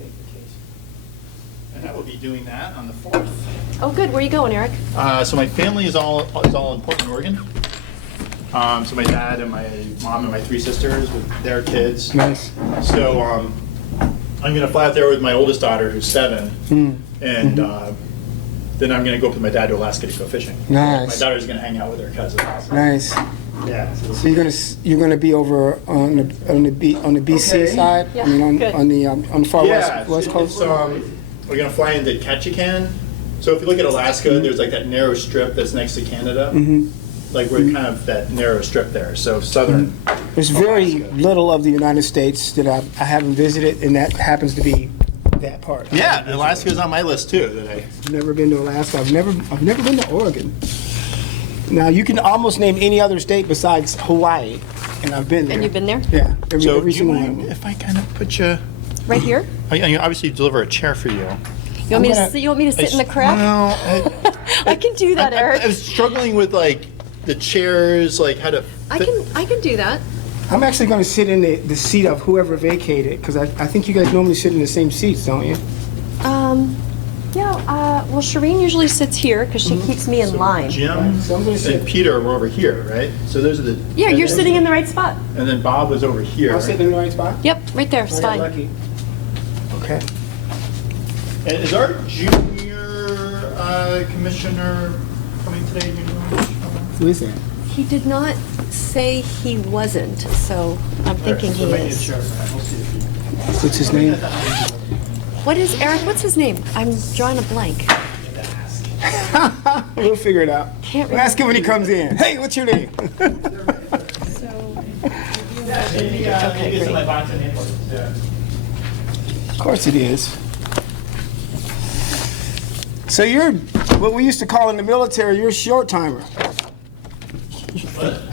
take vacation. And I will be doing that on the 4th. Oh, good. Where are you going, Eric? So my family is all in Portland, Oregon. So my dad and my mom and my 3 sisters with their kids. Nice. So I'm gonna fly out there with my oldest daughter, who's 7, and then I'm gonna go up with my dad to Alaska to go fishing. Nice. My daughter's gonna hang out with her cousins. Nice. Yeah. So you're gonna be over on the BC Okay. side. Yeah, I mean good. on the far west coast. We're gonna fly into Ketchikan. So if you look at Alaska, there's like that narrow strip that's next to Canada. Like we're kind of that narrow strip there. So southern. There's very little of the United States that I haven't visited, and that happens to be that part. Yeah, Alaska's on my list too. I've never been to Alaska. I've never been to Oregon. Now you can almost name any other state besides Hawaii, and I've been there. And you've been there? Yeah, So every do you single one. mind if I kind of put you? Right here? I obviously deliver a chair for you. You want me gonna- to sit in the crap? No, I can do that, Eric. I was struggling with like the chairs, like how to. I can do that. I'm actually going to sit in the seat of whoever vacated, because I think you guys normally sit in the same seats, don't you? Yeah, well, Shireen usually sits here because she keeps me in line. Jim So I'm gonna sit- and Peter were over here, right? So those are the. Yeah, and you're then- sitting in the right spot. And then Bob was over here. I'll sit in the right spot. Yep, right there. It's I got fine. lucky. Okay. And is our junior commissioner coming today? Do you know? Who is that? He did not say he wasn't, so I'm thinking he is. What's his name? What is, Eric, what's his name? I'm drawing a blank. We'll figure it out. Can't We'll ask him when he comes in. Hey, what's your name? Of course it is. So you're what we used to call in the military, you're a short timer.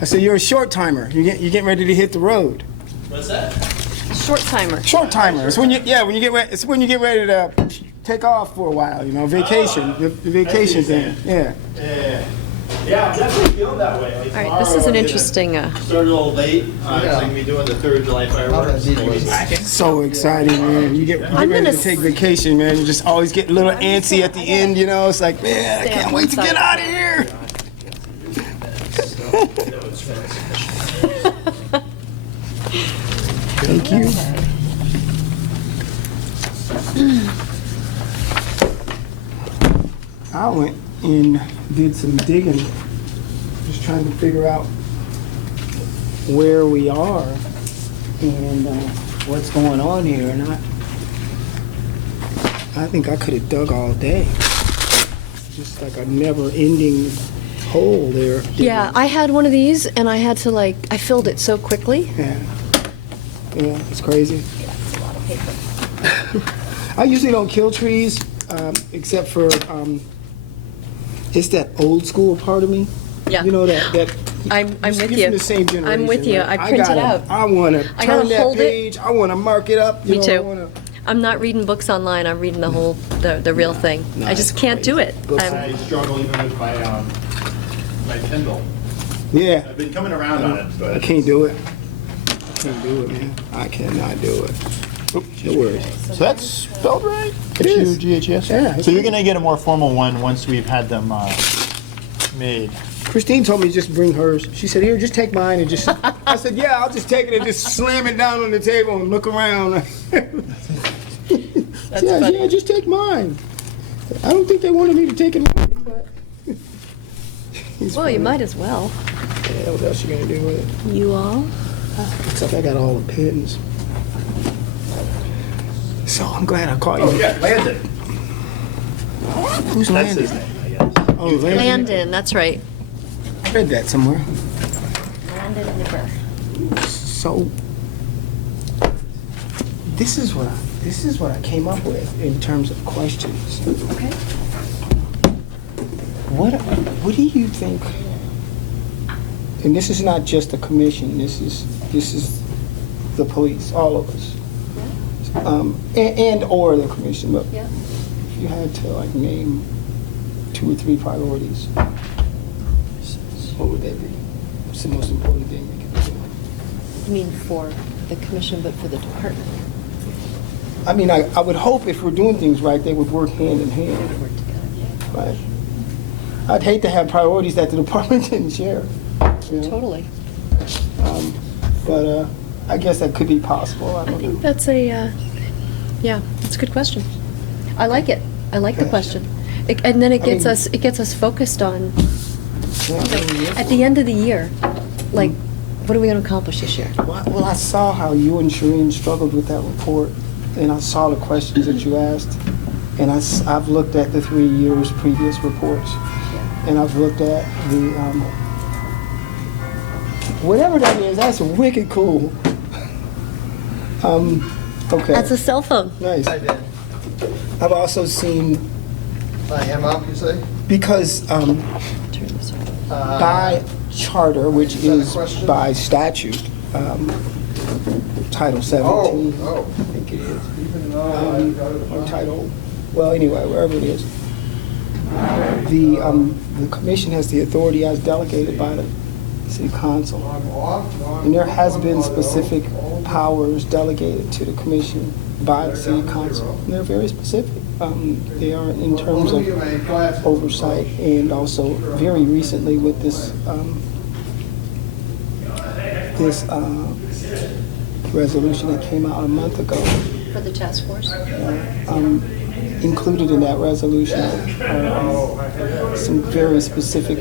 I said you're a short timer. You're getting ready to hit the road. What's that? Short timer. Short timer. It's when you it's when you get ready to take off for a while. You know, vacation. The vacation thing. Yeah. Yeah, I'm definitely feeling that way. Like All right, this is an interesting. Started a little late. I'm going to be doing the 3rd of July fireworks. So exciting, man. You get ready gonna to take vacation, man. You just always get a little antsy at the end, you know. It's like, man, I can't wait to get out of here. Thank you. I went and did some digging, just trying to figure out where we are and what's going on here. And I think I could have dug all day. Just like a never-ending hole there. Yeah, I had one of these and I had to I filled it so quickly. Yeah. Yeah, it's crazy. I usually don't kill trees, except for it's that old school part of me. Yeah. You know that. I'm you're with from you. the same generation. I'm with you. right? I print it out. I want to I gotta turn that hold it. page. I want to mark it up. You Me know, too. I wanna, I'm not reading books online. I'm reading the whole, the real thing. I just it's can't do crazy. it. Books I struggle even with my Kindle. yeah, I've been coming around on it, but I can't do it. I can't do it, man. I cannot do it. No worries. So that's spelled right? It is. H-U-G-H-E-S? Yeah, So you're going to get a more formal one once we've had them made. Christine told me just bring hers. She said, here, just take mine and just, I said, yeah, I'll just take it and just slam it down on the table and look around. Yeah, just take mine. I don't think they wanted me to take it. But Well, you might as well. Yeah, what else you gonna do with it? You all? Looks like I got all the pins. So I'm glad I caught you. Oh, yeah, Landon. Who's That's Landon? his name, I guess. Oh, Landon. Landon, that's right. I read that somewhere. Landon Nipper. So this is what I came up with in terms of questions. Okay. What do you think? And this is not just the commission. This is the police, all of us, and or the commission. But Yeah. if you had to name 2 or 3 priorities, what would they be? What's the most important thing we can do? You mean for the commission, but for the department? I mean, I would hope if we're doing things right, they would work hand in hand. But I'd hate to have priorities that the department didn't share. You know? Totally. But I guess that could be possible. I I don't think know. that's yeah, that's a good question. I like it. I like the question. And then it gets us focused on, Yeah, I mean, at the end of the year, like, what are we going to accomplish this year? Well, I saw how you and Shireen struggled with that report, and I saw the questions that you asked, and I've looked at the 3 years previous reports, and I've looked at the, whatever that is, that's wicked cool. Okay. That's a cell phone. Nice. Hi, Dan. I've also seen, I am up, you say? because Turn this on. by charter, which Is that a is question? by statute, Title 17. Oh. I think it is. Even though I got it. Or title, well, anyway, wherever it is. The commission has the authority as delegated by the city council. I'm off. No, I'm And there has been on my specific own. powers delegated to the commission by the city council. And they're very specific. They are in terms Let me of get my glasses. oversight, and also very recently with this, resolution that came out a month ago. For the task force? Included in that resolution are some very specific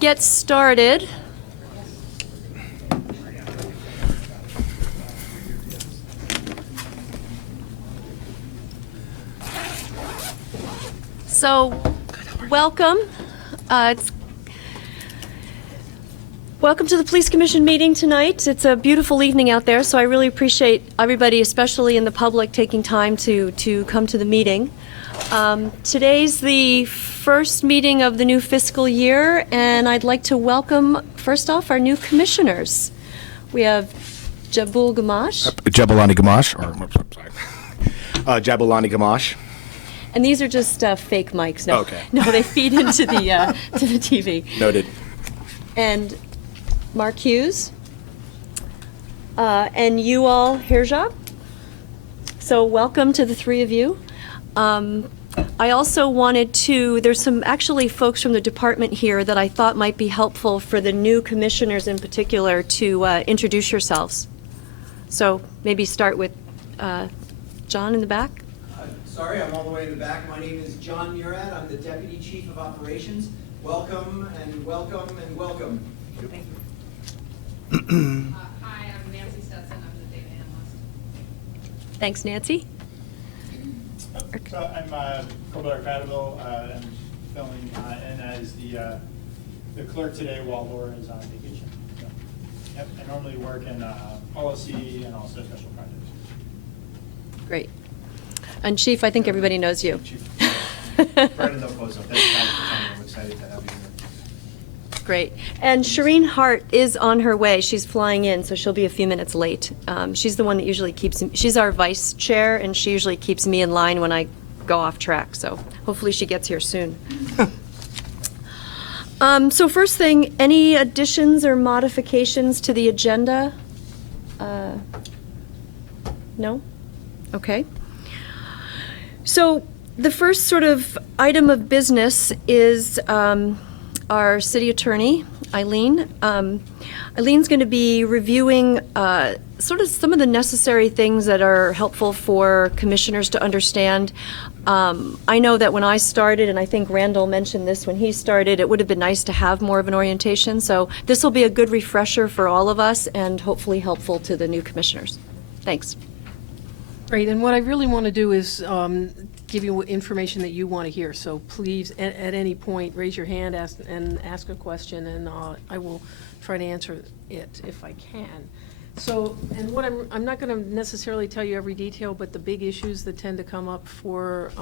get started. So, welcome. Welcome to the Police Commission meeting tonight. It's a beautiful evening out there, so I really appreciate everybody, especially in the public, taking time to come to the meeting. Today's the first meeting of the new fiscal year, and I'd like to welcome, first off, our new commissioners. We have Jabul Gamash. Jabulani Gamash, Jabulani Gamash. And these are just fake mics. No, Okay. No, they feed into the to the TV. Noted. And Mark Hughes. And you all, Hirjab. So welcome to the three of you. I also wanted to, there's some actually folks from the department here that I thought might be helpful for the new commissioners in particular to introduce yourselves. So maybe start with John in the back. Sorry, I'm all the way in the back. My name is John Murad. I'm the Deputy Chief of Operations. Welcome and welcome and welcome. Thank you. Hi, I'm Nancy Stetson. I'm the data analyst. Thanks, Nancy. So I'm Colbert Cradaville. I'm filling in as the clerk today while Laura is on vacation. So, yep, I normally work in policy and also special projects. Great. And Chief, I think everybody knows you. Pardon the pose up. Thanks for coming. I'm excited to have you here. Great. And Shireen Hart is on her way. She's flying in, so she'll be a few minutes late. She's the one that usually she's our vice chair, and she usually keeps me in line when I go off track, so hopefully she gets here soon. So first thing, any additions or modifications to the agenda? No? Okay. So the first sort of item of business is our city attorney, Eileen. Eileen's going to be reviewing sort of some of the necessary things that are helpful for commissioners to understand. I know that when I started, and I think Randall mentioned this when he started, it would have been nice to have more of an orientation. So this will be a good refresher for all of us and hopefully helpful to the new commissioners. Thanks. Great, and what I really want to do is give you information that you want to hear. So please, at any point, raise your hand and ask a question, and I will try to answer it if I can. So, and what I'm not going to necessarily tell you every detail, but the big issues that tend to come up for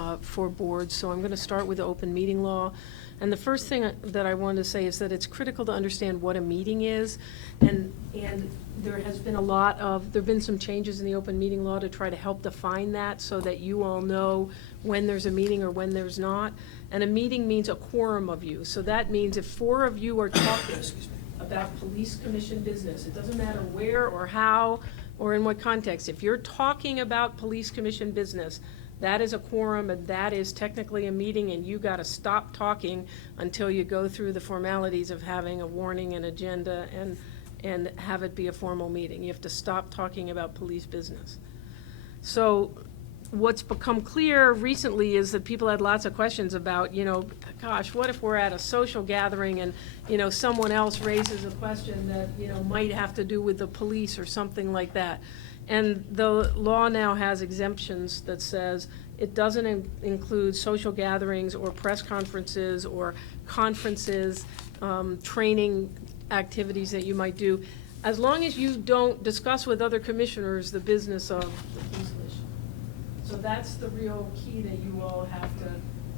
boards. So I'm going to start with the open meeting law. And the first thing that I want to say is that it's critical to understand what a meeting is, and there has been there have been some changes in the open meeting law to try to help define that so that you all know when there's a meeting or when there's not. And a meeting means a quorum of you. So that means if 4 of you are talking about police commission business, it doesn't matter where or how or in what context, if you're talking about police commission business, that is a quorum, and that is technically a meeting, and you got to stop talking until you go through the formalities of having a warning and agenda and have it be a formal meeting. You have to stop talking about police business. So what's become clear recently is that people had lots of questions about, gosh, what if we're at a social gathering and, someone else raises a question that, might have to do with the police or something like that. And the law now has exemptions that says it doesn't include social gatherings or press conferences or conferences, training activities that you might do, as long as you don't discuss with other commissioners the business of the police commission. So that's the real key that you all have to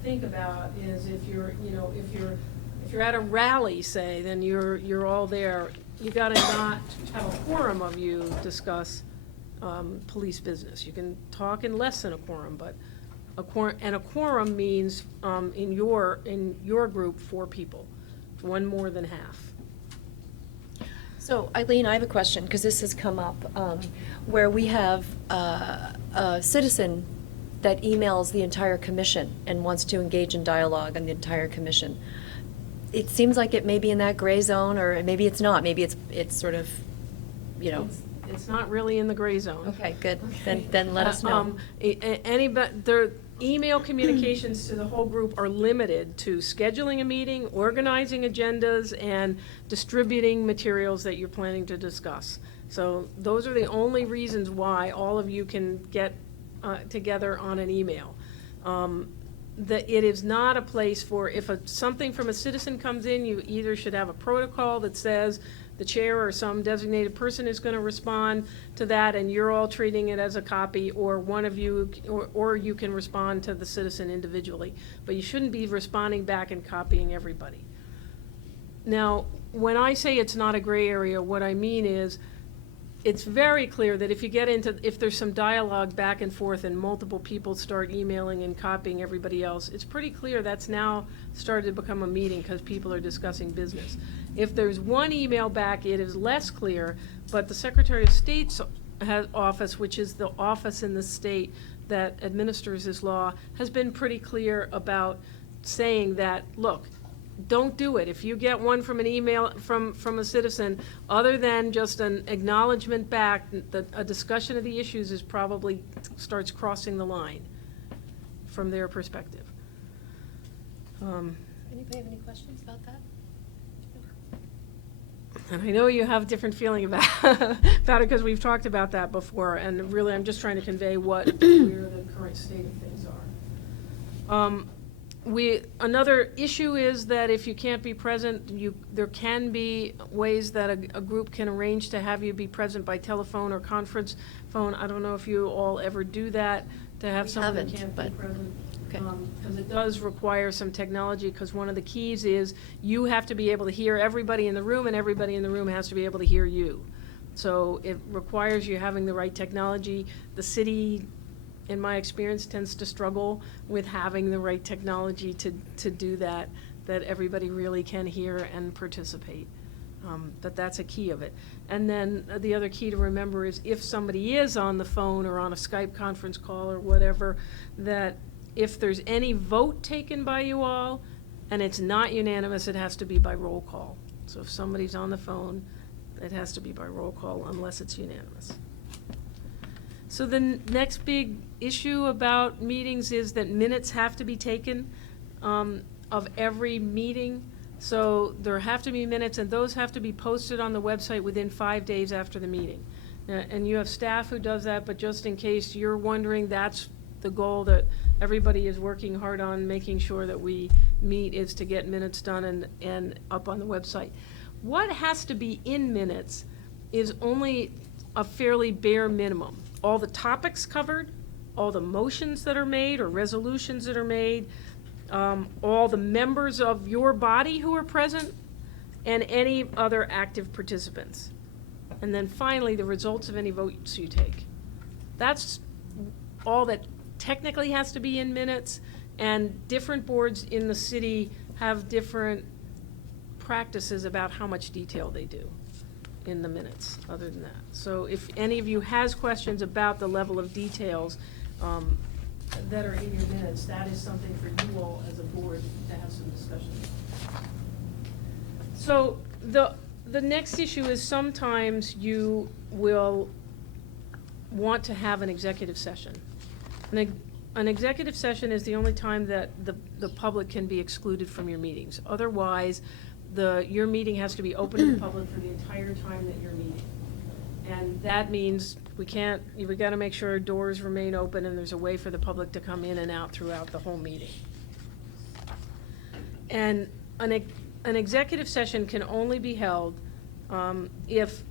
think about is if you're at a rally, say, then you're all there. You got to not have a quorum of you discuss police business. You can talk in less than a quorum, but a quorum means in your group 4 people, one more than half. So Eileen, I have a question because this has come up where we have a citizen that emails the entire commission and wants to engage in dialogue on the entire commission. It seems like it may be in that gray zone, or maybe it's not. Maybe it's sort of, It's not really in the gray zone. Okay, good. Then let us know. email communications to the whole group are limited to scheduling a meeting, organizing agendas, and distributing materials that you're planning to discuss. So those are the only reasons why all of you can get together on an email. It is not a place for, if something from a citizen comes in, you either should have a protocol that says the chair or some designated person is going to respond to that, and you're all treating it as a copy, or one of you, or you can respond to the citizen individually. But you shouldn't be responding back and copying everybody. Now, when I say it's not a gray area, what I mean is, it's very clear that if there's some dialogue back and forth and multiple people start emailing and copying everybody else, it's pretty clear that's now started to become a meeting because people are discussing business. If there's one email back, it is less clear, but the Secretary of State's office, which is the office in the state that administers this law, has been pretty clear about saying that, look, don't do it. If you get one from an email from a citizen, other than just an acknowledgement back, a discussion of the issues is probably starts crossing the line from their perspective. Anybody have any questions about that? And I know you have a different feeling about it because we've talked about that before, and really I'm just trying to convey where the current state of things are. Another issue is that if you can't be present, there can be ways that a group can arrange to have you be present by telephone or conference phone. I don't know if you all ever do that, to have someone that can't be present. Because it does require some technology, because one of the keys is you have to be able to hear everybody in the room, and everybody in the room has to be able to hear you. So it requires you having the right technology. The city, in my experience, tends to struggle with having the right technology to do that everybody really can hear and participate. But that's a key of it. And then the other key to remember is if somebody is on the phone or on a Skype conference call or whatever, that if there's any vote taken by you all and it's not unanimous, it has to be by roll call. So if somebody's on the phone, it has to be by roll call unless it's unanimous. So the next big issue about meetings is that minutes have to be taken of every meeting. So there have to be minutes, and those have to be posted on the website within 5 days after the meeting. And you have staff who does that, but just in case you're wondering, that's the goal that everybody is working hard on, making sure that we meet, is to get minutes done and up on the website. What has to be in minutes is only a fairly bare minimum. All the topics covered, all the motions that are made or resolutions that are made, all the members of your body who are present, and any other active participants. And then finally, the results of any votes you take. That's all that technically has to be in minutes, and different boards in the city have different practices about how much detail they do in the minutes, other than that. So if any of you has questions about the level of details that are in your minutes, that is something for you all as a board to have some discussion. So the next issue is sometimes you will want to have an executive session. An executive session is the only time that the public can be excluded from your meetings. Otherwise, your meeting has to be open to the public for the entire time that you're meeting. And that means we got to make sure doors remain open and there's a way for the public to come in and out throughout the whole meeting. And an executive session can only be held if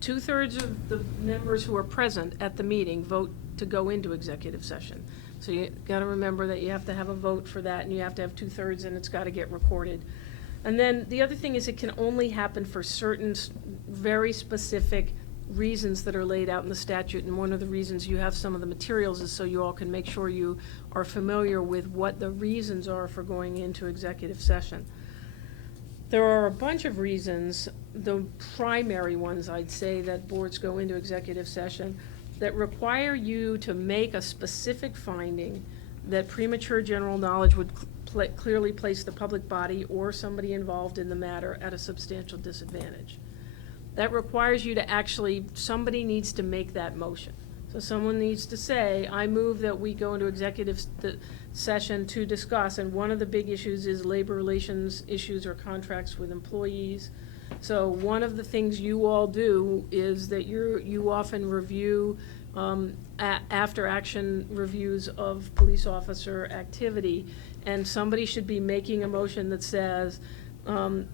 2/3 of the members who are present at the meeting vote to go into executive session. So you got to remember that you have to have a vote for that, and you have to have 2/3, and it's got to get recorded. And then the other thing is it can only happen for certain very specific reasons that are laid out in the statute, and one of the reasons you have some of the materials is so you all can make sure you are familiar with what the reasons are for going into executive session. There are a bunch of reasons, the primary ones I'd say that boards go into executive session, that require you to make a specific finding that premature general knowledge would clearly place the public body or somebody involved in the matter at a substantial disadvantage. That requires you to somebody needs to make that motion. So someone needs to say, I move that we go into executive session to discuss, and one of the big issues is labor relations issues or contracts with employees. So one of the things you all do is that you often review, after action reviews of police officer activity, and somebody should be making a motion that says, I'm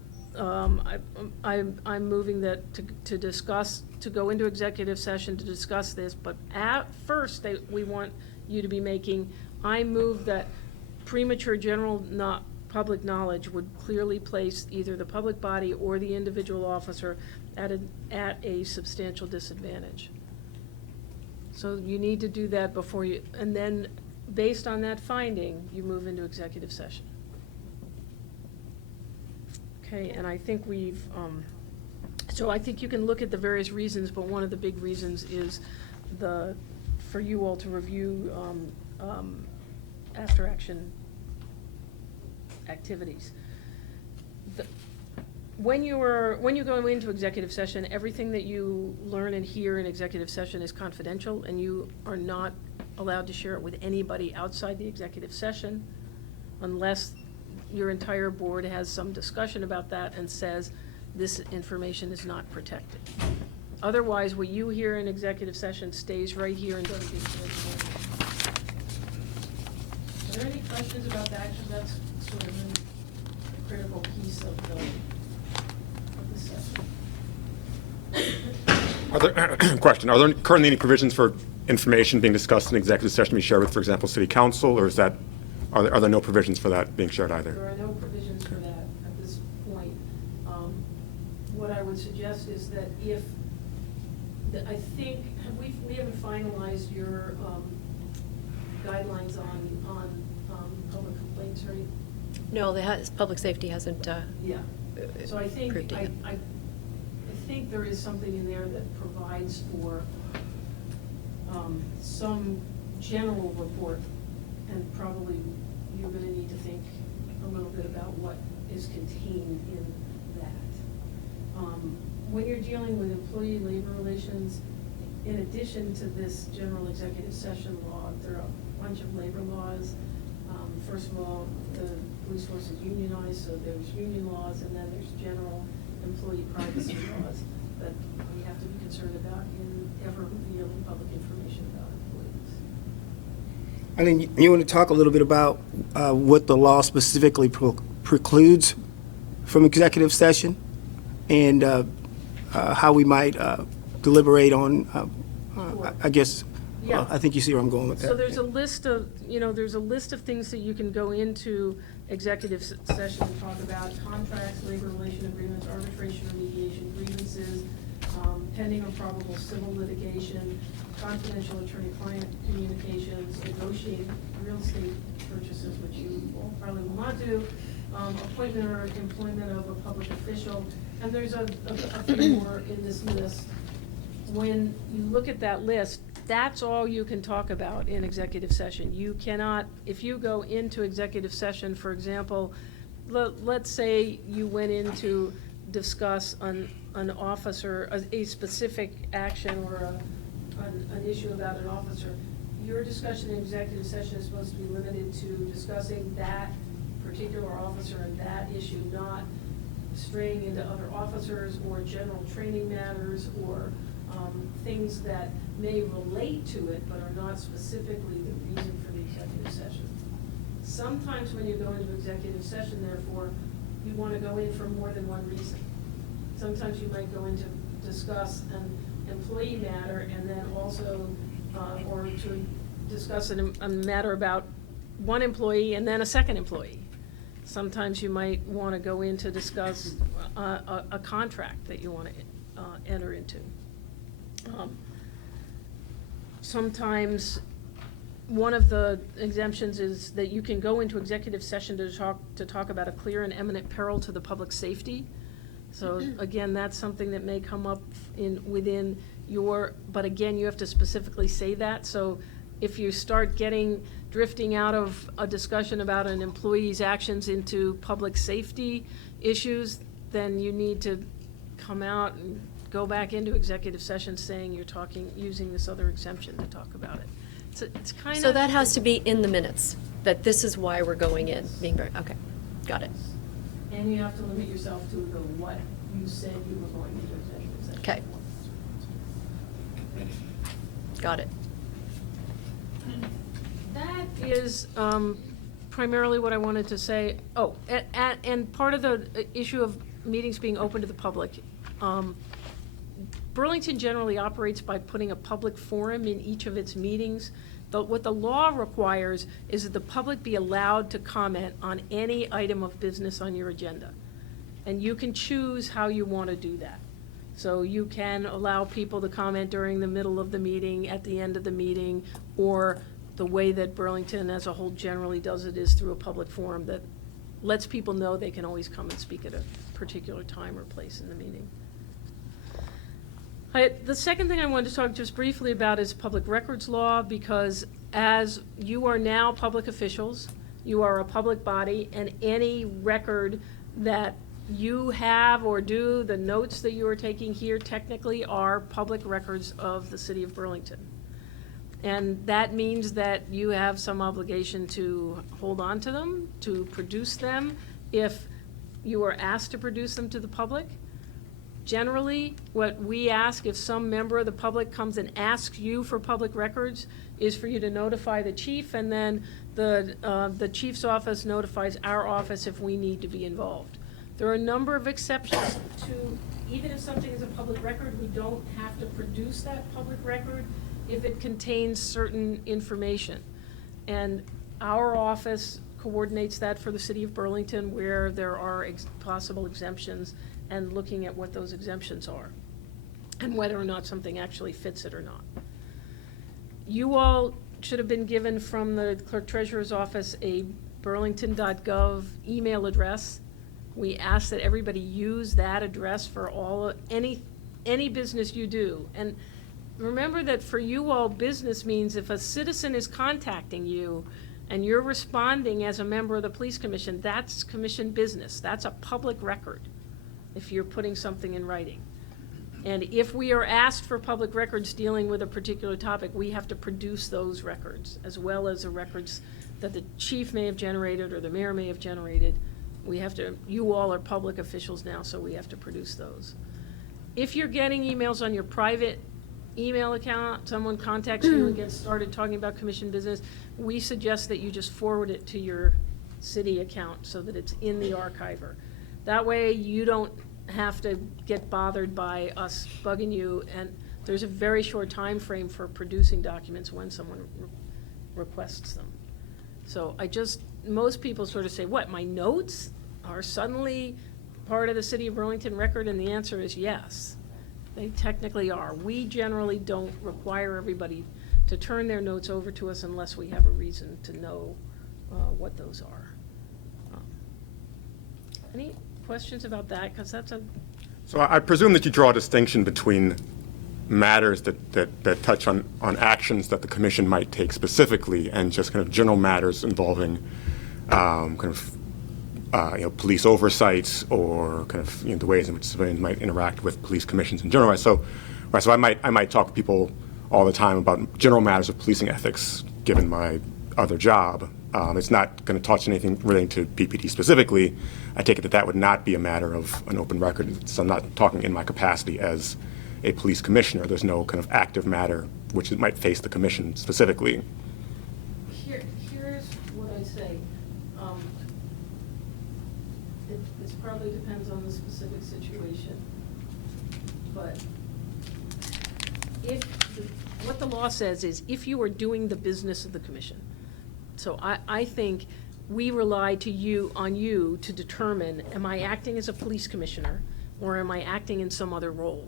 moving that to discuss, to go into executive session to discuss this, but at first, we want you to be making, I move that premature general public knowledge would clearly place either the public body or the individual officer at a substantial disadvantage. So you need to do that before you, and then, based on that finding, you move into executive session. Okay, and I think so I think you can look at the various reasons, but one of the big reasons is for you all to review after action activities. When you go into executive session, everything that you learn and hear in executive session is confidential, and you are not allowed to share it with anybody outside the executive session unless your entire board has some discussion about that and says this information is not protected. Otherwise, what you hear in executive session stays right here and doesn't get shared. Are there any questions about that? Because that's sort of a critical piece of the session. Are there, question, are there currently any provisions for information being discussed in executive session to be shared with, for example, city council, or are there no provisions for that being shared either? There are no provisions for that at this point. What I would suggest is that I think, we haven't finalized your guidelines on public complaints, right? No, public safety hasn't, Yeah. So I think, approved it yet. I think there is something in there that provides for some general report, and probably you're gonna need to think a little bit about what is contained in that. When you're dealing with employee labor relations, in addition to this general executive session law, there are a bunch of labor laws. First of all, the police force is unionized, so there's union laws, and then there's general employee privacy laws that we have to be concerned about in ever revealing public information about employees. I mean, you want to talk a little bit about what the law specifically precludes from executive session, and how we might deliberate on, I guess, Yeah. I think you see where I'm going with that. So there's a list of, there's a list of things that you can go into executive session and talk about: contracts, labor relation agreements, arbitration or mediation, grievances, pending or probable civil litigation, confidential attorney-client communications, negotiating real estate purchases, which you all probably will not do, appointment or employment of a public official, and there's a few more in this list. When you look at that list, that's all you can talk about in executive session. You cannot, if you go into executive session, for example, let's say you went in to discuss an officer, a specific action or an issue about an officer, your discussion in executive session is supposed to be limited to discussing that particular officer and that issue, not straying into other officers or general training matters or things that may relate to it but are not specifically the reason for the executive session. Sometimes when you go into executive session, therefore, you want to go in for more than one reason. Sometimes you might go in to discuss an employee matter and then also, or to discuss a matter about one employee and then a second employee. Sometimes you might want to go in to discuss a contract that you want to enter into. Sometimes one of the exemptions is that you can go into executive session to talk about a clear and imminent peril to the public safety. So again, that's something that may come up within but again, you have to specifically say that. So if you start drifting out of a discussion about an employee's actions into public safety issues, then you need to come out and go back into executive session saying you're using this other exemption to talk about it. It's kind of. So that has to be in the minutes, that this is why we're going in, being very, okay, got it. And you have to limit yourself to what you said you were going into executive session. Okay. Got it. That is primarily what I wanted to say. Oh, and part of the issue of meetings being open to the public, Burlington generally operates by putting a public forum in each of its meetings. What the law requires is that the public be allowed to comment on any item of business on your agenda. And you can choose how you want to do that. So you can allow people to comment during the middle of the meeting, at the end of the meeting, or the way that Burlington as a whole generally does it is through a public forum that lets people know they can always come and speak at a particular time or place in the meeting. The second thing I wanted to talk just briefly about is public records law, because as you are now public officials, you are a public body, and any record that you have or do, the notes that you are taking here technically are public records of the city of Burlington. And that means that you have some obligation to hold on to them, to produce them if you are asked to produce them to the public. Generally, what we ask if some member of the public comes and asks you for public records is for you to notify the chief, and then the chief's office notifies our office if we need to be involved. There are a number of exceptions to, even if something is a public record, we don't have to produce that public record if it contains certain information. And our office coordinates that for the city of Burlington where there are possible exemptions, and looking at what those exemptions are and whether or not something actually fits it or not. You all should have been given from the clerk treasurer's office a burlington.gov email address. We ask that everybody use that address for any business you do. And remember that for you all, business means if a citizen is contacting you and you're responding as a member of the police commission, that's commission business. That's a public record if you're putting something in writing. And if we are asked for public records dealing with a particular topic, we have to produce those records, as well as the records that the chief may have generated or the mayor may have generated. We have to, you all are public officials now, so we have to produce those. If you're getting emails on your private email account, someone contacts you and gets started talking about commission business, we suggest that you just forward it to your city account so that it's in the archiver. That way you don't have to get bothered by us bugging you, and there's a very short time frame for producing documents when someone requests them. So most people sort of say, what, my notes are suddenly part of the city of Burlington record? And the answer is yes, they technically are. We generally don't require everybody to turn their notes over to us unless we have a reason to know what those are. Any questions about that? Because that's a... So I presume that you draw a distinction between matters that touch on actions that the commission might take specifically and just kind of general matters involving police oversight or kind of the ways in which civilians might interact with police commissions in general. So I might talk to people all the time about general matters of policing ethics given my other job. It's not going to touch anything relating to PPT specifically. I take it that would not be a matter of an open record. So I'm not talking in my capacity as a police commissioner. There's no kind of active matter which might face the commission specifically. Here's what I say. This probably depends on the specific situation. But what the law says is if you are doing the business of the commission. So I think we rely on you to determine, am I acting as a police commissioner or am I acting in some other role?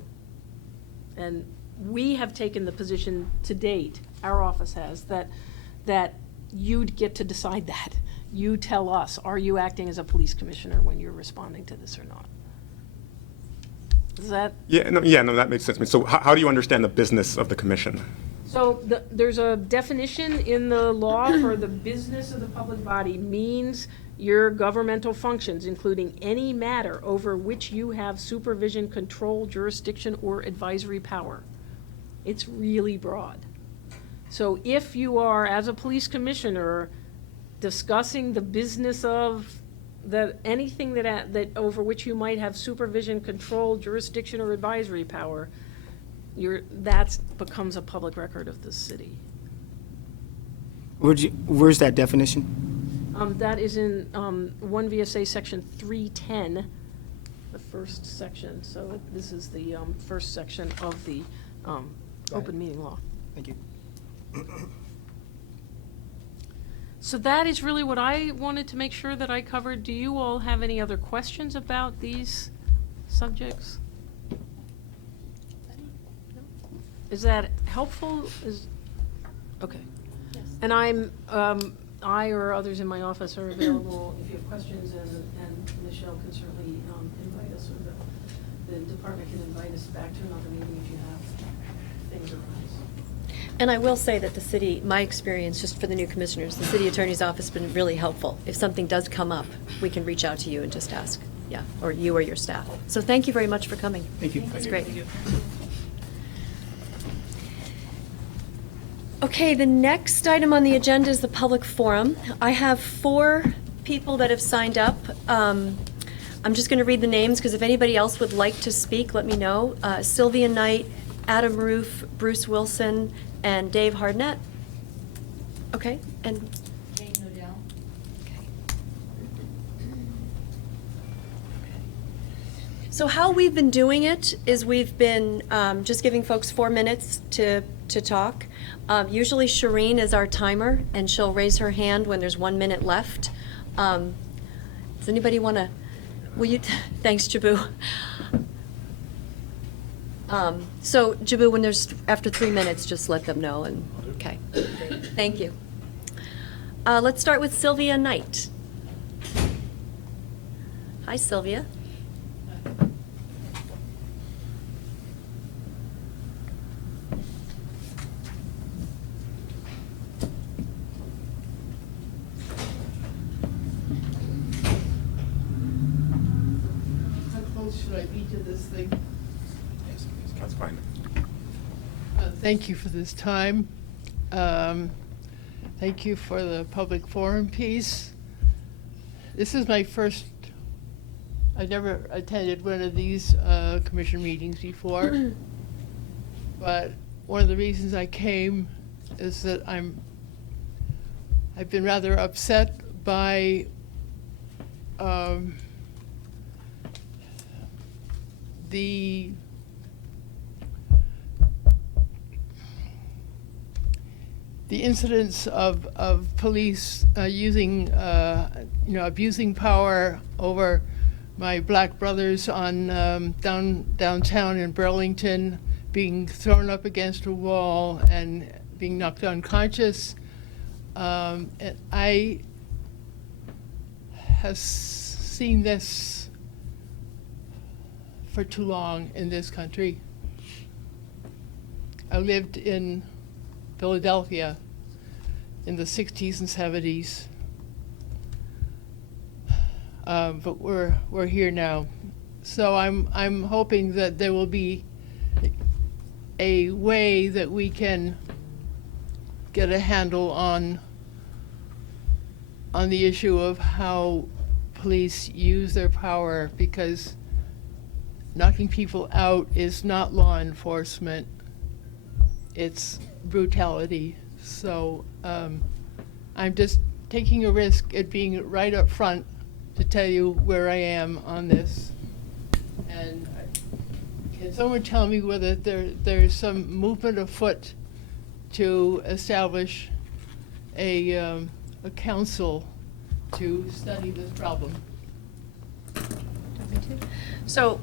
And we have taken the position to date, our office has, that you'd get to decide that. You tell us, are you acting as a police commissioner when you're responding to this or not? Is that? Yeah, no, that makes sense to me. So how do you understand the business of the commission? So there's a definition in the law for the business of the public body means your governmental functions, including any matter over which you have supervision, control, jurisdiction, or advisory power. It's really broad. So if you are, as a police commissioner, discussing the business of anything that over which you might have supervision, control, jurisdiction, or advisory power, that becomes a public record of the city. Where's that definition? That is in 1 VSA Section 310, the first section. So this is the first section of the open meeting law. Thank you. So that is really what I wanted to make sure that I covered. Do you all have any other questions about these subjects? Is that helpful? Okay. Yes. And I or others in my office are available if you have questions, and Michelle can certainly invite us, or the department can invite us back to another meeting if you have things arise. And I will say that the city, my experience, just for the new commissioners, the city attorney's office has been really helpful. If something does come up, we can reach out to you and just ask, yeah, or you or your staff. So thank you very much for coming. Thank you. That's great. Okay, the next item on the agenda is the public forum. I have 4 people that have signed up. I'm just going to read the names, because if anybody else would like to speak, let me know. Sylvia Knight, Adam Roof, Bruce Wilson, and Dave Hardnett. Okay, and Jane Odell. so how we've been doing it is we've been just giving folks 4 minutes to talk. Usually Shireen is our timer, and she'll raise her hand when there's 1 minute left. Does anybody want to, will you, thanks, Jabu. So Jabu, when there's, after 3 minutes, just let them know, and, okay. Thank you. Let's start with Sylvia Knight. Hi, Sylvia. How close should I be to this thing? That's fine. Thank you for this time. Thank you for the public forum piece. This is my first, I never attended one of these commission meetings before. But one of the reasons I came is that I've been rather upset by the incidents of police using, abusing power over my black brothers on downtown in Burlington, being thrown up against a wall and being knocked unconscious. And I have seen this for too long in this country. I lived in Philadelphia in the 60s and 70s, but we're here now. So I'm hoping that there will be a way that we can get a handle on the issue of how police use their power, because knocking people out is not law enforcement, it's brutality. So I'm just taking a risk at being right up front to tell you where I am on this. And can someone tell me whether there's some movement afoot to establish a council to study this problem? So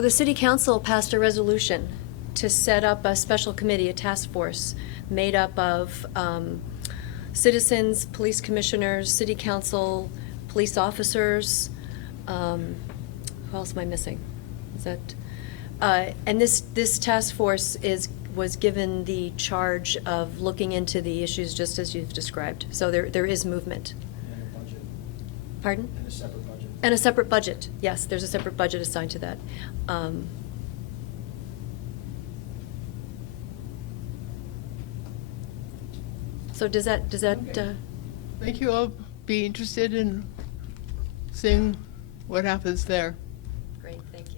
the city council passed a resolution to set up a special committee, a task force, made up of citizens, police commissioners, city council, police officers. Who else am I missing? Is that? And this task force was given the charge of looking into the issues just as you've described. So there is movement. Pardon? And a separate budget. And a separate budget, yes, there's a separate budget assigned to that. So does that, Okay. Thank you. I'll be interested in seeing what happens there. great, thank you.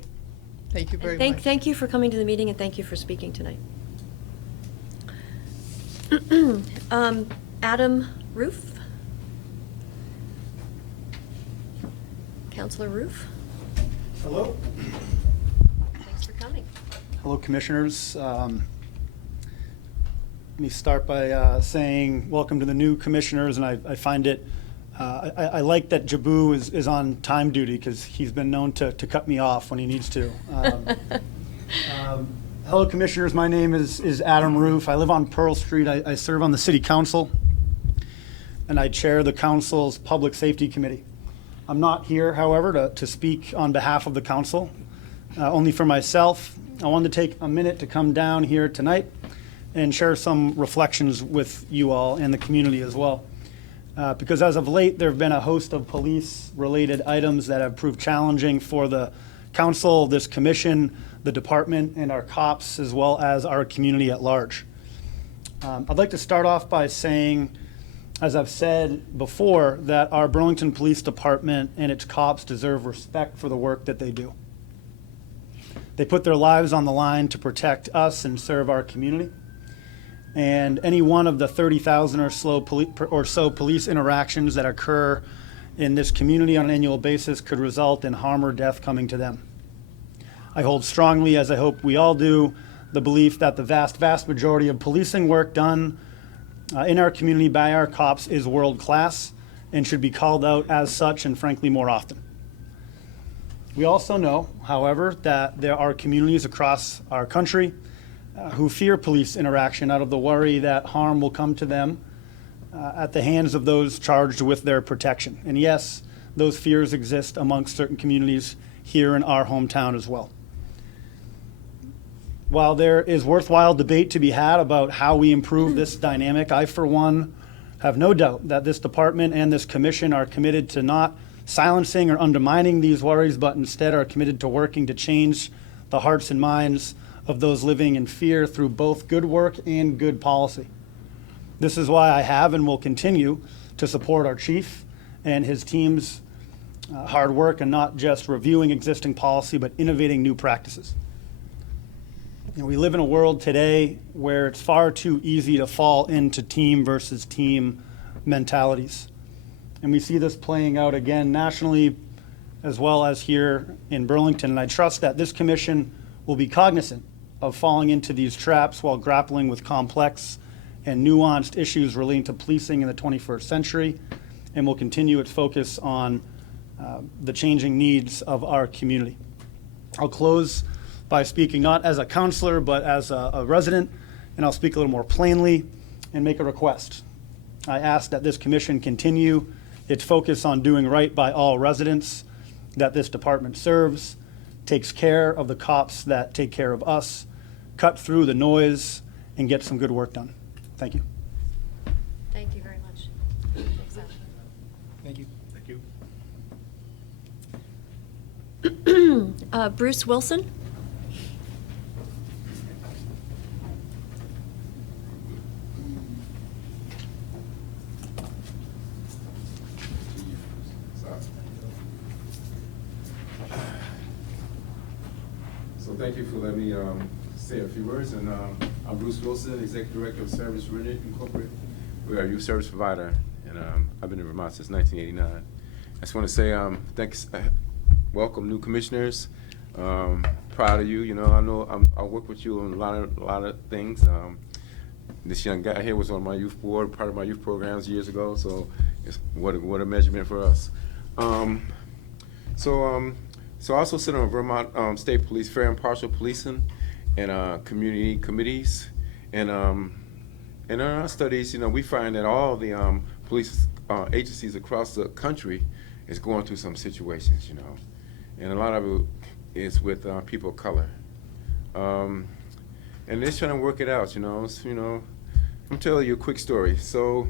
Thank you very And much. thank you for coming to the meeting, and thank you for speaking tonight. Adam Roof? Counselor Roof? Hello. Thanks for coming. Hello, Commissioners. Let me start by saying welcome to the new Commissioners, and I find it, I like that Jabu is on time duty because he's been known to cut me off when he needs to. Hello, Commissioners. My name is Adam Roof. I live on Pearl Street. I serve on the City Council, and I chair the Council's Public Safety Committee. I'm not here, however, to speak on behalf of the Council, only for myself. I wanted to take a minute to come down here tonight and share some reflections with you all and the community as well. Because as of late, there have been a host of police-related items that have proved challenging for the council, this commission, the department, and our cops, as well as our community at large. I'd like to start off by saying, as I've said before, that our Burlington Police Department and its cops deserve respect for the work that they do. They put their lives on the line to protect us and serve our community. And any one of the 30,000 or so police interactions that occur in this community on an annual basis could result in harm or death coming to them. I hold strongly, as I hope we all do, the belief that the vast majority of policing work done in our community by our cops is world class and should be called out as such, and frankly more often. We also know, however, that there are communities across our country who fear police interaction out of the worry that harm will come to them at the hands of those charged with their protection. And yes, those fears exist amongst certain communities here in our hometown as well. While there is worthwhile debate to be had about how we improve this dynamic, I, for one, have no doubt that this department and this commission are committed to not silencing or undermining these worries, but instead are committed to working to change the hearts and minds of those living in fear through both good work and good policy. This is why I have and will continue to support our chief and his team's hard work and not just reviewing existing policy, but innovating new practices. You know, we live in a world today where it's far too easy to fall into team versus team mentalities. And we see this playing out again nationally as well as here in Burlington. And I trust that this commission will be cognizant of falling into these traps while grappling with complex and nuanced issues relating to policing in the 21st century, and will continue its focus on the changing needs of our community. I'll close by speaking not as a counselor, but as a resident, and I'll speak a little more plainly and make a request. I ask that this commission continue its focus on doing right by all residents that this department serves, takes care of the cops that take care of us, cut through the noise, and get some good work done. Thank you. Thank you very much. Thanks, Adam. Thank you. Bruce Wilson? So thank you for letting me say a few words. And I'm Bruce Wilson, Executive Director of Service Renewed Incorporated. We are a youth service provider, and I've been in Vermont since 1989. I just want to say thanks, welcome new commissioners. Proud of you. You know I'll work with you on a lot of things. This young guy here was on my youth board, part of my youth programs years ago. So it's what a measurement for us. So I also sit on Vermont State Police Fair and Partial Policing and community committees. And in our studies, you know, we find that all the police agencies across the country is going through some situations, you know. And a lot of it is with people of color. And they're trying to work it out, you know. So, you know, I'm telling you a quick story. So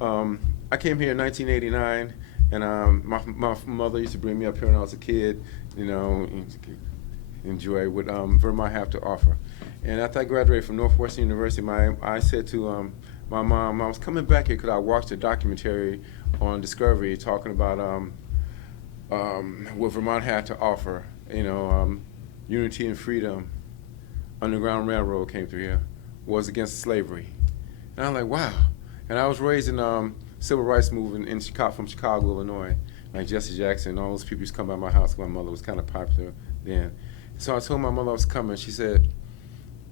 I came here in 1989, And my mother used to bring me up here when I was a kid, you know, enjoy what Vermont have to offer. And after I graduated from Northwestern University, I said to my mom, I was coming back here because I watched a documentary on Discovery talking about what Vermont had to offer, you know, unity and freedom. Underground Railroad came through here, was against slavery. And I'm like, wow. And I was raised in civil rights movement in Chicago, from Chicago, Illinois. Like Jesse Jackson, all those people used to come by my house. My mother was kind of popular then. So I told my mother I was coming. She said,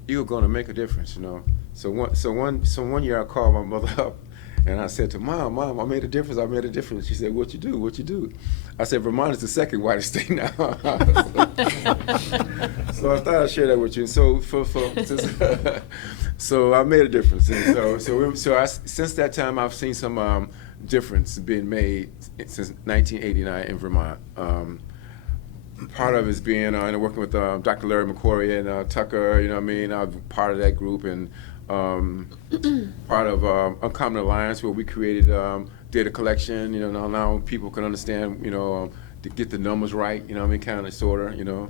"You're going to make a difference, you know." So one year I called my mother up, and I said to Mom, I made a difference. I made a difference. She said, "What you do? What you do?" I said, "Vermont is the second whitest state now." So I thought I'd share that with you. And so I made a difference. And since that time, I've seen some difference being made since 1989 in Vermont. Part of it is being working with Dr. Larry McQuarrie and Tucker. You know what I mean? I'm part of that group, and part of Uncommon Alliance, where we created data collection. You know, now people can understand. You know, to get the numbers right. You know what I mean? Kind of, sorta. You know,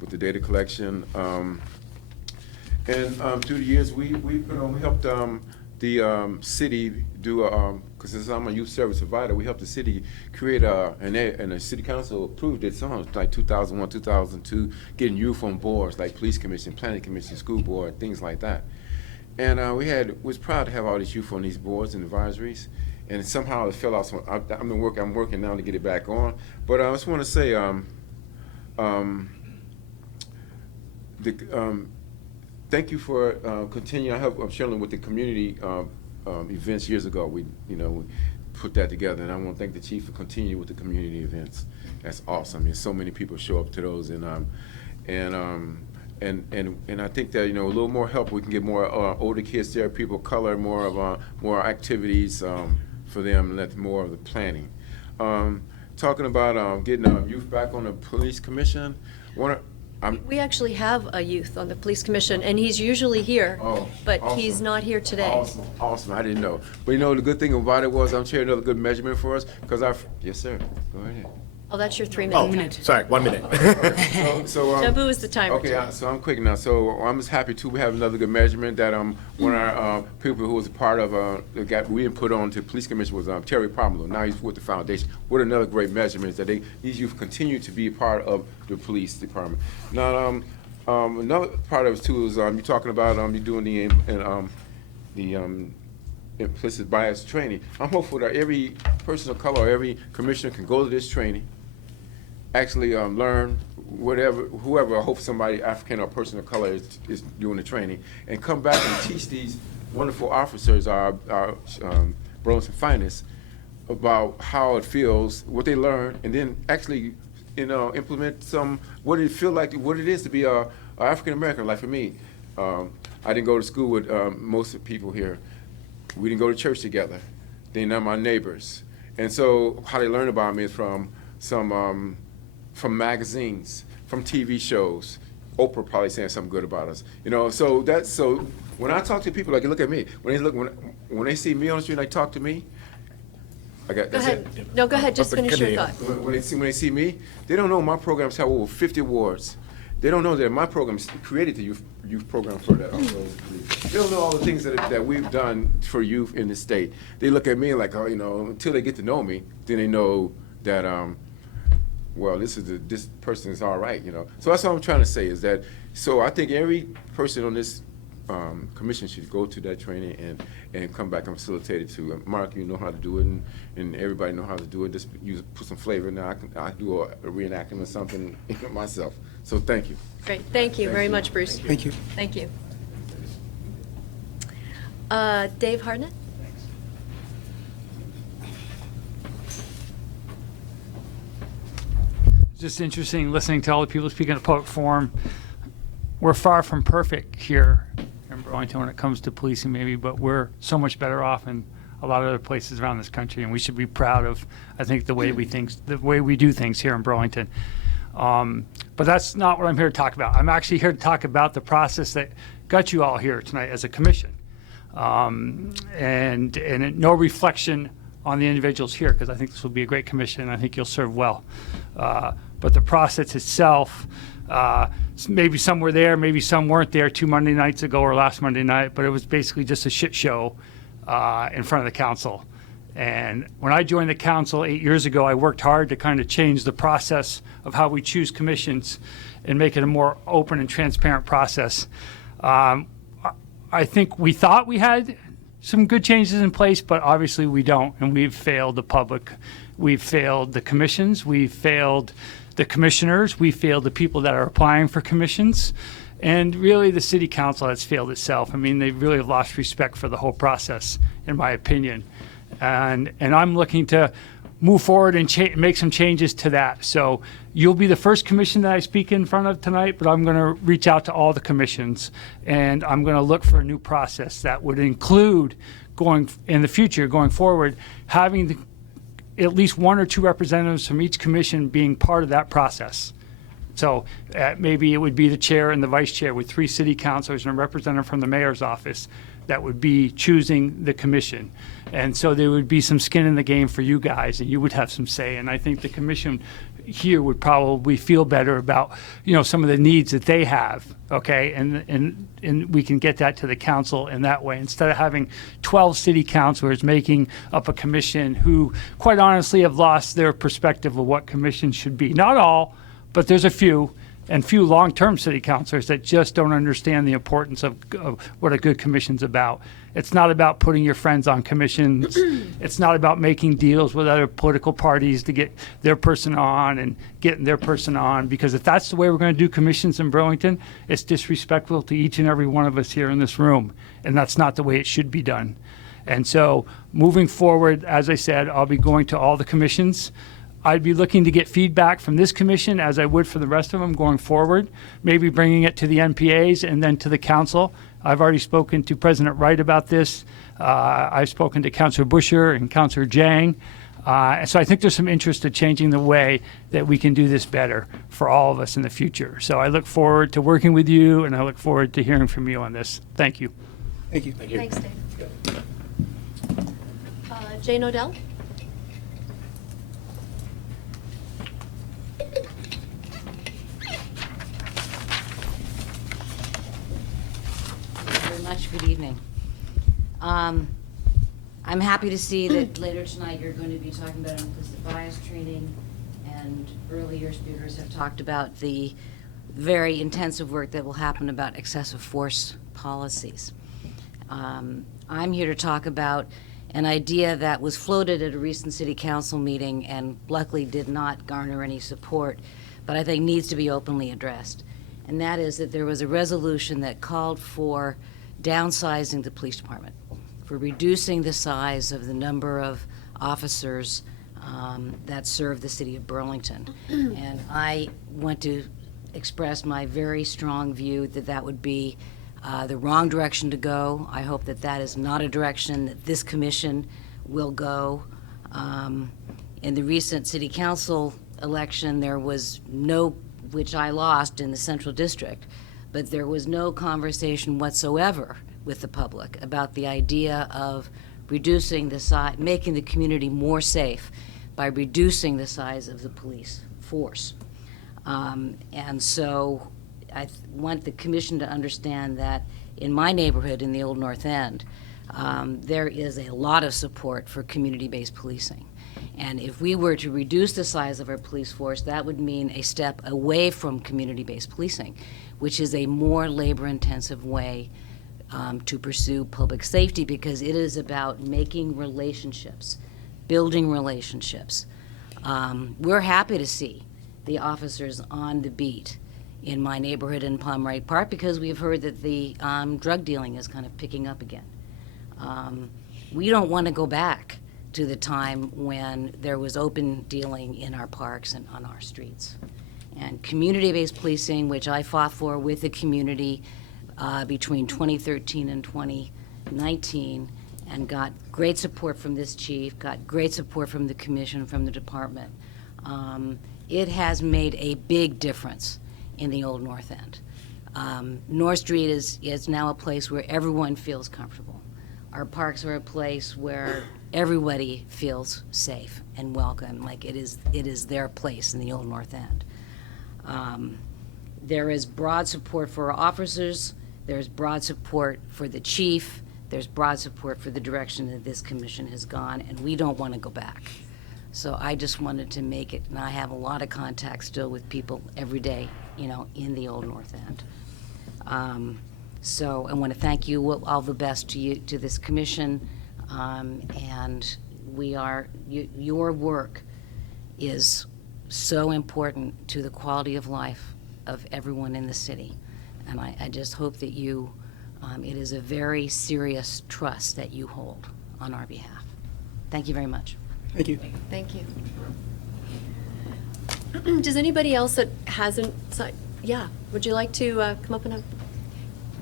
with the data collection. And through the years, we helped the city do because I'm a youth service provider. We helped the city create and the city council approved it. Sometimes like 2001, 2002, getting youth on boards like police commission, planning commission, school board, things like that. And was proud to have all these youth on these boards and advisories. And somehow it fell out. So I'm working now to get it back on. But I just want to say, thank you for continuing. I'm sharing with the community events years ago. We put that together, and I want to thank the chief for continuing with the community events. That's awesome. And so many people show up to those, and I think that a little more help, we can get more older kids there, people of color, more activities for them, and let more of the planning. Talking about getting youth back on the police commission. We actually have a youth on the police commission, and he's usually here, but awesome. he's not here today. Awesome. I didn't know. But the good thing about it was I'm sharing another good measurement for us, because yes, sir. Go ahead. Oh, that's your 3 minute time. Sorry, 1 minute. Jabu is the timer. Okay, so I'm quick now. So I'm just happy too. We have another good measurement that one of our people who was a part of we put on to police commission was Terry Pomelo. Now he's with the foundation. What another great measurement is that these youth continue to be part of the police department. Now another part of it too is you're talking about you doing the implicit bias training. I'm hopeful that every person of color, every commissioner can go to this training, actually learn whoever, I hope somebody African or person of color is doing the training, and come back and teach these wonderful officers, our Burlington finest, about how it feels, what they learn, and then actually implement what it feel like, what it is to be a African American. Like for me, I didn't go to school with most of the people here. We didn't go to church together. They're not my neighbors. And so how they learn about me is from from magazines, from TV shows. Oprah probably saying something good about us. So when I talk to people, like, look at me. When they see me on the street and they talk to me, Go ahead. No, go ahead. Just finish your thought. When they see me, they don't know my programs have over 50 awards. They don't know that my program created the youth program for that. They don't know all the things that we've done for youth in the state. They look at me like, until they get to know me, then they know that, well, this person is all right, So that's what I'm trying to say is that, so I think every person on this commission should go to that training and come back and facilitate it too. Mark, you know how to do it, and everybody know how to do it. Just put some flavor. Now I do a reenactment or something myself. So thank you. Great. Thank you very much, Bruce. Thank you. Thank you. Dave Hartnett? Just interesting listening to all the people speaking at the public forum. We're far from perfect here in Burlington when it comes to policing, maybe, but we're so much better off in a lot of other places around this country, and we should be proud of, I think, the way we do things here in Burlington. But that's not what I'm here to talk about. I'm actually here to talk about the process that got you all here tonight as a commission, and no reflection on the individuals here, because I think this will be a great commission, and I think you'll serve well. But the process itself, maybe some were there, maybe some weren't there 2 Monday nights ago or last Monday night, but it was basically just a shit show in front of the council. And when I joined the council 8 years ago, I worked hard to kind of change the process of how we choose commissions and make it a more open and transparent process. I think we thought we had some good changes in place, but obviously we don't, and we've failed the public. We've failed the commissions. We've failed the commissioners. We failed the people that are applying for commissions. And really, the city council has failed itself. I mean, they really have lost respect for the whole process, in my opinion. And I'm looking to move forward and make some changes to that. So you'll be the first commission that I speak in front of tonight, but I'm going to reach out to all the commissions, and I'm going to look for a new process that would include going in the future, going forward, having at least 1 or 2 representatives from each commission being part of that process. So maybe it would be the chair and the vice chair with 3 city councilors and a representative from the mayor's office that would be choosing the commission. And so there would be some skin in the game for you guys, and you would have some say. And I think the commission here would probably feel better about, some of the needs that they have, okay? And we can get that to the council in that way, instead of having 12 city councilors making up a commission who, quite honestly, have lost their perspective of what commissions should be. Not all, but there's a few long-term city councilors that just don't understand the importance of what a good commission's about. It's not about putting your friends on commissions. It's not about making deals with other political parties to get their person on and getting their person on, because if that's the way we're going to do commissions in Burlington, it's disrespectful to each and every one of us here in this room, and that's not the way it should be done. And so moving forward, as I said, I'll be going to all the commissions. I'd be looking to get feedback from this commission as I would for the rest of them going forward, maybe bringing it to the NPAs and then to the council. I've already spoken to President Wright about this. I've spoken to Councilor Busher and Councilor Jang. So I think there's some interest in changing the way that we can do this better for all of us in the future. So I look forward to working with you, and I look forward to hearing from you on this. Thank you. Thank you. Thanks, Dave. Jane Odell? Much. Good evening. I'm happy to see that later tonight you're going to be talking about implicit bias training, and earlier speakers have talked about the very intensive work that will happen about excessive force policies. I'm here to talk about an idea that was floated at a recent city council meeting and luckily did not garner any support, but I think needs to be openly addressed. And that is that there was a resolution that called for downsizing the police department, for reducing the size of the number of officers that serve the city of Burlington. And I want to express my very strong view that that would be the wrong direction to go. I hope that that is not a direction that this commission will go. In the recent city council election, there was no, which I lost in the Central District, but there was no conversation whatsoever with the public about the idea of reducing the size, making the community more safe by reducing the size of the police force. And so I want the commission to understand that in my neighborhood, in the Old North End, there is a lot of support for community-based policing. And if we were to reduce the size of our police force, that would mean a step away from community-based policing, which is a more labor-intensive way to pursue public safety, because it is about making relationships, building relationships. We're happy to see the officers on the beat in my neighborhood in Pomeroy Park, because we've heard that the drug dealing is kind of picking up again. We don't want to go back to the time when there was open dealing in our parks and on our streets. And community-based policing, which I fought for with the community between 2013 and 2019, and got great support from this chief, got great support from the commission, from the department. It has made a big difference in the Old North End. North Street is now a place where everyone feels comfortable. Our parks are a place where everybody feels safe and welcome, like it is their place in the Old North End. There is broad support for our officers, there's broad support for the chief, there's broad support for the direction that this commission has gone, and we don't want to go back. So I just wanted to make it, and I have a lot of contact still with people every day, in the Old North End. So I want to thank you, all the best to you, to this commission, and your work is so important to the quality of life of everyone in the city. And I just hope that it is a very serious trust that you hold on our behalf. Thank you very much. Thank you. Thank you. Does anybody else that hasn't, would you like to come up and have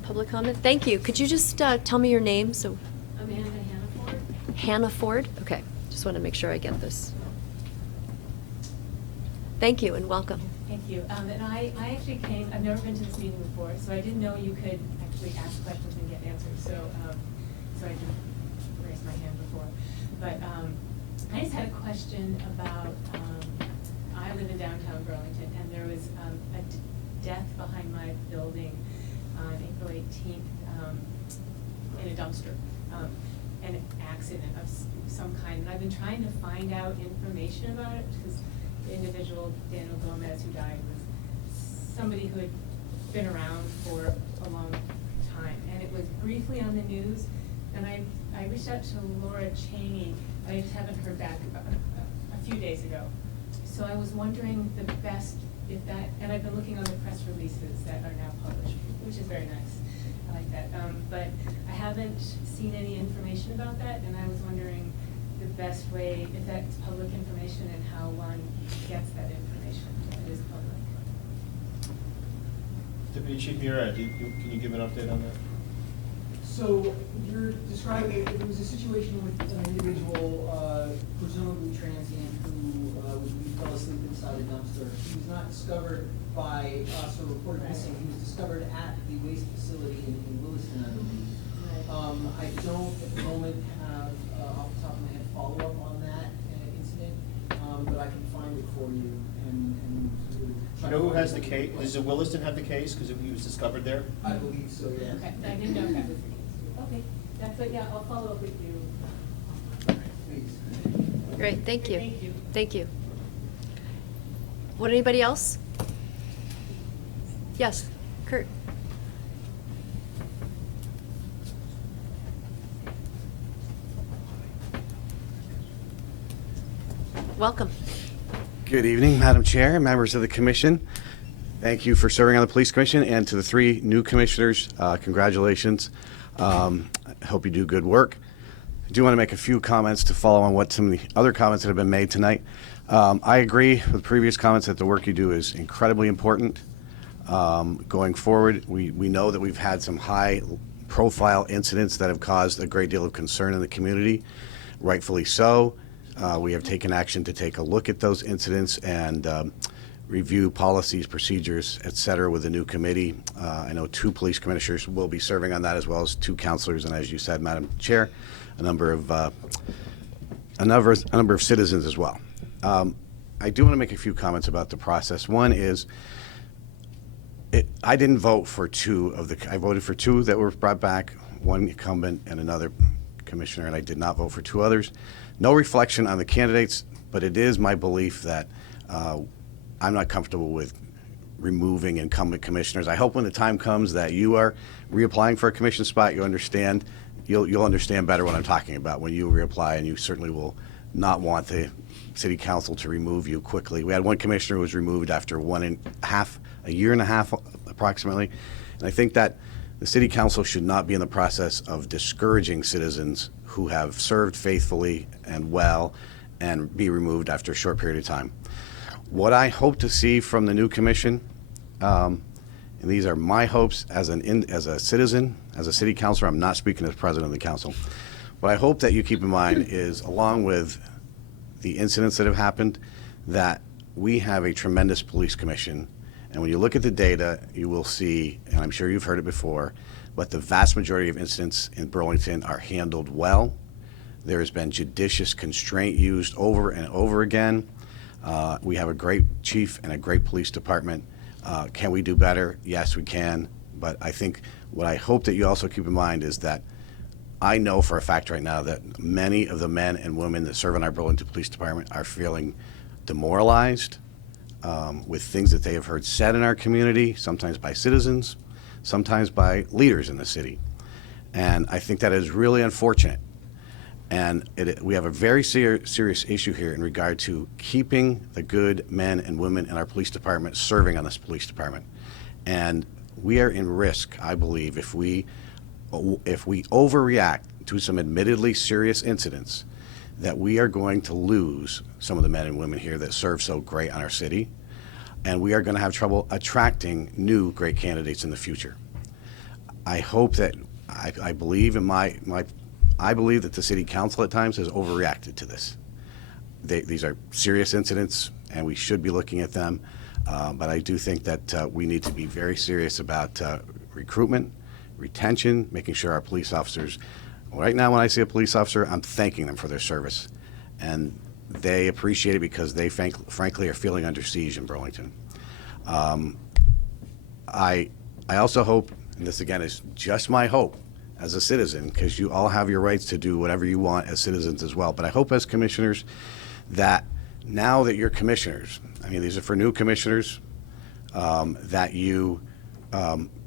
public comment? Thank you. Could you just tell me your name? So Amanda Hannaford. Hannah Ford? Okay, just want to make sure I get this. Thank you and welcome. Thank you. And I actually came, I've never been to this meeting before, so I didn't know you could actually ask questions and get answers. So I didn't raise my hand before. But I just had a question about, I live in downtown Burlington, and there was a death behind my building on April 18th in a dumpster. An accident of some kind. And I've been trying to find out information about it because the individual, Daniel Gomez, who died, was somebody who had been around for a long time. And it was briefly on the news, and I reached out to Laura Cheney. I just haven't heard back a few days ago. So I was wondering the best, and I've been looking on the press releases that are now published, which is very nice. I like that. But I haven't seen any information about that, and I was wondering the best way, if that's public information, and how one gets that information if it is public. Deputy Chief Murad, can you give an update on that? So you're describing, there was a situation with an individual, presumably transient, who fell asleep inside a dumpster. He was not discovered by us or reported missing. He was discovered at the waste facility in Williston, I believe. I don't at the moment have, off the top of my head, follow-up on that incident, but I can find it for you and Do you know who has the case? Does the Williston have the case because he was discovered there? I believe so, yes. Okay, I didn't know if that was the case. Okay, that's it, yeah, I'll follow up with you. Please. Great, thank you. Thank you. Thank you. Would anybody else? Yes, Kurt. Welcome. Good evening, Madam Chair, members of the commission. Thank you for serving on the Police Commission, and to the 3 new commissioners, congratulations. I hope you do good work. I do want to make a few comments to follow on what some of the other comments that have been made tonight. I agree with previous comments that the work you do is incredibly important. Going forward, we know that we've had some high-profile incidents that have caused a great deal of concern in the community, rightfully so. We have taken action to take a look at those incidents and review policies, procedures, et cetera, with the new committee. I know 2 police commissioners will be serving on that, as well as 2 counselors, and as you said, Madam Chair, a number of citizens as well. I do want to make a few comments about the process. One is, I didn't vote for 2 of the. I voted for 2 that were brought back, 1 incumbent and another commissioner, and I did not vote for 2 others. No reflection on the candidates, but it is my belief that I'm not comfortable with removing incumbent commissioners. I hope when the time comes that you are reapplying for a commission spot, you'll understand better what I'm talking about when you reapply, and you certainly will not want the city council to remove you quickly. We had 1 commissioner who was removed after a year and a half approximately, and I think that the city council should not be in the process of discouraging citizens who have served faithfully and well and be removed after a short period of time. What I hope to see from the new commission, and these are my hopes as a citizen, as a city councilor, I'm not speaking as president of the council. What I hope that you keep in mind is, along with the incidents that have happened, that we have a tremendous police commission. And when you look at the data, you will see, and I'm sure you've heard it before, but the vast majority of incidents in Burlington are handled well. There has been judicious constraint used over and over again. We have a great chief and a great police department. Can we do better? Yes, we can. But I think what I hope that you also keep in mind is that I know for a fact right now that many of the men and women that serve in our Burlington Police Department are feeling demoralized with things that they have heard said in our community, sometimes by citizens, sometimes by leaders in the city. And I think that is really unfortunate. And we have a very serious issue here in regard to keeping the good men and women in our police department serving on this police department. And we are in risk, I believe, if we overreact to some admittedly serious incidents, that we are going to lose some of the men and women here that serve so great on our city, and we are going to have trouble attracting new great candidates in the future. I hope that I believe in I believe that the city council at times has overreacted to this. These are serious incidents, and we should be looking at them. But I do think that we need to be very serious about recruitment, retention, making sure our police officers. Right now, when I see a police officer, I'm thanking them for their service, and they appreciate it because they frankly are feeling under siege in Burlington. I also hope, and this again is just my hope as a citizen, because you all have your rights to do whatever you want as citizens as well, but I hope as commissioners that now that you're commissioners, I mean, these are for new commissioners, that you,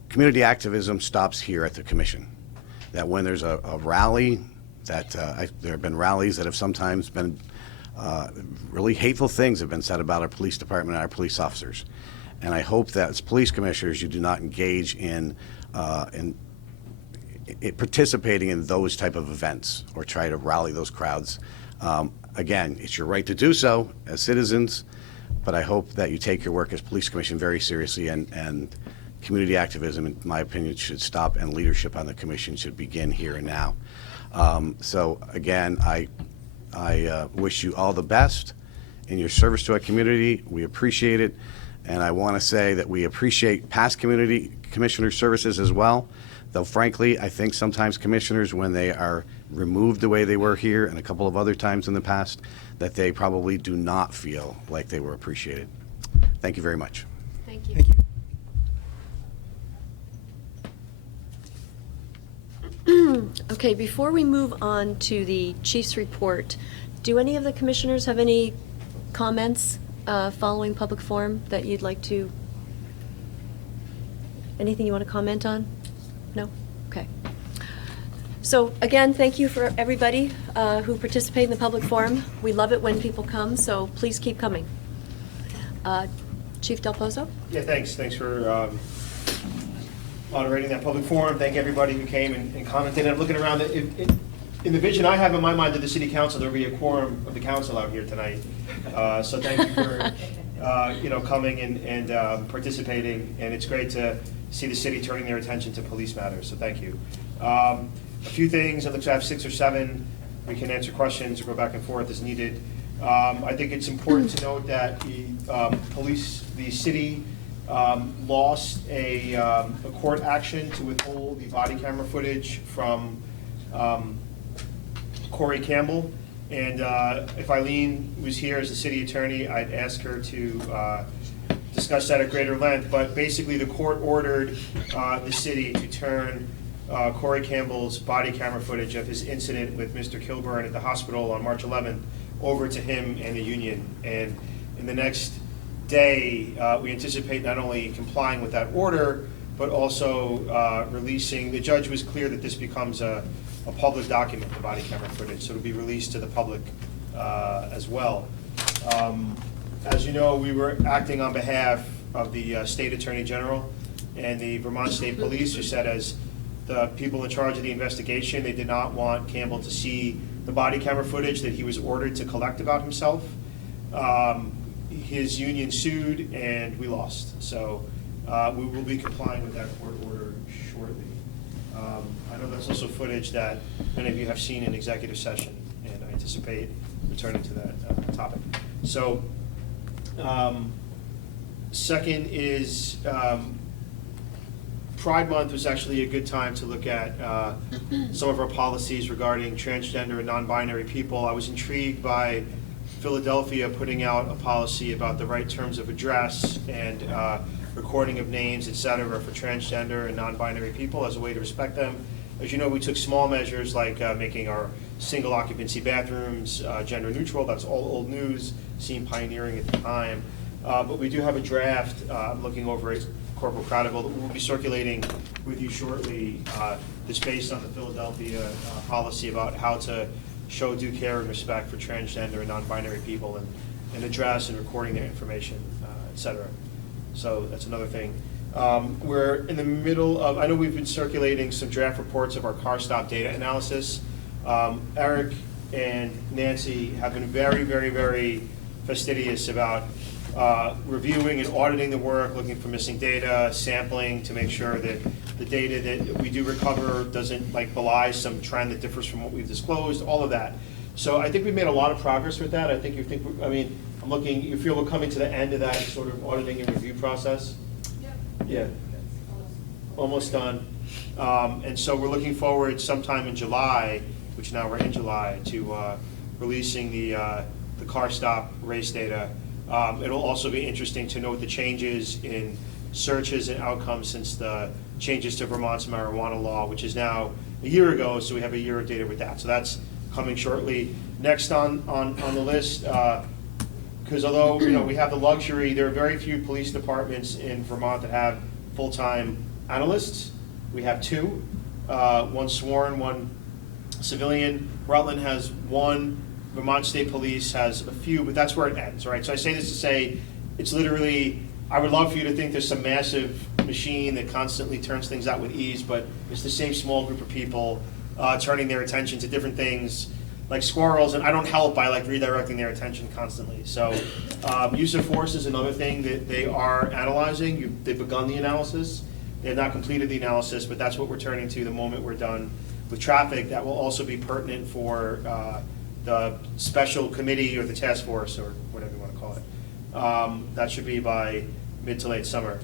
community activism stops here at the commission. That when there's a rally, that there have been rallies that have sometimes been really hateful things have been said about our police department and our police officers. And I hope that as police commissioners, you do not engage in participating in those type of events or try to rally those crowds. Again, it's your right to do so as citizens, but I hope that you take your work as police commission very seriously, and community activism, in my opinion, should stop, and leadership on the commission should begin here and now. So again, I wish you all the best in your service to our community. We appreciate it, and I want to say that we appreciate past community commissioner services as well. Though frankly, I think sometimes commissioners, when they are removed the way they were here and a couple of other times in the past, that they probably do not feel like they were appreciated. Thank you very much. Thank you. Thank you. Okay, before we move on to the chief's report, do any of the commissioners have any comments following public forum that you'd like to, anything you want to comment on? No? Okay. So again, thank you for everybody who participated in the public forum. We love it when people come, so please keep coming. Chief Del Pozo? Yeah, thanks. Thanks for moderating that public forum. Thank everybody who came and commented. I'm looking around. In the vision I have in my mind of the city council, there'll be a quorum of the council out here tonight. So thank you for coming and participating. And it's great to see the city turning their attention to police matters. So thank you. A few things. It looks like I have 6 or 7. We can answer questions or go back and forth as needed. I think it's important to note that the city lost a court action to withhold the body camera footage from Corey Campbell. And if Eileen was here as the city attorney, I'd ask her to discuss that at greater length. But basically, the court ordered the city to turn Corey Campbell's body camera footage of his incident with Mr. Kilburn at the hospital on March 11th over to him and the union. And in the next day, we anticipate not only complying with that order, but also releasing. The judge was clear that this becomes a public document, the body camera footage, so it'll be released to the public as well. As you know, we were acting on behalf of the State Attorney General and the Vermont State Police, who said as the people in charge of the investigation, they did not want Campbell to see the body camera footage that he was ordered to collect about himself. His union sued and we lost. So we will be complying with that court order shortly. I know that's also footage that many of you have seen in executive session, and I anticipate returning to that topic. So second is Pride Month was actually a good time to look at some of our policies regarding transgender and non-binary people. I was intrigued by Philadelphia putting out a policy about the right terms of address and recording of names, et cetera, for transgender and non-binary people as a way to respect them. As you know, we took small measures like making our single occupancy bathrooms gender neutral. That's all old news, seemed pioneering at the time. But we do have a draft, I'm looking over it, Corporal Cradible, that we'll be circulating with you shortly, that's based on the Philadelphia policy about how to show due care and respect for transgender and non-binary people and address and recording their information, et cetera. So that's another thing. We're in the middle of, I know we've been circulating some draft reports of our car stop data analysis. Eric and Nancy have been very, very, very fastidious about reviewing and auditing the work, looking for missing data, sampling to make sure that the data that we do recover doesn't belie some trend that differs from what we've disclosed, all of that. So I think we've made a lot of progress with that. I'm looking, you feel we're coming to the end of that sort of auditing and review process? Yeah. Almost done. And so we're looking forward sometime in July, which now we're in July, to releasing the car stop race data. It'll also be interesting to note the changes in searches and outcomes since the changes to Vermont's marijuana law, which is now a year ago, so we have a year of data with that. So that's coming shortly. Next on the list, because although we have the luxury, there are very few police departments in Vermont that have full-time analysts. We have two, one sworn, one civilian. Rutland has one. Vermont State Police has a few, but that's where it ends, right? So I say this to say, it's literally, I would love for you to think there's some massive machine that constantly turns things out with ease, but it's the same small group of people turning their attention to different things like squirrels, and I don't help by redirecting their attention constantly. So use of force is another thing that they are analyzing. They've begun the analysis. They have not completed the analysis, but that's what we're turning to the moment we're done with traffic. That will also be pertinent for the special committee or the task force or whatever you want to call it. That should be by mid to late summer.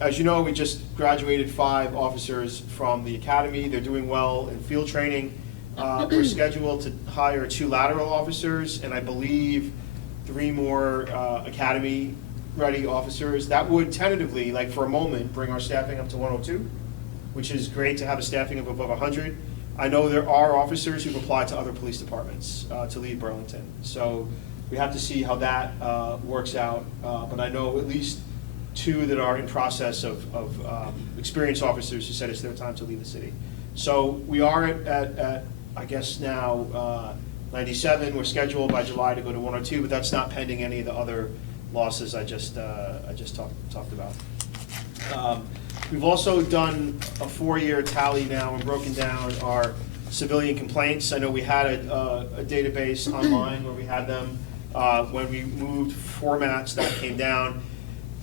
As you know, we just graduated 5 officers from the academy. They're doing well in field training. We're scheduled to hire 2 lateral officers and I believe 3 more academy-ready officers. That would tentatively, for a moment, bring our staffing up to 102, which is great to have a staffing of above 100. I know there are officers who've applied to other police departments to leave Burlington. So we have to see how that works out. But I know at least 2 that are in process of experienced officers who said it's their time to leave the city. So we are at I guess now 97. We're scheduled by July to go to 102, but that's not pending any of the other losses I just talked about. We've also done a 4-year tally now and broken down our civilian complaints. I know we had a database online where we had them. When we moved formats, that came down.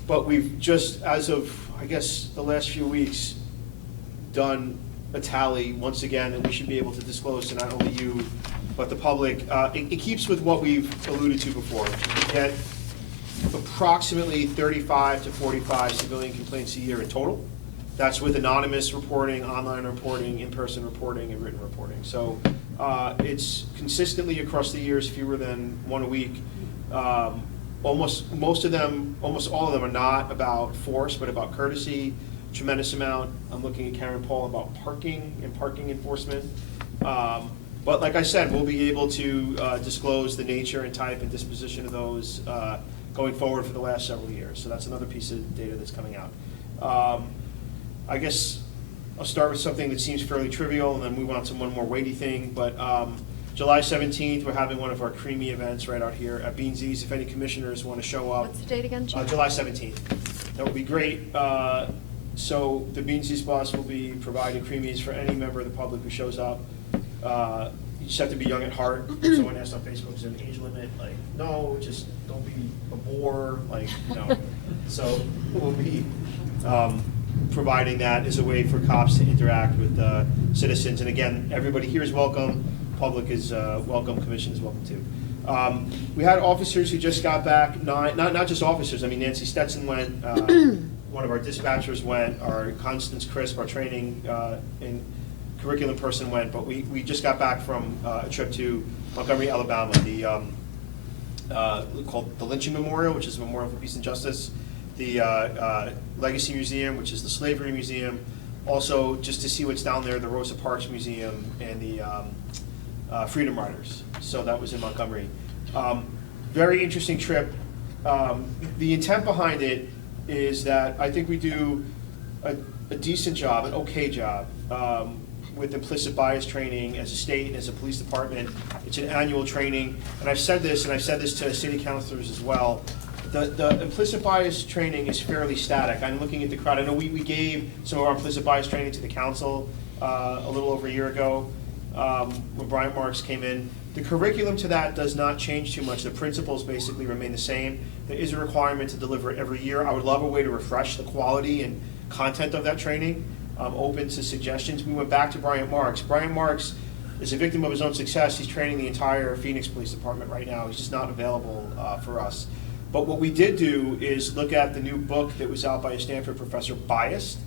But we've just, as of, I guess, the last few weeks, done a tally once again that we should be able to disclose to not only you, but the public. It keeps with what we've alluded to before. We get approximately 35 to 45 civilian complaints a year in total. That's with anonymous reporting, online reporting, in-person reporting, and written reporting. So it's consistently across the years fewer than 1 a week. Almost all of them are not about force, but about courtesy. Tremendous amount. I'm looking at Karen Paul about parking and parking enforcement. But like I said, we'll be able to disclose the nature and type and disposition of those going forward for the last several years. So that's another piece of data that's coming out. I guess I'll start with something that seems fairly trivial and then move on to one more weighty thing. But July 17th, we're having one of our creamy events right out here at Beansies. If any commissioners want to show up. What's the date again, Jim? July 17th. That would be great. So the Beansies boss will be providing creamies for any member of the public who shows up. You just have to be young at heart. Someone asked on Facebook, is there an age limit? No, just don't be a bore. No. So we'll be providing that as a way for cops to interact with citizens. And again, everybody here is welcome. Public is welcome. Commission is welcome too. We had officers who just got back. Not just officers. I mean, Nancy Stetson went. one of our dispatchers went, our Constance Crisp, our training and curriculum person went, but we just got back from a trip to Montgomery, Alabama, called the Lynching Memorial, which is a memorial for peace and justice, the Legacy Museum, which is the Slavery Museum, also just to see what's down there, the Rosa Parks Museum, and the Freedom Riders. So that was in Montgomery. Very interesting trip. The intent behind it is that I think we do a decent job, an okay job, with implicit bias training as a state and as a police department. It's an annual training, and I've said this to city councilors as well. The implicit bias training is fairly static. I'm looking at the crowd. I know we gave some of our implicit bias training to the council a little over a year ago when Bryant Marks came in. The curriculum to that does not change too much. The principles basically remain the same. There is a requirement to deliver it every year. I would love a way to refresh the quality and content of that training. I'm open to suggestions. We went back to Bryant Marks. Bryant Marks is a victim of his own success. He's training the entire Phoenix Police Department right now. He's just not available for us. But what we did do is look at the new book that was out by a Stanford professor, Biased.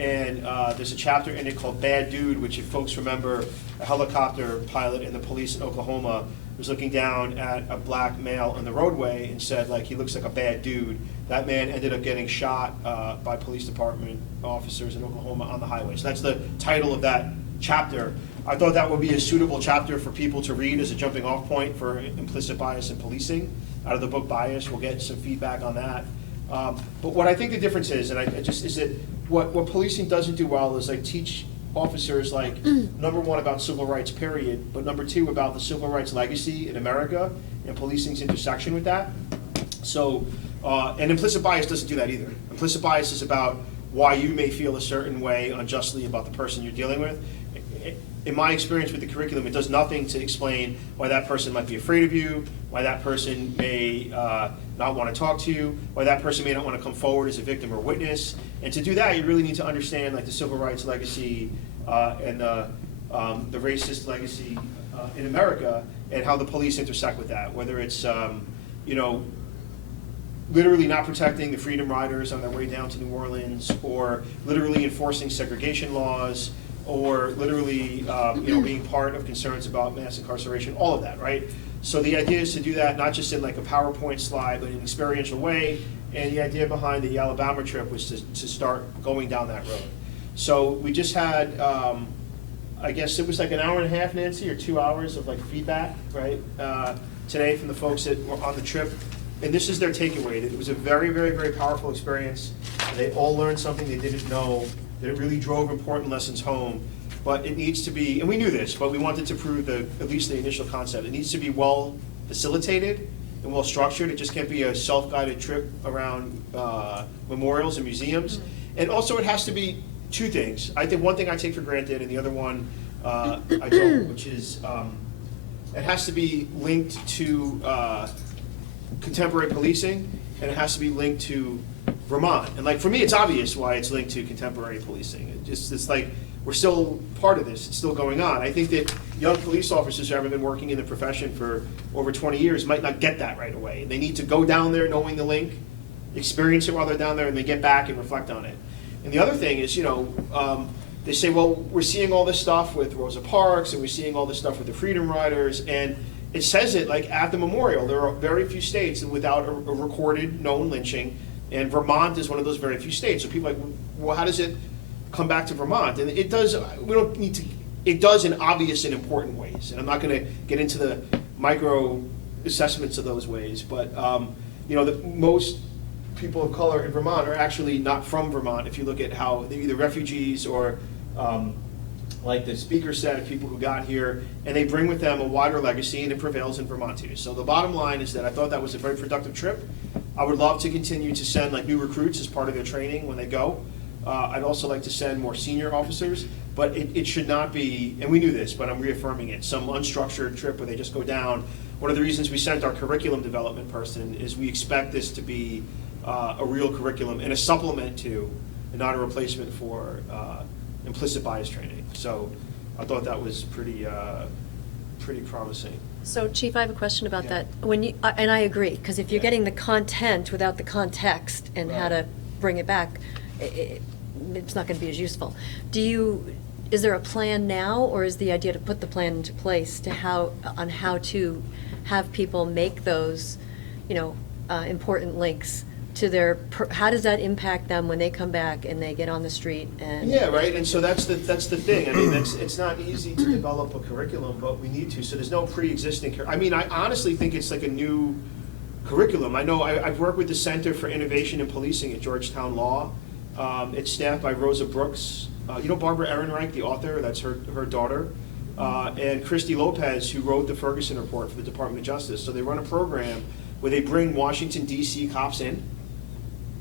And there's a chapter in it called Bad Dude, which if folks remember, a helicopter pilot in the police in Oklahoma was looking down at a black male on the roadway and said, like, he looks like a bad dude. That man ended up getting shot by police department officers in Oklahoma on the highway. So that's the title of that chapter. I thought that would be a suitable chapter for people to read as a jumping off point for implicit bias in policing. Out of the book Bias, we'll get some feedback on that. But what I think the difference is, is that what policing doesn't do well is like teach officers, like, number one, about civil rights, period, but number two, about the civil rights legacy in America and policing's intersection with that. So, and implicit bias doesn't do that either. Implicit bias is about why you may feel a certain way unjustly about the person you're dealing with. In my experience with the curriculum, it does nothing to explain why that person might be afraid of you, why that person may not want to talk to you, why that person may not want to come forward as a victim or witness. And to do that, you really need to understand, like, the civil rights legacy and the racist legacy in America and how the police intersect with that, whether it's, literally not protecting the Freedom Riders on their way down to New Orleans, or literally enforcing segregation laws, or literally being part of concerns about mass incarceration, all of that, right? So the idea is to do that not just in like a PowerPoint slide, but in an experiential way. And the idea behind the Alabama trip was to start going down that road. So we just had, I guess it was like an hour and a half, Nancy, or 2 hours of like feedback, right? Today from the folks that were on the trip. And this is their takeaway, that it was a very, very, very powerful experience. They all learned something they didn't know, that it really drove important lessons home. But it needs to be, and we knew this, but we wanted to prove at least the initial concept. It needs to be well facilitated and well structured. It just can't be a self-guided trip around memorials and museums. And also it has to be two things. I think one thing I take for granted and the other one I don't, which is it has to be linked to contemporary policing, and it has to be linked to Vermont. And like, for me, it's obvious why it's linked to contemporary policing. It's like, we're still part of this, it's still going on. I think that young police officers who haven't been working in the profession for over 20 years might not get that right away. They need to go down there knowing the link, experience it while they're down there, and they get back and reflect on it. And the other thing is, they say, well, we're seeing all this stuff with Rosa Parks, and we're seeing all this stuff with the Freedom Riders, and it says it like at the memorial. There are very few states without a recorded known lynching, and Vermont is one of those very few states. So people are like, well, how does it come back to Vermont? And it does. We don't need to. It does in obvious and important ways. And I'm not going to get into the micro assessments of those ways. But most people of color in Vermont are actually not from Vermont. If you look at how they're either refugees or like the speaker said, people who got here, and they bring with them a wider legacy, and it prevails in Vermont too. So the bottom line is that I thought that was a very productive trip. I would love to continue to send like new recruits as part of their training when they go. I'd also like to send more senior officers, but it should not be, and we knew this, but I'm reaffirming it, some unstructured trip where they just go down. One of the reasons we sent our curriculum development person is we expect this to be a real curriculum and a supplement to, and not a replacement for, implicit bias training. So I thought that was pretty promising. So, Chief, I have a question about Yeah. that. And I agree, because if you're getting the content without the context and how to bring it back, it's not going to be as useful. Is there a plan now, or is the idea to put the plan into place to how to have people make those, important links to their, how does that impact them when they come back and they get on the street and? Yeah, right, and so that's the thing, I mean, it's not easy to develop a curriculum, but we need to, so there's no pre-existing, I mean, I honestly think it's like a new curriculum. I know I've worked with the Center for Innovation in Policing at Georgetown Law. It's staffed by Rosa Brooks. You know Barbara Ehrenreich, the author, that's her daughter, and Christy Lopez, who wrote the Ferguson Report for the Department of Justice. So they run a program where they bring Washington, D.C. cops in,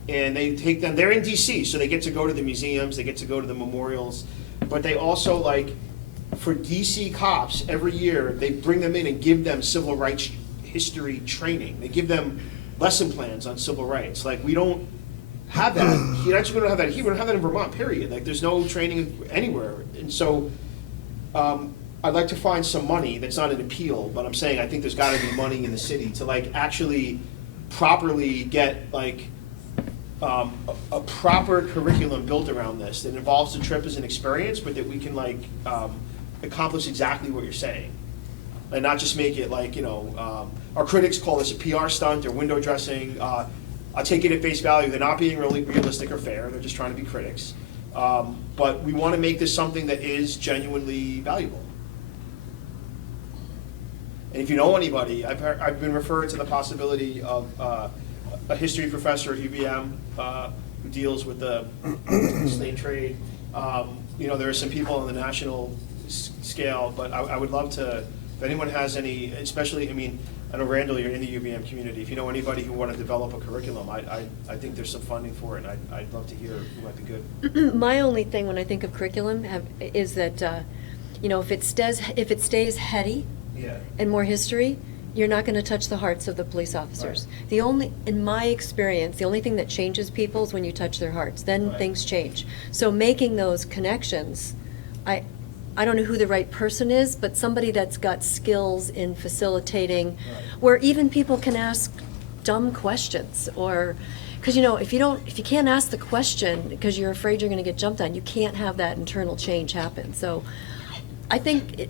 and they take them, they're in D.C., so they get to go to the museums, they get to go to the memorials, but they also, like, for D.C. cops, every year, they bring them in and give them civil rights history training. They give them lesson plans on civil rights. Like, we don't have that. Actually, we don't have that here. We don't have that in Vermont, period. Like, there's no training anywhere. And so I'd like to find some money that's not an appeal, but I'm saying I think there's got to be money in the city to, like, actually properly get, like, a proper curriculum built around this that involves the trip as an experience, but that we can, like, accomplish exactly what you're saying. And not just make it like, our critics call this a PR stunt or window dressing. I take it at face value. They're not being really realistic or fair. They're just trying to be critics. But we want to make this something that is genuinely valuable. And if you know anybody, I've been referred to the possibility of a history professor at UVM who deals with the slave trade. There are some people on the national scale, but I would love to. If anyone has any, especially, I know Randall, you're in the UVM community. If you know anybody who want to develop a curriculum, I think there's some funding for it, and I'd love to hear who might be good. My only thing when I think of curriculum is that, if it stays heady and more history, you're not going to touch the hearts of the police officers. Right. In my experience, the only thing that changes people is when you touch their hearts. Then things change. So making those connections, I don't know who the right person is, but somebody that's got skills in facilitating, where even people can ask dumb questions, or because if you can't ask the question because you're afraid you're going to get jumped on, you can't have that internal change happen. So I think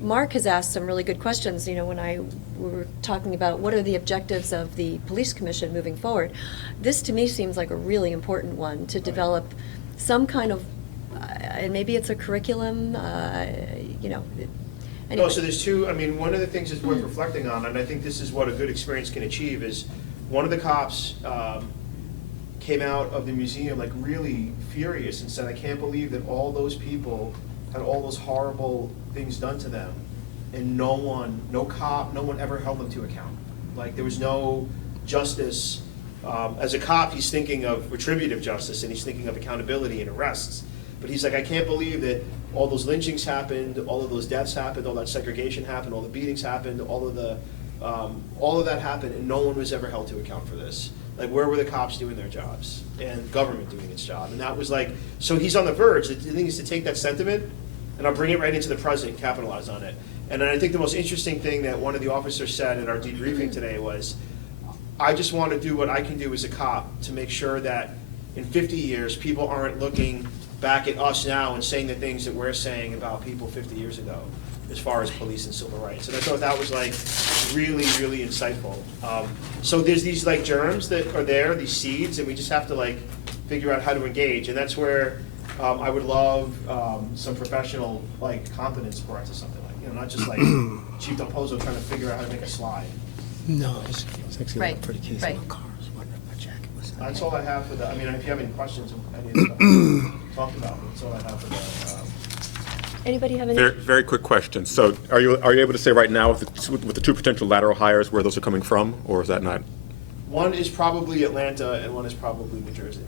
Mark has asked some really good questions. We were talking about what are the objectives of the police commission moving forward. This to me seems like a really important one to develop some kind of. And maybe it's a curriculum, Anyway. No, so there's two, one of the things that's worth reflecting on, and I think this is what a good experience can achieve, is one of the cops came out of the museum like really furious and said, I can't believe that all those people had all those horrible things done to them, and no one ever held them to account. Like, there was no justice. As a cop, he's thinking of retributive justice, and he's thinking of accountability and arrests. But he's like, I can't believe that all those lynchings happened, all of those deaths happened, all that segregation happened, all the beatings happened, all of that happened, and no one was ever held to account for this. Like, where were the cops doing their jobs and government doing its job? And that was like, so he's on the verge. The thing is to take that sentiment, and I'll bring it right into the present and capitalize on it. And then I think the most interesting thing that one of the officers said at our debriefing today was, I just want to do what I can do as a cop to make sure that in 50 years, people aren't looking back at us now and saying the things that we're saying about people 50 years ago as far as police and civil rights. And I thought that was like really, really insightful. So there's these like germs that are there, these seeds, and we just have to like figure out how to engage. And that's where I would love some professional like competence brought into something like, not just like Chief Del Pozo trying to figure out how to make a slide. No, it's actually Right, for the case right. of cars. Wondering if my jacket was. That's all I have for that. If you have any questions on any of the stuff we talked about, that's all I have for that. Anybody have any? Very, very quick question. So are you able to say right now with the two potential lateral hires where those are coming from, or is that not? One is probably Atlanta and one is probably New Jersey.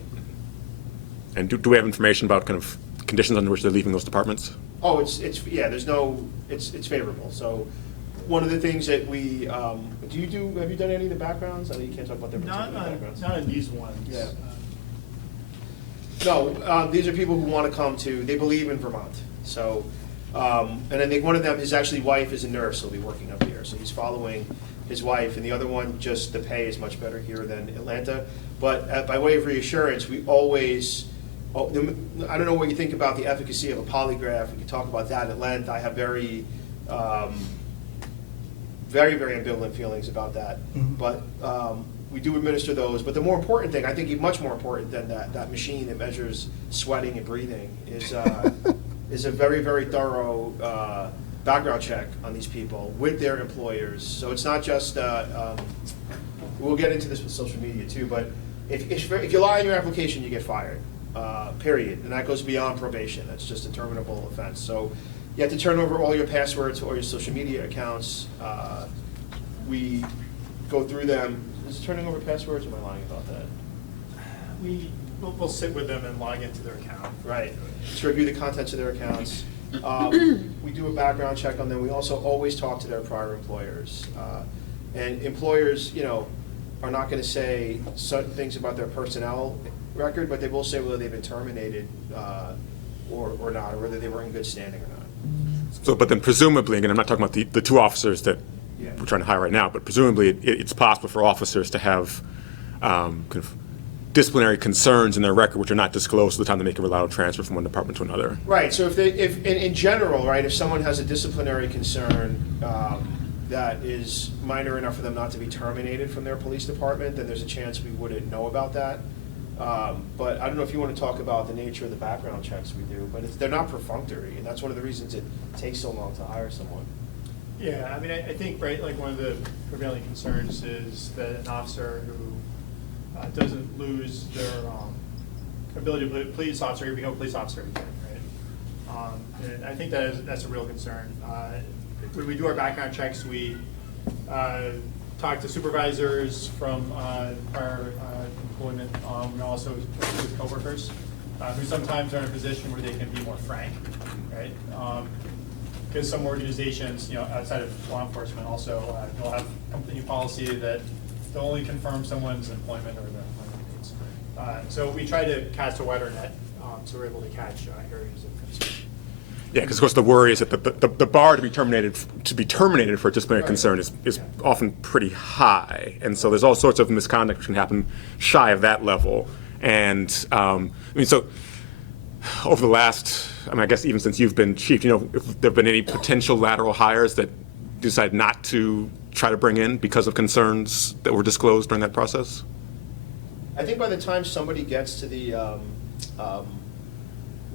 And do we have information about kind of conditions under which they're leaving those departments? Oh, it's favorable. So one of the things that we, have you done any of the backgrounds? I know you can't talk about their particular backgrounds. Not on these ones. Yeah. No, these are people who want to come to, they believe in Vermont. So, and I think one of them, his actually wife is a nurse, he'll be working up here. So he's following his wife, and the other one, just the pay is much better here than Atlanta. But by way of reassurance, we always, I don't know what you think about the efficacy of a polygraph. We can talk about that at length. I have very, very ambivalent feelings about that. But we do administer those. But the more important thing, I think even much more important than that machine that measures sweating and breathing is a very thorough background check on these people with their employers. So it's not just, we'll get into this with social media too, but if you lie in your application, you get fired, period. And that goes beyond probation. That's just a terminable offense. So you have to turn over all your passwords or your social media accounts. We go through them. Is it turning over passwords, or am I lying about that? We'll sit with them and log into their account. Right. To review the contents of their accounts. We do a background check on them. We also always talk to their prior employers. And employers, are not going to say certain things about their personnel record, but they will say whether they've been terminated or not, or whether they were in good standing or not. So, but then presumably, again, I'm not talking about the two officers that Yeah. we're trying to hire right now, but presumably it's possible for officers to have kind of disciplinary concerns in their record which are not disclosed at the time they make a lateral transfer from one department to another. Right, so if in general, right, if someone has a disciplinary concern that is minor enough for them not to be terminated from their police department, then there's a chance we wouldn't know about that. But I don't know if you want to talk about the nature of the background checks we do, but they're not perfunctory, and that's one of the reasons it takes so long to hire someone. Yeah, I mean, I think, right, like one of the prevailing concerns is that an officer who doesn't lose their ability to be a police officer, become a police officer again, right? And I think that's a real concern. When we do our background checks, we talk to supervisors from prior employment. We also talk with coworkers who sometimes are in a position where they can be more frank, right? Because some organizations, outside of law enforcement, also will have company policy that they'll only confirm someone's employment or their employment dates. So we try to cast a wider net, so we're able to catch areas of concern. Yeah, because of course the worry is that the bar to be terminated for a disciplinary concern is often pretty high, and so there's all sorts of misconduct which can happen shy of that level. And so over the last, I guess even since you've been chief, if there have been any potential lateral hires that decide not to try to bring in because of concerns that were disclosed during that process? I think by the time somebody gets to the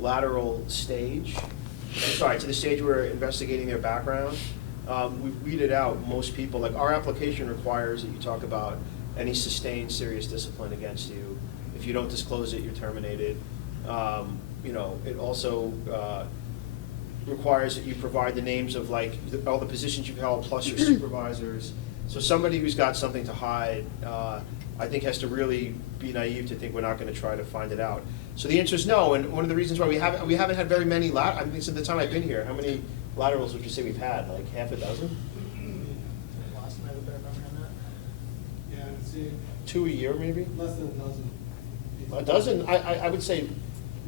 lateral stage, to the stage where we're investigating their background, we've weeded out most people. Like, our application requires that you talk about any sustained serious discipline against you. If you don't disclose it, you're terminated. It also requires that you provide the names of all the positions you've held plus your supervisors. So somebody who's got something to hide, I think, has to really be naive to think we're not going to try to find it out. So the answer is no, and one of the reasons why we haven't had very many since the time I've been here, how many laterals would you say we've had? Like half a dozen? Last night, a better memory on that? Yeah, I'd say 2 a year, maybe? less than a dozen. A dozen? I would say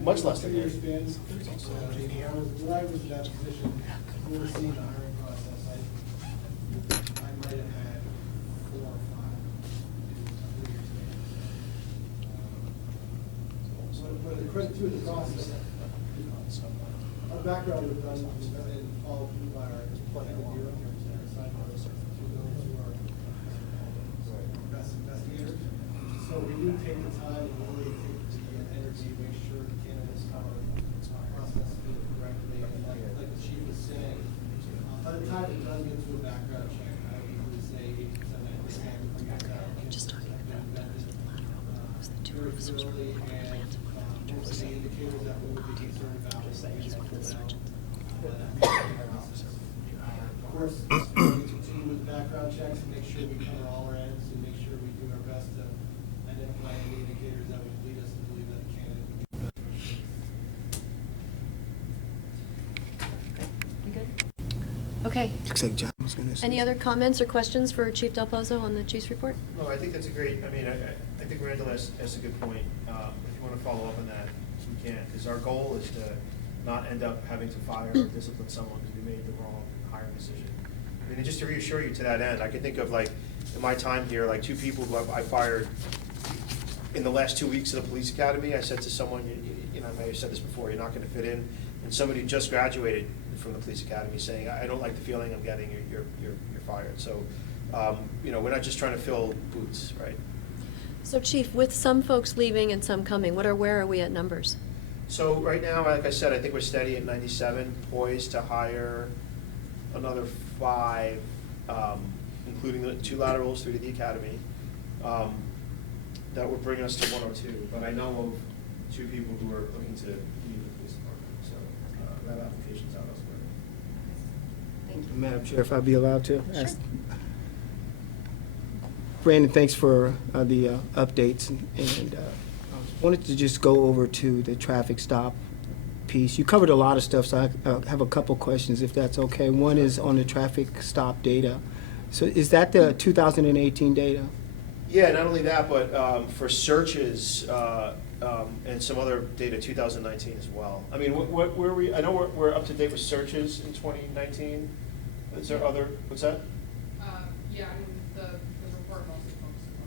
much less than 2 year that. spans. When I was in that position, overseeing the hiring process, I might have had 4 or 5. But the credit to the process, our background was done and followed through by our technical bureau, and assigned those to those who are best investigators. So we do take the time and really take the energy to make sure the candidates are processed correctly. And like the chief was saying, by the time it does get to a background check, I would usually say 80% we get that. Just talking about very thoroughly, and most of the indicators that we would be concerned about is that he's one of the surgeons. Of course, we continue with background checks and make sure we cover all our ends and make sure we do our best to identify any indicators that would lead us to believe that the candidate would be better. We good? Okay. Looks like John was going to say. Any other comments or questions for Chief Del Pozo on the chief's report? No, I think that's a great, I think Randall has a good point. If you want to follow up on that, we can, because our goal is to not end up having to fire or discipline someone because we made the wrong hiring decision. And just to reassure you to that end, I can think of, in my time here, 2 people who I fired in the last 2 weeks of the police academy, I said to someone, I may have said this before, you're not going to fit in. And somebody just graduated from the police academy saying, I don't like the feeling I'm getting, you're fired. So, we're not just trying to fill boots, right? So Chief, with some folks leaving and some coming, where are we at numbers? So right now, like I said, I think we're steady at 97, poised to hire another 5, including the 2 laterals through to the academy. That would bring us to 102. But I know of 2 people who are looking to leave the police department. So we have applications out elsewhere. Thank you. Madam Chair, if I'd be allowed to ask. Brandon, thanks for the updates, and I wanted to just go over to the traffic stop piece. You covered a lot of stuff, so I have a couple questions, if that's okay. One is on the traffic stop data. So is that the 2018 data? Yeah, not only that, but for searches and some other data, 2019 as well. I mean, where are we? I know we're up to date with searches in 2019. Is there other? What's that? Yeah, I mean the report mostly focuses on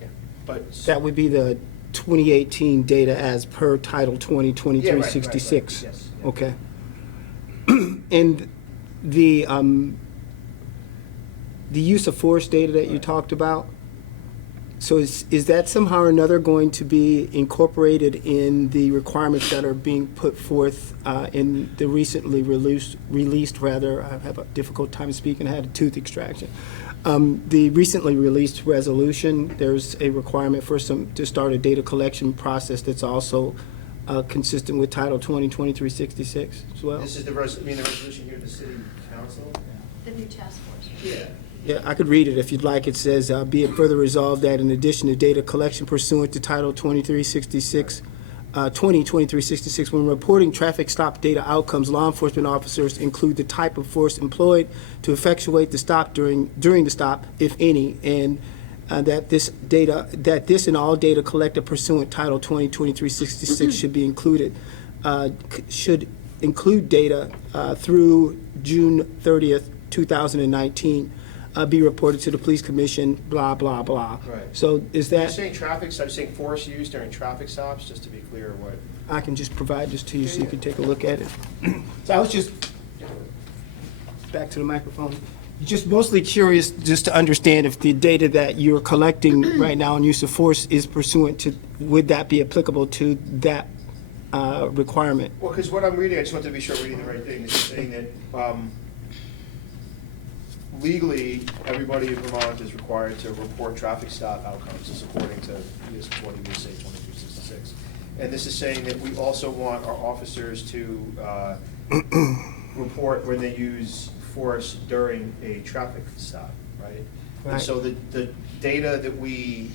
Yeah, but That would be the 2018 data as per Title 20, 2366. Right. Yes. Yeah. Okay. And the use of force data that you talked about, so is that somehow or another going to be incorporated in the requirements that are being put forth in the recently released, I have a difficult time speaking, I had a tooth extraction. The recently released resolution, there's a requirement for to start a data collection process that's also consistent with Title 20, 2366 as well. This is the resolution here to the city council? The new task force. Yeah. Yeah, I could read it if you'd like. It says, be it further resolved that in addition to data collection pursuant to Title 2366, 2366, when reporting traffic stop data outcomes, law enforcement officers include the type of force employed to effectuate the stop during the stop, if any, and that this and all data collected pursuant Title 20, 2366 should be included, should include data through June 30th, 2019. Be reported to the police commission, blah, blah, blah. Right. So is You're that, saying traffic, so I'm saying force used during traffic stops, just to be clear what? I can just provide this to you so you can take a look at it. So I was just, back to the microphone, just mostly curious just to understand if the data that you're collecting right now on use of force is pursuant to, would that be applicable to that requirement? Well, because what I'm reading, I just want to be sure I'm reading the right thing. This is saying that legally, everybody in Vermont is required to report traffic stop outcomes, as according to US 20 USA 2366. And this is saying that we also want our officers to report when they use force during a traffic stop, right? Right. And so the data that we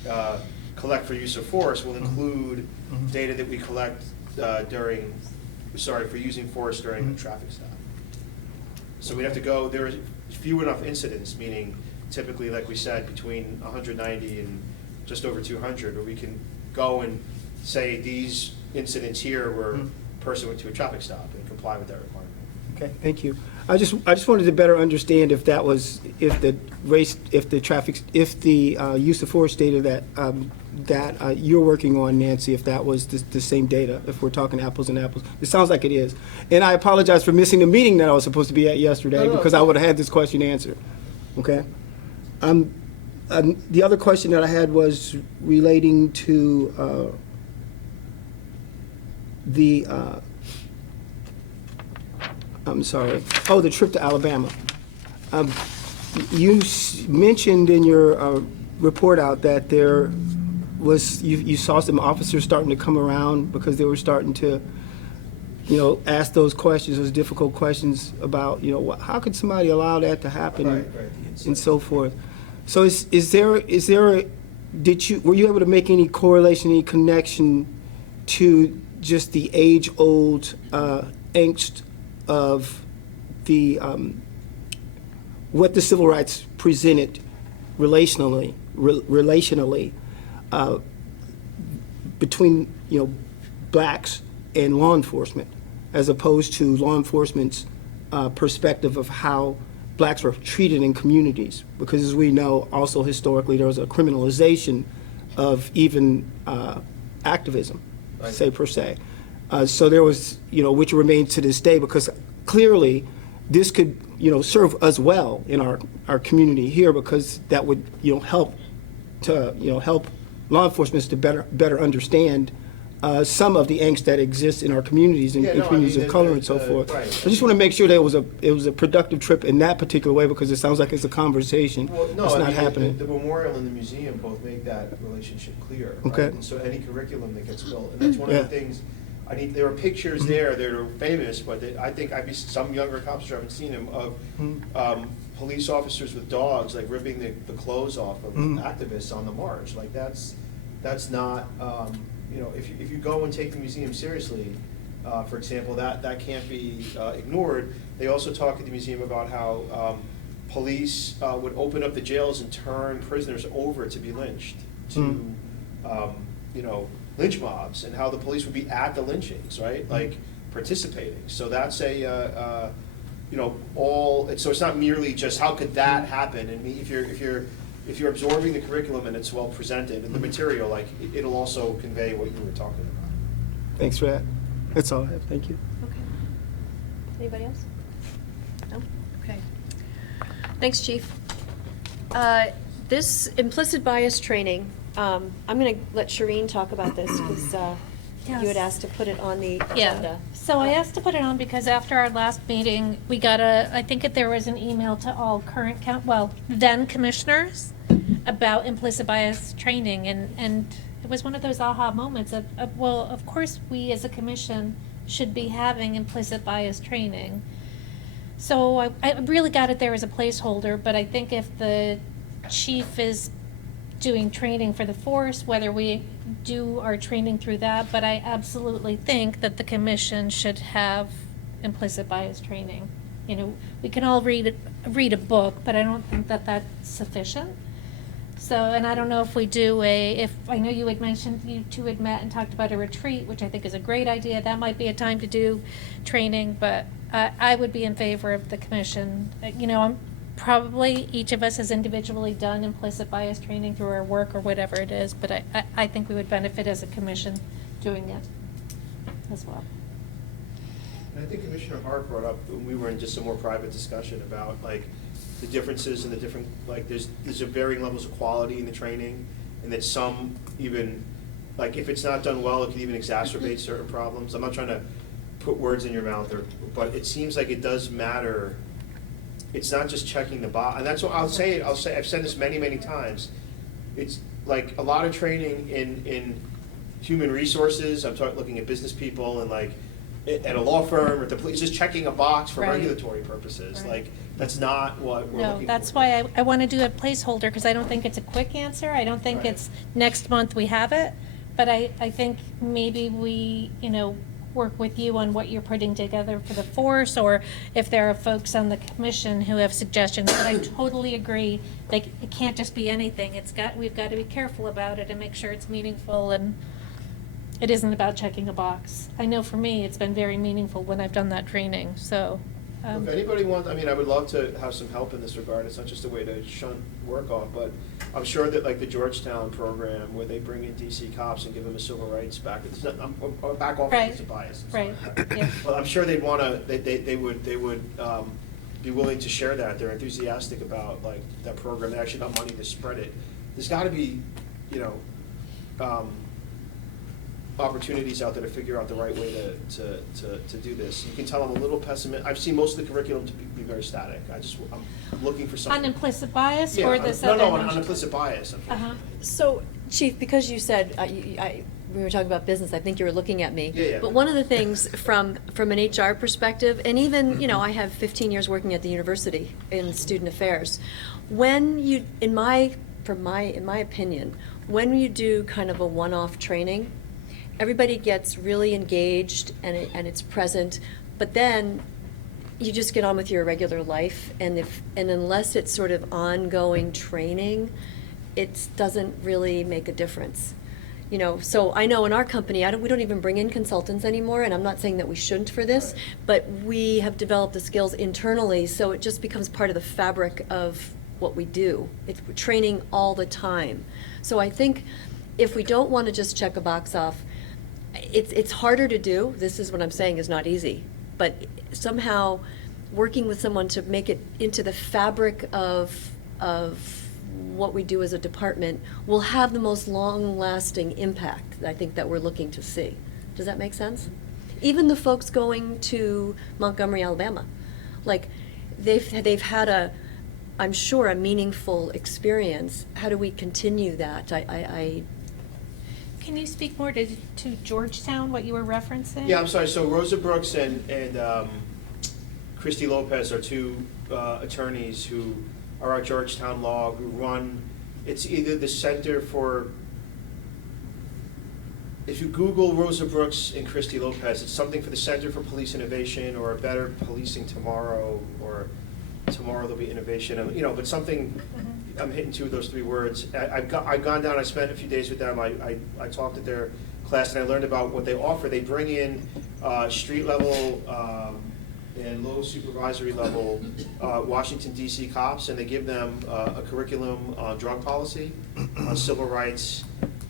collect for use of force will include data that we collect for using force during a traffic stop. So we'd have to go, there are few enough incidents, meaning typically, like we said, between 190 and just over 200, where we can go and say these incidents here were pursuant to a traffic stop and comply with that requirement. Okay, thank you. I just wanted to better understand if that was, if the use of force data that you're working on, Nancy, if that was the same data, if we're talking apples and apples. It sounds like it is. And I apologize for missing the meeting that I was supposed to be at yesterday because I would have had this question answered. Okay? The other question that I had was relating to the trip to Alabama. You mentioned in your report out that there was, you saw some officers starting to come around because they were starting to, ask those questions, those difficult questions about, how could somebody allow that to happen and so forth. So were you able to make any correlation, any connection to just the age-old angst of what the civil rights presented relationally between blacks and law enforcement, as opposed to law enforcement's perspective of how blacks were treated in communities? Because as we know, also historically, there was a criminalization of even activism, say per se. So there was, which remains to this day, because clearly this could, serve us well in our community here, because that would, help to, help law enforcement to better understand some of the angst that exists in our communities and communities of color and so forth. right. I just want to make sure that it was a productive trip in that particular way, because it sounds like it's a conversation Well, no, that's I not mean, happening. The memorial and the museum both make that relationship clear, right? Okay. And so any curriculum that gets built, and that's one of the things, there are pictures Mm-hmm. there that are famous, but I think some younger cops who haven't seen them, of police officers with dogs, like ripping the clothes off of Mm-hmm. activists on the march. Like, that's not, if you go and take the museum seriously, for example, that can't be ignored. They also talk at the museum about how police would open up the jails and turn prisoners over to be lynched, to lynch mobs, and how the police would be at the lynchings, right? Like, participating. So that's so it's not merely just how could that happen. And if you're absorbing the curriculum and it's well presented and the material, like, it'll also convey what you were talking about. Thanks for that. That's all I have. Thank you. Okay. Anybody else? No? Okay. Thanks, Chief. This implicit bias training, I'm going to let Shireen talk about this, because you had Yes. asked to put it on the Yeah, agenda. so I asked to put it on because after our last meeting, we got I think there was an email to all current then commissioners about implicit bias training, and it was one of those aha moments of, well, of course, we as a commission should be having implicit bias training. So I really got it there as a placeholder, but I think if the chief is doing training for the force, whether we do our training through that, but I absolutely think that the commission should have implicit bias training. We can all read a book, but I don't think that that's sufficient. So, and I don't know if we do I know you had mentioned, you two had met and talked about a retreat, which I think is a great idea. That might be a time to do training, but I would be in favor of the commission. I'm probably, each of us has individually done implicit bias training through our work or whatever it is, but I think we would benefit as a commission doing it as well. And I think Commissioner Hart brought up, when we were in just a more private discussion about, like, the differences and the different, like, there's varying levels of quality in the training, and that some even, like, if it's not done well, it can even exacerbate certain problems. I'm not trying to put words in your mouth, but it seems like it does matter. It's not just checking the box, and that's what I'll say, I've said this many, many times. It's like a lot of training in human resources, I'm looking at business people, and like, at a law firm or at the police, just checking a box for Right. regulatory purposes. Right. Like, that's not what we're looking for. No, that's why I want to do a placeholder, because I don't think it's a quick answer. I don't think Right. it's next month we have it, but I think maybe we, work with you on what you're putting together for the force, or if there are folks on the commission who have suggestions. But I totally agree, like, it can't just be anything. We've got to be careful about it and make sure it's meaningful, and it isn't about checking a box. I know for me, it's been very meaningful when I've done that training, so. If anybody wants, I would love to have some help in this regard. It's not just a way to shunt work off, but I'm sure that, like, the Georgetown program, where they bring in DC cops and give them a civil rights back, back off Right. of bias. Right, yeah. Well, I'm sure they'd want to, they would be willing to share that. They're enthusiastic about, like, that program. They actually got money to spread it. There's got to be, opportunities out there to figure out the right way to do this. You can tell I'm a little pessimistic. I've seen most of the curriculum to be very static. I'm looking for something. On implicit bias Yeah, or on- this no, other? on implicit bias. Uh-huh. So, Chief, because you said, we were talking about business, I think you were looking at me. Yeah. But one of the things from an HR perspective, and even, I have 15 years working at the university in student affairs. When you, in my opinion, when you do kind of a one-off training, everybody gets really engaged and it's present, but then you just get on with your regular life, and unless it's sort of ongoing training, it doesn't really make a difference. So I know in our company, we don't even bring in consultants anymore, and I'm not saying that we shouldn't for this, but we have developed the skills internally, so it just becomes part of the fabric of what we do. It's training all the time. So I think if we don't want to just check a box off, it's harder to do. This is what I'm saying is not easy. But somehow working with someone to make it into the fabric of what we do as a department will have the most long-lasting impact, I think, that we're looking to see. Does that make sense? Even the folks going to Montgomery, Alabama, like, they've had I'm sure, a meaningful experience. How do we continue that? Can you speak more to Georgetown, what you were referencing? Yeah, I'm sorry. So Rosa Brooks and Christy Lopez are two attorneys who are at Georgetown Law, who run, it's either the Center for, if you Google Rosa Brooks and Christy Lopez, it's something for the Center for Police Innovation, or a Better Policing Tomorrow, or Tomorrow There'll Be Innovation, but something, I'm hitting two of those three words. I've gone down, I spent a few days with them, I talked at their class, and I learned about what they offer. They bring in street level and low supervisory level Washington DC cops, and they give them a curriculum on drug policy, on civil rights,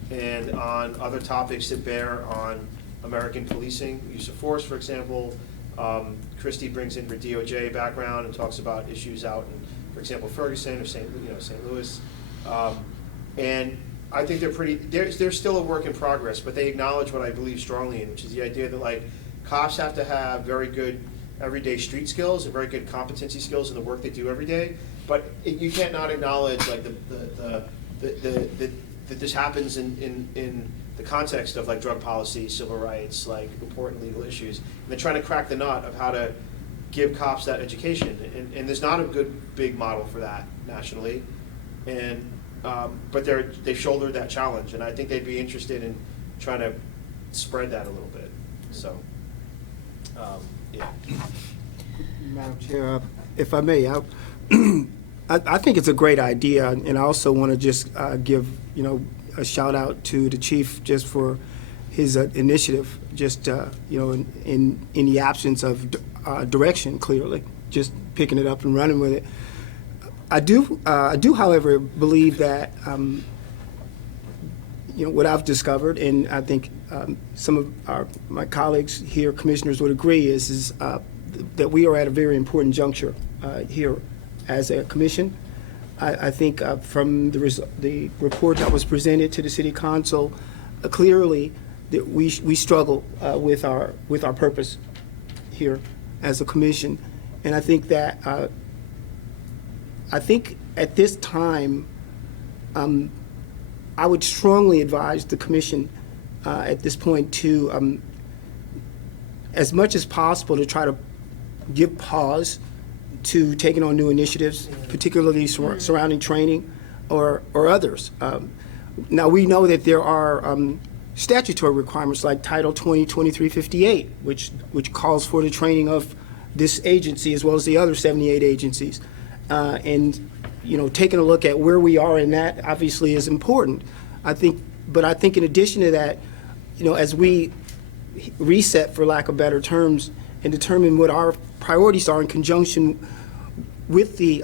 and on other topics that bear on American policing, use of force, for example. Christy brings in her DOJ background and talks about issues out in, for example, Ferguson or St. Louis. And I think they're still a work in progress, but they acknowledge what I believe strongly in, which is the idea that, like, cops have to have very good everyday street skills and very good competency skills in the work they do every day. But you can't not acknowledge, like, that this happens in the context of, like, drug policy, civil rights, like, important legal issues. And they're trying to crack the nut of how to give cops that education. And there's not a good big model for that nationally. And but they've shouldered that challenge, and I think they'd be interested in trying to spread that a little bit. So, yeah. Madam Chair, if I may, I think it's a great idea, and I also want to just give a shout out to the chief just for his initiative. Just in the absence of direction, clearly, just picking it up and running with it. I do, however, believe that what I've discovered, and I think some of my colleagues here, commissioners, would agree, is that we are at a very important juncture here as a commission. I think from the report that was presented to the City Council, clearly that we struggle with our purpose here as a commission, and I think that. I think at this time, I would strongly advise the commission at this point to, as much as possible, to try to give pause to taking on new initiatives, particularly surrounding training or others. Now, we know that there are statutory requirements like Title 20-2358, which calls for the training of this agency as well as the other 78 agencies. And taking a look at where we are in that obviously is important. But I think in addition to that, as we reset, for lack of better terms, and determine what our priorities are in conjunction with the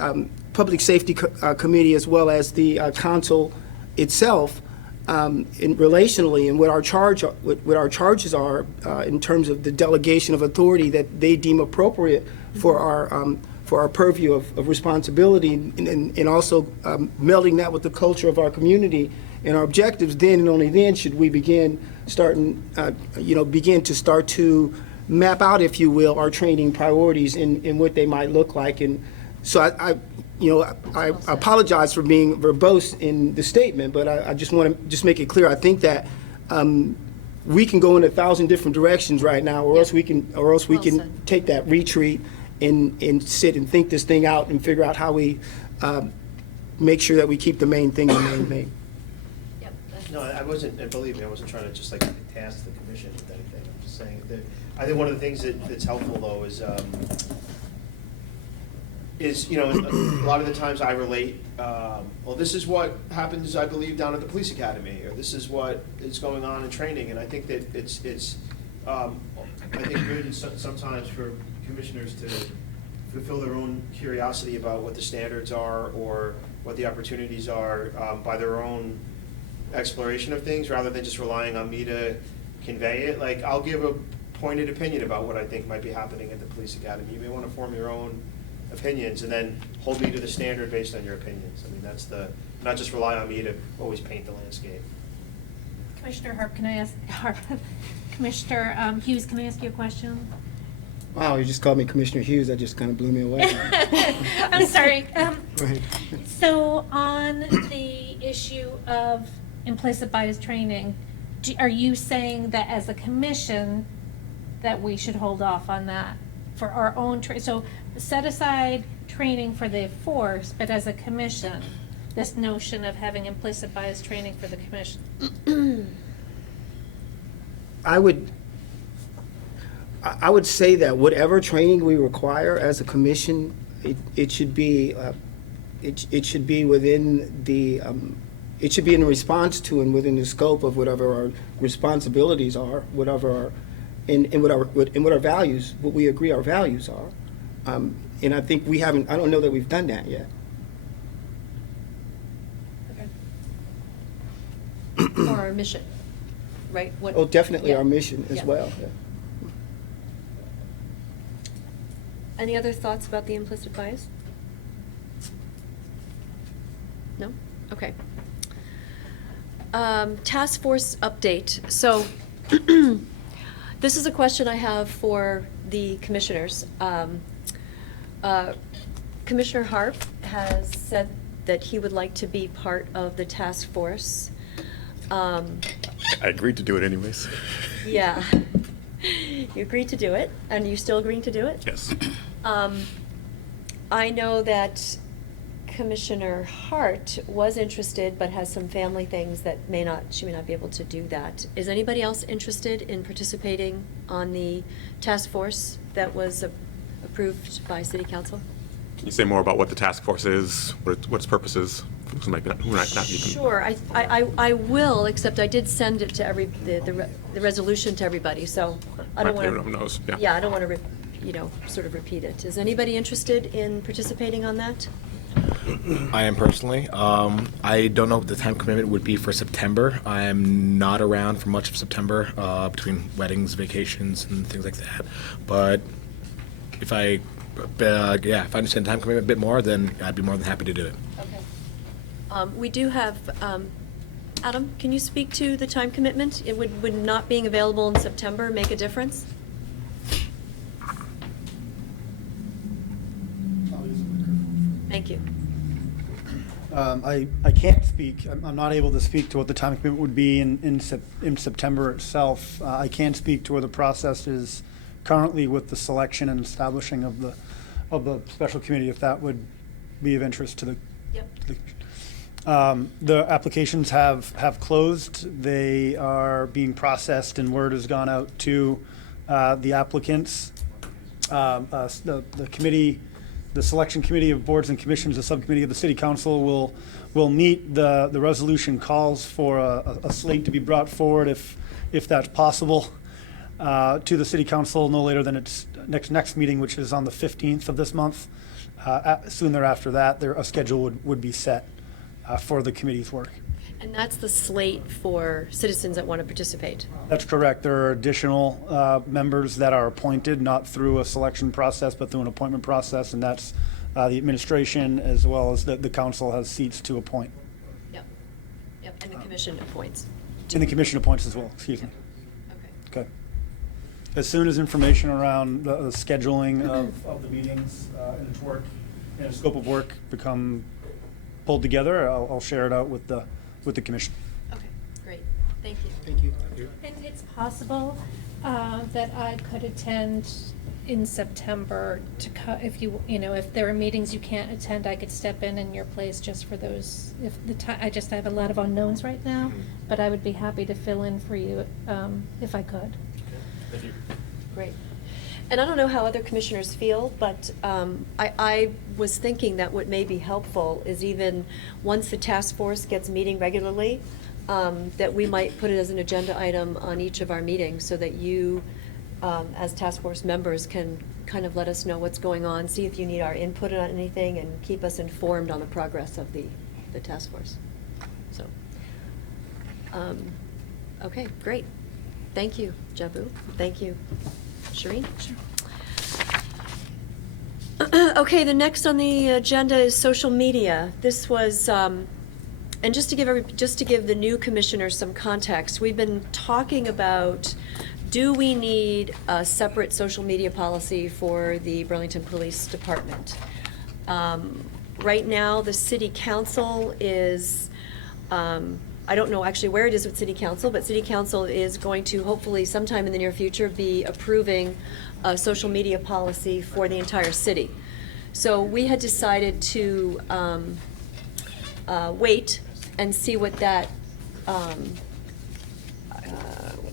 Public Safety Committee as well as the council itself, relationally, and what our charges are in terms of the delegation of authority that they deem appropriate for our purview of responsibility, and also melding that with the culture of our community and our objectives. Then and only then should we begin to start to map out, if you will, our training priorities and what they might look like. And so I apologize for being verbose in the statement, but I just want to make it clear. I think that we can go in 1,000 different directions right now, or else we can take that retreat and sit and think this thing out and figure out how we make sure that we keep the main thing the main. Yep. No, I wasn't, and believe me, I wasn't trying to just, like, task the commission with anything. I'm just saying that I think one of the things that's helpful, though, is a lot of the times I relate, well, this is what happens, I believe, down at the police academy, or this is what is going on in training, and I think that it's I think good sometimes for commissioners to fulfill their own curiosity about what the standards are or what the opportunities are by their own exploration of things rather than just relying on me to convey it. Like, I'll give a pointed opinion about what I think might be happening at the police academy. You may want to form your own opinions and then hold me to the standard based on your opinions. I mean, that's the, not just rely on me to always paint the landscape. Commissioner Harp, can I ask, Commissioner Hughes, can I ask you a question? Wow, you just called me Commissioner Hughes. That just kind of blew me away. I'm sorry. Go ahead. So on the issue of implicit bias training, are you saying that as a commission that we should hold off on that for our own so set aside training for the force, but as a commission, this notion of having implicit bias training for the commission? I would say that whatever training we require as a commission, it should be it should be within the it should be in response to and within the scope of whatever our responsibilities are, whatever our and what our values, what we agree our values are. And I think we haven't. I don't know that we've done that yet. Or our mission, right? What- Oh, definitely yeah. our mission as Yeah. well. Yeah. Any other thoughts about the implicit bias? No? Okay. Task force update. So this is a question I have for the commissioners. Commissioner Harp has said that he would like to be part of the task force. I agreed to do it anyways. Yeah. You agreed to do it, and you still agreeing to do it? Yes. I know that Commissioner Hart was interested, but has some family things that she may not be able to do that. Is anybody else interested in participating on the task force that was approved by City Council? Can you say more about what the task force is, what its purpose is? Who might not be Sure, I will, except I did send it to the resolution to everybody, so I don't want to. Everyone knows, yeah. Yeah, I don't want to, sort of repeat it. Is anybody interested in participating on that? I am personally. I don't know what the time commitment would be for September. I'm not around for much of September between weddings, vacations, and things like that. But if I understand the time commitment a bit more, then I'd be more than happy to do it. Okay. We do have, Adam, can you speak to the time commitment? Would not being available in September make a difference? Thank you. I can't speak, I'm not able to speak to what the time commitment would be in September itself. I can speak to where the process is currently with the selection and establishing of the special committee, if that would be of interest to the. Yep. The applications have closed. They are being processed, and word has gone out to the applicants. The committee, the selection committee of boards and commissions, the subcommittee of the city council will meet. The resolution calls for a slate to be brought forward, if that's possible, to the city council no later than its next meeting, which is on the 15th of this month. Soon thereafter that, a schedule would be set for the committee's work. And that's the slate for citizens that want to participate? That's correct. There are additional members that are appointed, not through a selection process, but through an appointment process, and that's the administration as well as the council has seats to appoint. Yep, and the commission appoints. And the commission appoints as well, excuse me. Okay. Okay. As soon as information around the scheduling of the meetings and its work and its scope of work become pulled together, I'll share it out with the commission. Okay, great. Thank you. Thank you. And it's possible that I could attend in September if there are meetings you can't attend, I could step in your place just for those. I just have a lot of unknowns right now, but I would be happy to fill in for you if I could. Thank you. Great. And I don't know how other commissioners feel, but I was thinking that what may be helpful is even once the task force gets meeting regularly, that we might put it as an agenda item on each of our meetings so that you, as task force members, can kind of let us know what's going on, see if you need our input on anything, and keep us informed on the progress of the task force. So Okay, great. Thank you, Jabu. Thank you, Shireen. Okay, the next on the agenda is social media. This was, and just to give the new commissioner some context, we've been talking about, do we need a separate social media policy for the Burlington Police Department? Right now, the city council is, I don't know actually where it is with city council, but city council is going to hopefully sometime in the near future be approving a social media policy for the entire city. So we had decided to wait and see what that, what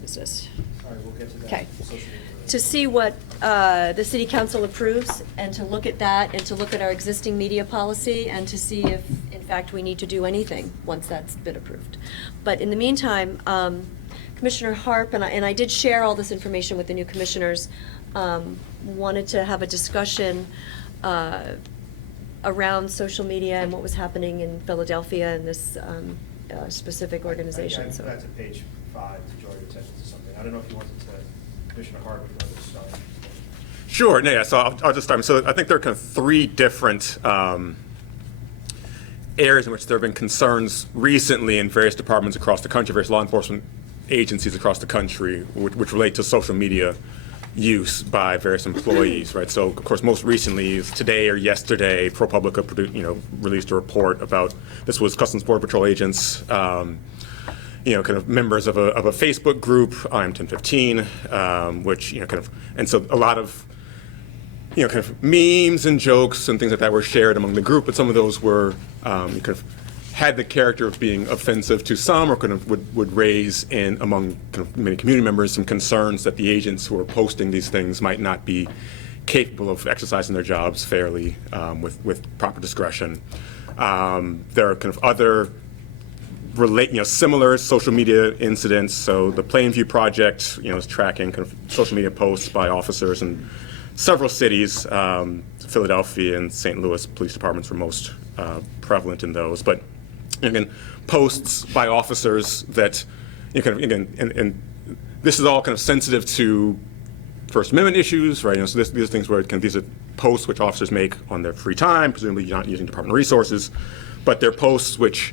is this? All right, we'll get to that. Okay. Social media. To see what the city council approves, and to look at that, and to look at our existing media policy, and to see if, in fact, we need to do anything once that's been approved. But in the meantime, Commissioner Harp, and I did share all this information with the new commissioners, wanted to have a discussion around social media and what was happening in Philadelphia and this specific organization. I got to page 5 to draw your attention to something. I don't know if you wanted to, Commissioner Hart, if you wanted to start. Sure. No, yeah. So I'll just start. So I think there are kind of 3 different areas in which there have been concerns recently in various departments across the country, various law enforcement agencies across the country, which relate to social media use by various employees, right? So, of course, most recently, today or yesterday, ProPublica released a report about, this was Customs Border Patrol agents, kind of members of a Facebook group, I'm 1015, which, kind of, and so a lot of, kind of memes and jokes and things like that were shared among the group, but some of those were kind of had the character of being offensive to some, or kind of would raise in among kind of many community members some concerns that the agents who are posting these things might not be capable of exercising their jobs fairly with proper discretion. There are kind of other similar social media incidents. So the Plainview Project, is tracking kind of social media posts by officers in several cities. Philadelphia and St. Louis police departments were most prevalent in those. But again, posts by officers that, and this is all kind of sensitive to First Amendment issues, right? So these are things where these are posts which officers make on their free time, presumably not using department resources, but they're posts which,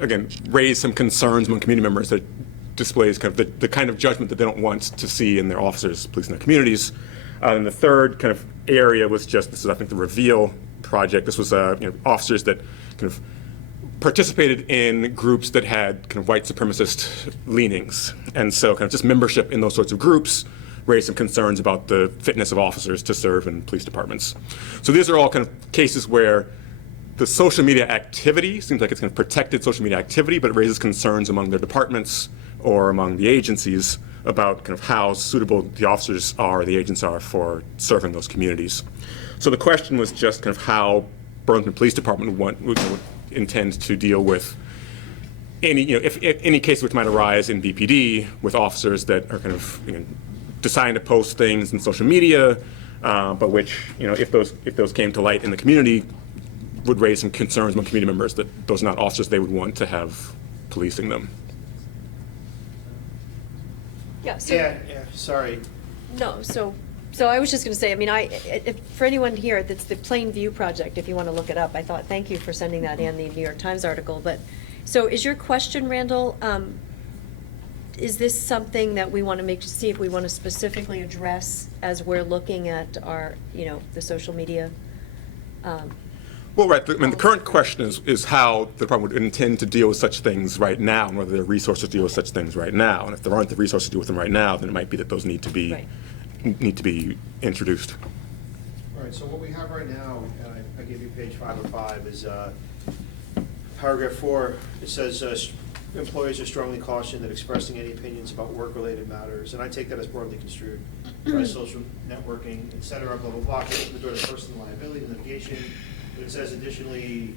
again, raise some concerns among community members that displays kind of the kind of judgment that they don't want to see in their officers policing their communities. And the third kind of area was this is, I think, the Reveal Project. This was officers that kind of participated in groups that had kind of white supremacist leanings. And so kind of just membership in those sorts of groups raised some concerns about the fitness of officers to serve in police departments. So these are all kind of cases where the social media activity seems like it's kind of protected social media activity, but it raises concerns among their departments or among the agencies about kind of how suitable the officers are, the agents are for serving those communities. So the question was just kind of how Burlington Police Department would intend to deal with any, if any case which might arise in BPD with officers that are kind of deciding to post things in social media, but which, if those came to light in the community, would raise some concerns among community members that those are not officers they would want to have policing them. Yeah, so. Yeah, sorry. No, so I was just going to say, I mean, for anyone here, that's the Plainview Project, if you want to look it up. I thought, thank you for sending that and the New York Times article. But, so is your question, Randall, is this something that we want to see if we want to specifically address as we're looking at our, the social media? Well, right. I mean, the current question is how the department would intend to deal with such things right now, and whether there are resources to deal with such things right now. And if there aren't the resources to deal with them right now, then it might be that those need to be introduced. All right, so what we have right now, I gave you page 505, is paragraph 4. It says employees are strongly cautioned that expressing any opinions about work-related matters, and I take that as broadly construed, by social networking, et cetera, blah, blah, blah, can open the door to personal liability, litigation. But it says additionally,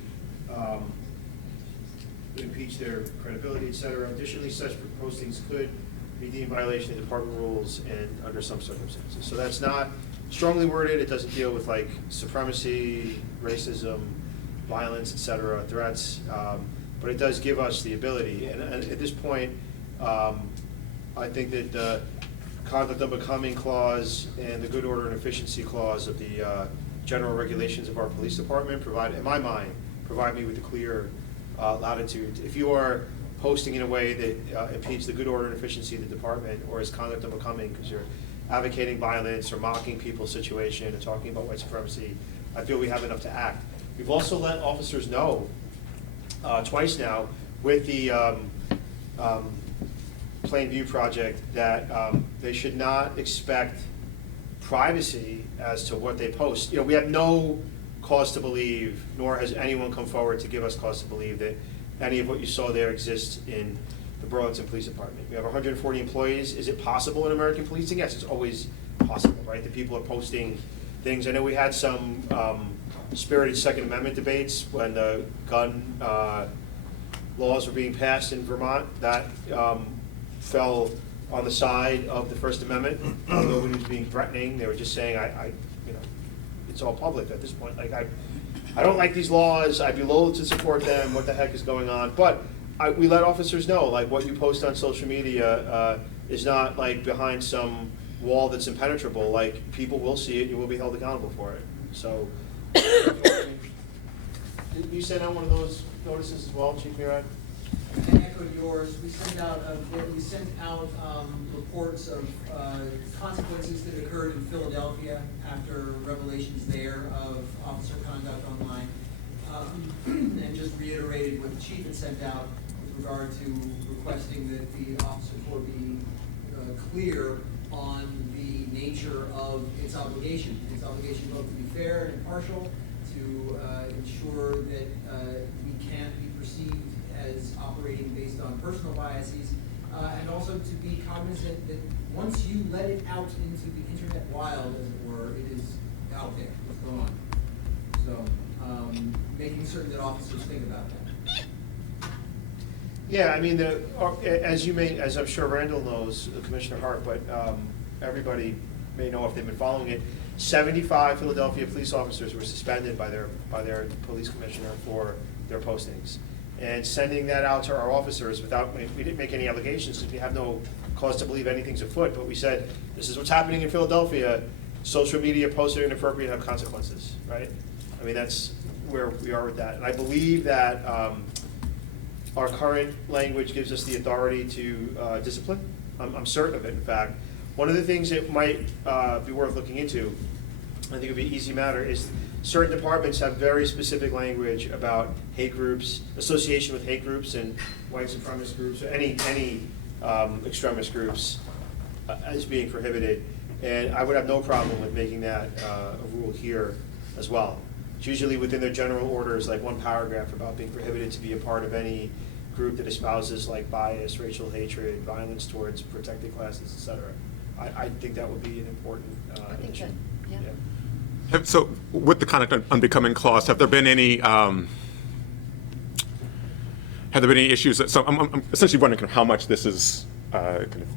impeach their credibility, et cetera. Additionally, such postings could be deemed violation of department rules and under some circumstances. So that's not strongly worded. It doesn't deal with like supremacy, racism, violence, et cetera, threats. but it does give us the ability. And at this point, I think that the conduct unbecoming clause and the good order and efficiency clause of the general regulations of our police department provide, in my mind, provide me with a clear latitude. If you are posting in a way that impedes the good order and efficiency of the department, or is conduct unbecoming because you're advocating violence or mocking people's situation and talking about white supremacy, I feel we have enough to act. We've also let officers know twice now with the Plainview project that they should not expect privacy as to what they post. You know, we have no cause to believe, nor has anyone come forward to give us cause to believe that any of what you saw there exists in the Burlington Police Department. We have 140 employees. Is it possible in American policing? Yes, it's always possible, right? That people are posting things. I know we had some spirited Second Amendment debates when the gun laws were being passed in Vermont. That fell on the side of the First Amendment. Nobody was being threatening. They were just saying, you know, it's all public at this point. Like, I don't like these laws. I'd be loath to support them. What the heck is going on? But we let officers know, like, what you post on social media is not like behind some wall that's impenetrable. Like, people will see it. You will be held accountable for it. So, did you send out one of those notices as well, Chief Murad? I echoed yours. We sent out reports of consequences that occurred in Philadelphia after revelations there of officer conduct online, and just reiterated what the chief had sent out with regard to requesting that the officer corps be clear on the nature of its obligation. Its obligation both to be fair and impartial, to ensure that we can't be perceived as operating based on personal biases, and also to be cognizant that once you let it out into the internet wild, as it were, it is out there, it's going on. So, making certain that officers think about that. Yeah, I mean, as I'm sure Randall knows, Commissioner Hart, but everybody may know if they've been following it, 75 Philadelphia police officers were suspended by their police commissioner for their postings. And sending that out to our officers without, we didn't make any allegations because we have no cause to believe anything's afoot, but we said, this is what's happening in Philadelphia. Social media posts are inappropriate and have consequences, right? I mean, that's where we are with that. And I believe that our current language gives us the authority to discipline. I'm certain of it, in fact. One of the things that might be worth looking into, I think it would be an easy matter, is certain departments have very specific language about hate groups, association with hate groups and white supremacist groups, or any extremist groups as being prohibited. And I would have no problem with making that a rule here as well. It's usually within their general orders, like one paragraph about being prohibited to be a part of any group that espouses like bias, racial hatred, violence towards protected classes, et cetera. I think that would be an important addition. Yeah. So with the conduct unbecoming clause, have there been any issues? So I'm essentially wondering kind of how much this is, kind of,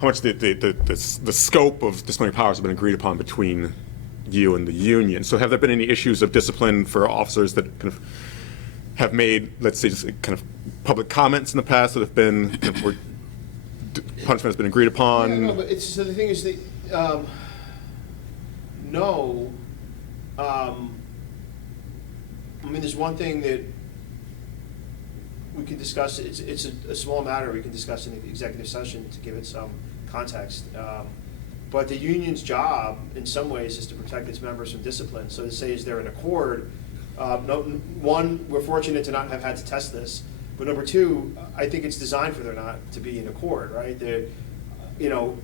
how much the scope of disciplinary powers have been agreed upon between you and the union. So have there been any issues of discipline for officers that kind of have made, let's say, just kind of public comments in the past that have been, kind of, where punishment has been agreed upon? Yeah, no, but so the thing is that, no, I mean, there's one thing that we can discuss. It's a small matter we can discuss in the executive session to give it some context. But the union's job, in some ways, is to protect its members from discipline. So to say, is there an accord? One, we're fortunate to not have had to test this. But number two, I think it's designed for there not to be an accord, right? You know,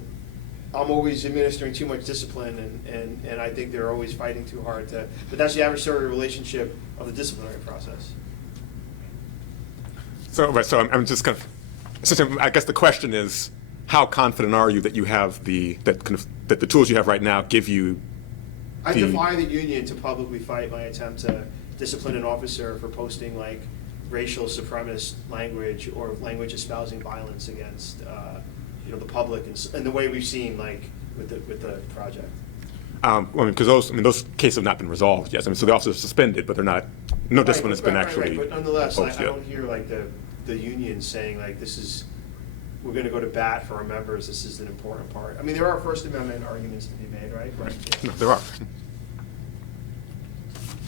I'm always administering too much discipline, and I think they're always fighting too hard to. But that's the adversarial relationship of the disciplinary process. So I'm just kind of, I guess the question is, how confident are you that you have that the tools you have right now give you? I defy the union to publicly fight my attempt to discipline an officer for posting like racial supremacist language or language espousing violence against the public and the way we've seen like with the project. Because those cases have not been resolved yet. I mean, so the officers are suspended, but they're not no discipline has been Right, actually But nonetheless, imposed I yet. don't hear like the union saying like, this is, we're gonna go to bat for our members, this is an important part. I mean, there are First Amendment arguments to be made, right? No, there are.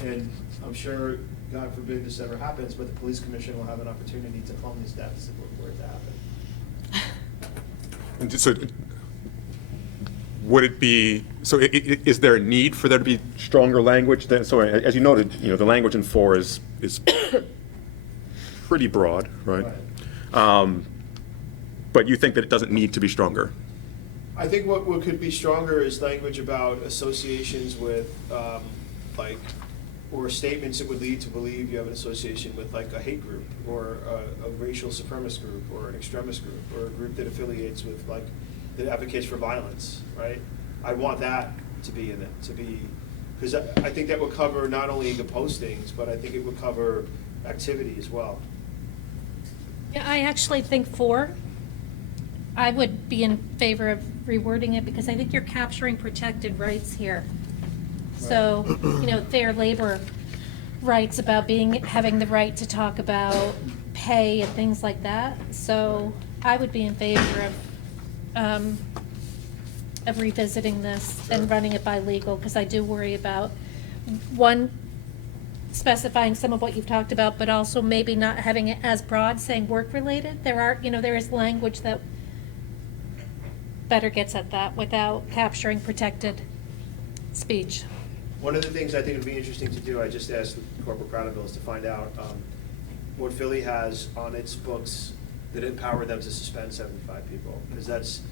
And I'm sure, God forbid this ever happens, but the police commission will have an opportunity to calm these deaths if it were to happen. And so, would it be, so is there a need for there to be stronger language then? So as you noted, the language in 4 is pretty broad, right? But you think that it doesn't need to be stronger? I think what could be stronger is language about associations with, or statements that would lead to believe you have an association with like a hate group, or a racial supremacist group, or an extremist group, or a group that affiliates with that advocates for violence, right? I want that to be in it, because I think that would cover not only the postings, but I think it would cover activity as well. Yeah, I actually think 4, I would be in favor of rewording it because I think you're capturing protected rights here. So, fair labor rights about having the right to talk about pay and things like that. So I would be in favor of revisiting this and running it by legal, because I do worry about, one, specifying some of what you've talked about, but also maybe not having it as broad, saying work-related. There is language that better gets at that without capturing protected speech. One of the things I think would be interesting to do, I just asked Corporal Crowderville, is to find out what Philly has on its books that empower them to suspend 75 people. Because that's,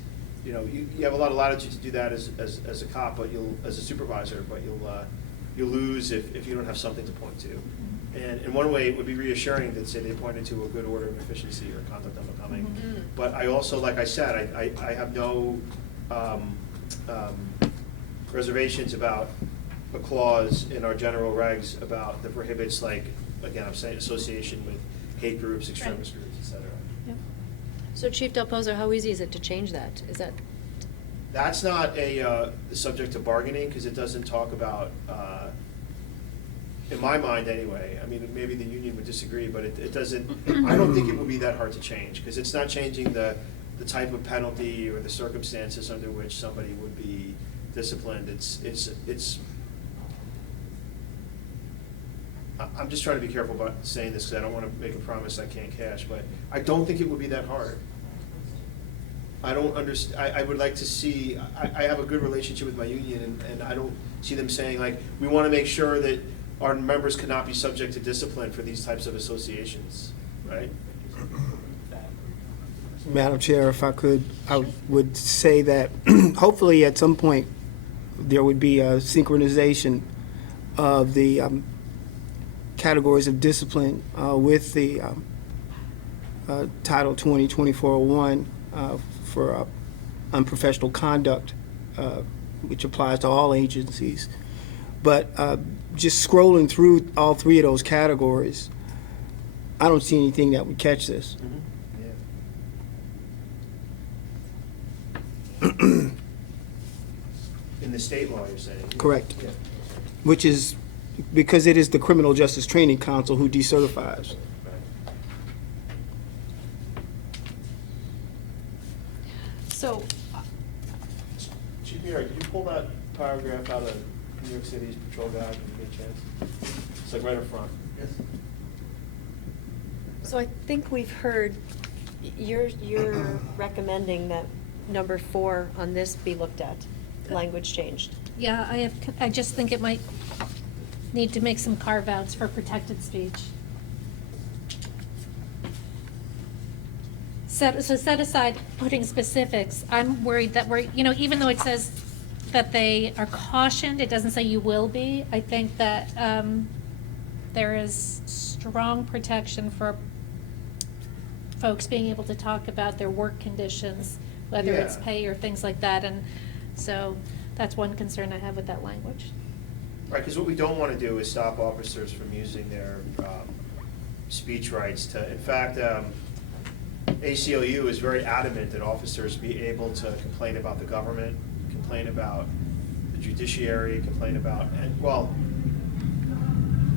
you have a lot of latitude to do that as a cop, but as a supervisor, but you'll lose if you don't have something to point to. And in one way, it would be reassuring that, say, they pointed to a good order of efficiency or conduct unbecoming. But I also, like I said, I have no reservations about a clause in our general regs that prohibits, again, I'm saying association with hate groups, extremist groups, et cetera. So Chief Del Pozo, how easy is it to change that? Is that? That's not a subject to bargaining, because it doesn't talk about, in my mind anyway, I mean, maybe the union would disagree, but it doesn't, I don't think it would be that hard to change, because it's not changing the type of penalty or the circumstances under which somebody would be disciplined. I'm just trying to be careful about saying this, because I don't want to make a promise I can't cash, but I don't think it would be that hard. I don't understand. I would like to see, I have a good relationship with my union, and I don't see them saying, we want to make sure that our members cannot be subject to discipline for these types of associations, right? Madam Chair, if I could, I would say that hopefully at some point there would be a synchronization of the categories of discipline with the Title 20-2401 for unprofessional conduct, which applies to all agencies. But just scrolling through all 3 of those categories, I don't see anything that would catch this. In the state law, you're saying? Correct. Yeah. Which is because it is the Criminal Justice Training Council who decertifies. So, Chief Muir, did you pull that paragraph out of New York City's patrol guide when you get a chance? It's right up front. Yes. so I think we've heard, you're recommending that number 4 on this be looked at, language changed. Yeah, I just think it might need to make some carve-outs for protected speech. Set aside putting specifics, I'm worried that even though it says that they are cautioned, it doesn't say you will be. I think that there is strong protection for folks being able to talk about their work conditions, whether it's Yeah. pay or things like that. And so that's one concern I have with that language. Right, because what we don't want to do is stop officers from using their speech rights to, in fact, ACLU is very adamant that officers be able to complain about the government, complain about the judiciary, complain about, and well,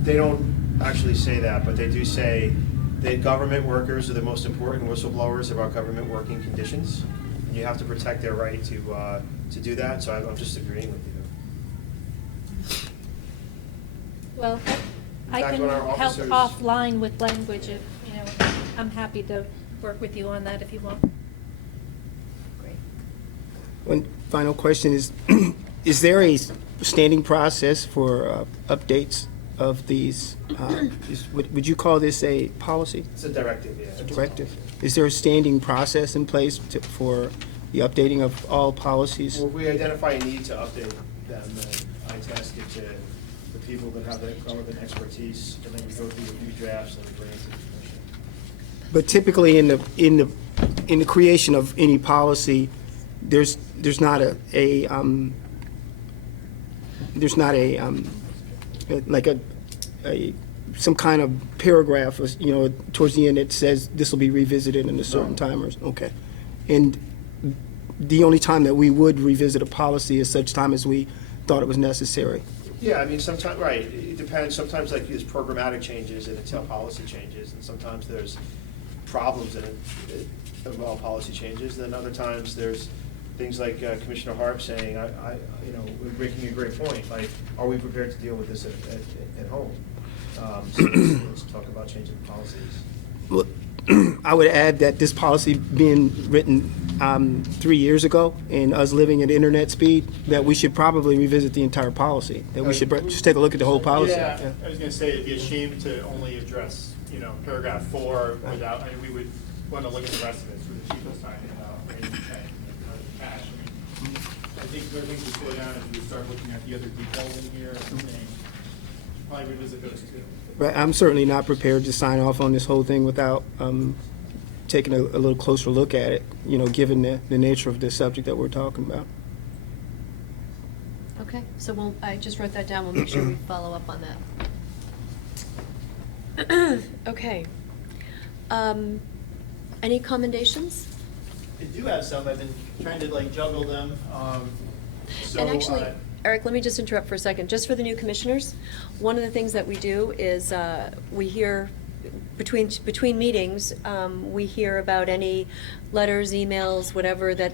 they don't actually say that, but they do say that government workers are the most important whistleblowers about government working conditions, and you have to protect their right to do that, so I'm just agreeing with you. Well, I fact, can when our help officers- offline with language if, I'm happy to work with you on that if you want. One final question is, is there a standing process for updates of these? Would you call this a policy? It's a directive, yeah. A directive? Is there a standing process in place for the updating of all policies? Well, if we identify a need to update them, then I task it to the people that have the relevant expertise, and then we go through review drafts and we bring it to the commission. But typically in the creation of any policy, there's not some kind of paragraph, towards the end that says this will be revisited in a certain time, or okay. And the only time that we would revisit a policy is such time as we thought it was necessary. Yeah, I mean, sometimes, right, it depends, sometimes like there's programmatic changes and entail policy changes, and sometimes there's problems that involve policy changes, then other times there's things like Commissioner Harp saying, we're making a great point, like, are we prepared to deal with this at home? So let's talk about changing the policies. Well, I would add that this policy being written 3 years ago, and us living at internet speed, that we should probably revisit the entire policy, that we should just take a look at the whole policy. Yeah, I was gonna say, it'd be a shame to only address, paragraph 4 without, we would wanna look at the rest of it, so the chief was talking about raising cash. I think there are things to slow down as we start looking at the other details in here, and saying, probably revisit those too. But I'm certainly not prepared to sign off on this whole thing without taking a little closer look at it, given the nature of the subject that we're talking about. Okay, so I just wrote that down. We'll make sure we follow up on that. Okay. Any commendations? I do have some, I've been trying to juggle them, And actually, Eric, let me just interrupt for a second. Just for the new commissioners, one of the things that we do is we hear, between meetings, we hear about any letters, emails, whatever, that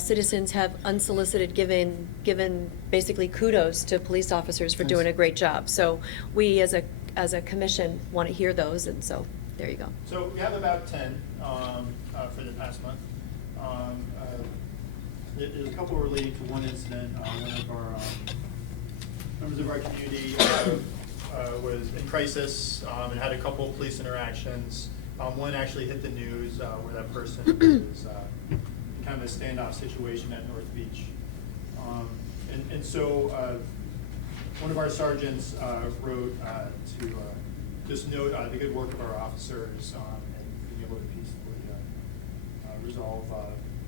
citizens have unsolicited given basically kudos to police officers for doing a great job. So we, as a commission, want to hear those, and so there you go. So we have about 10 for the past month. There's a couple relating to one incident. One of our members of our community was in crisis and had a couple of police interactions. One actually hit the news where that person was in kind of a standoff situation at North Beach. And so one of our sergeants wrote to just note the good work of our officers and being able to peacefully resolve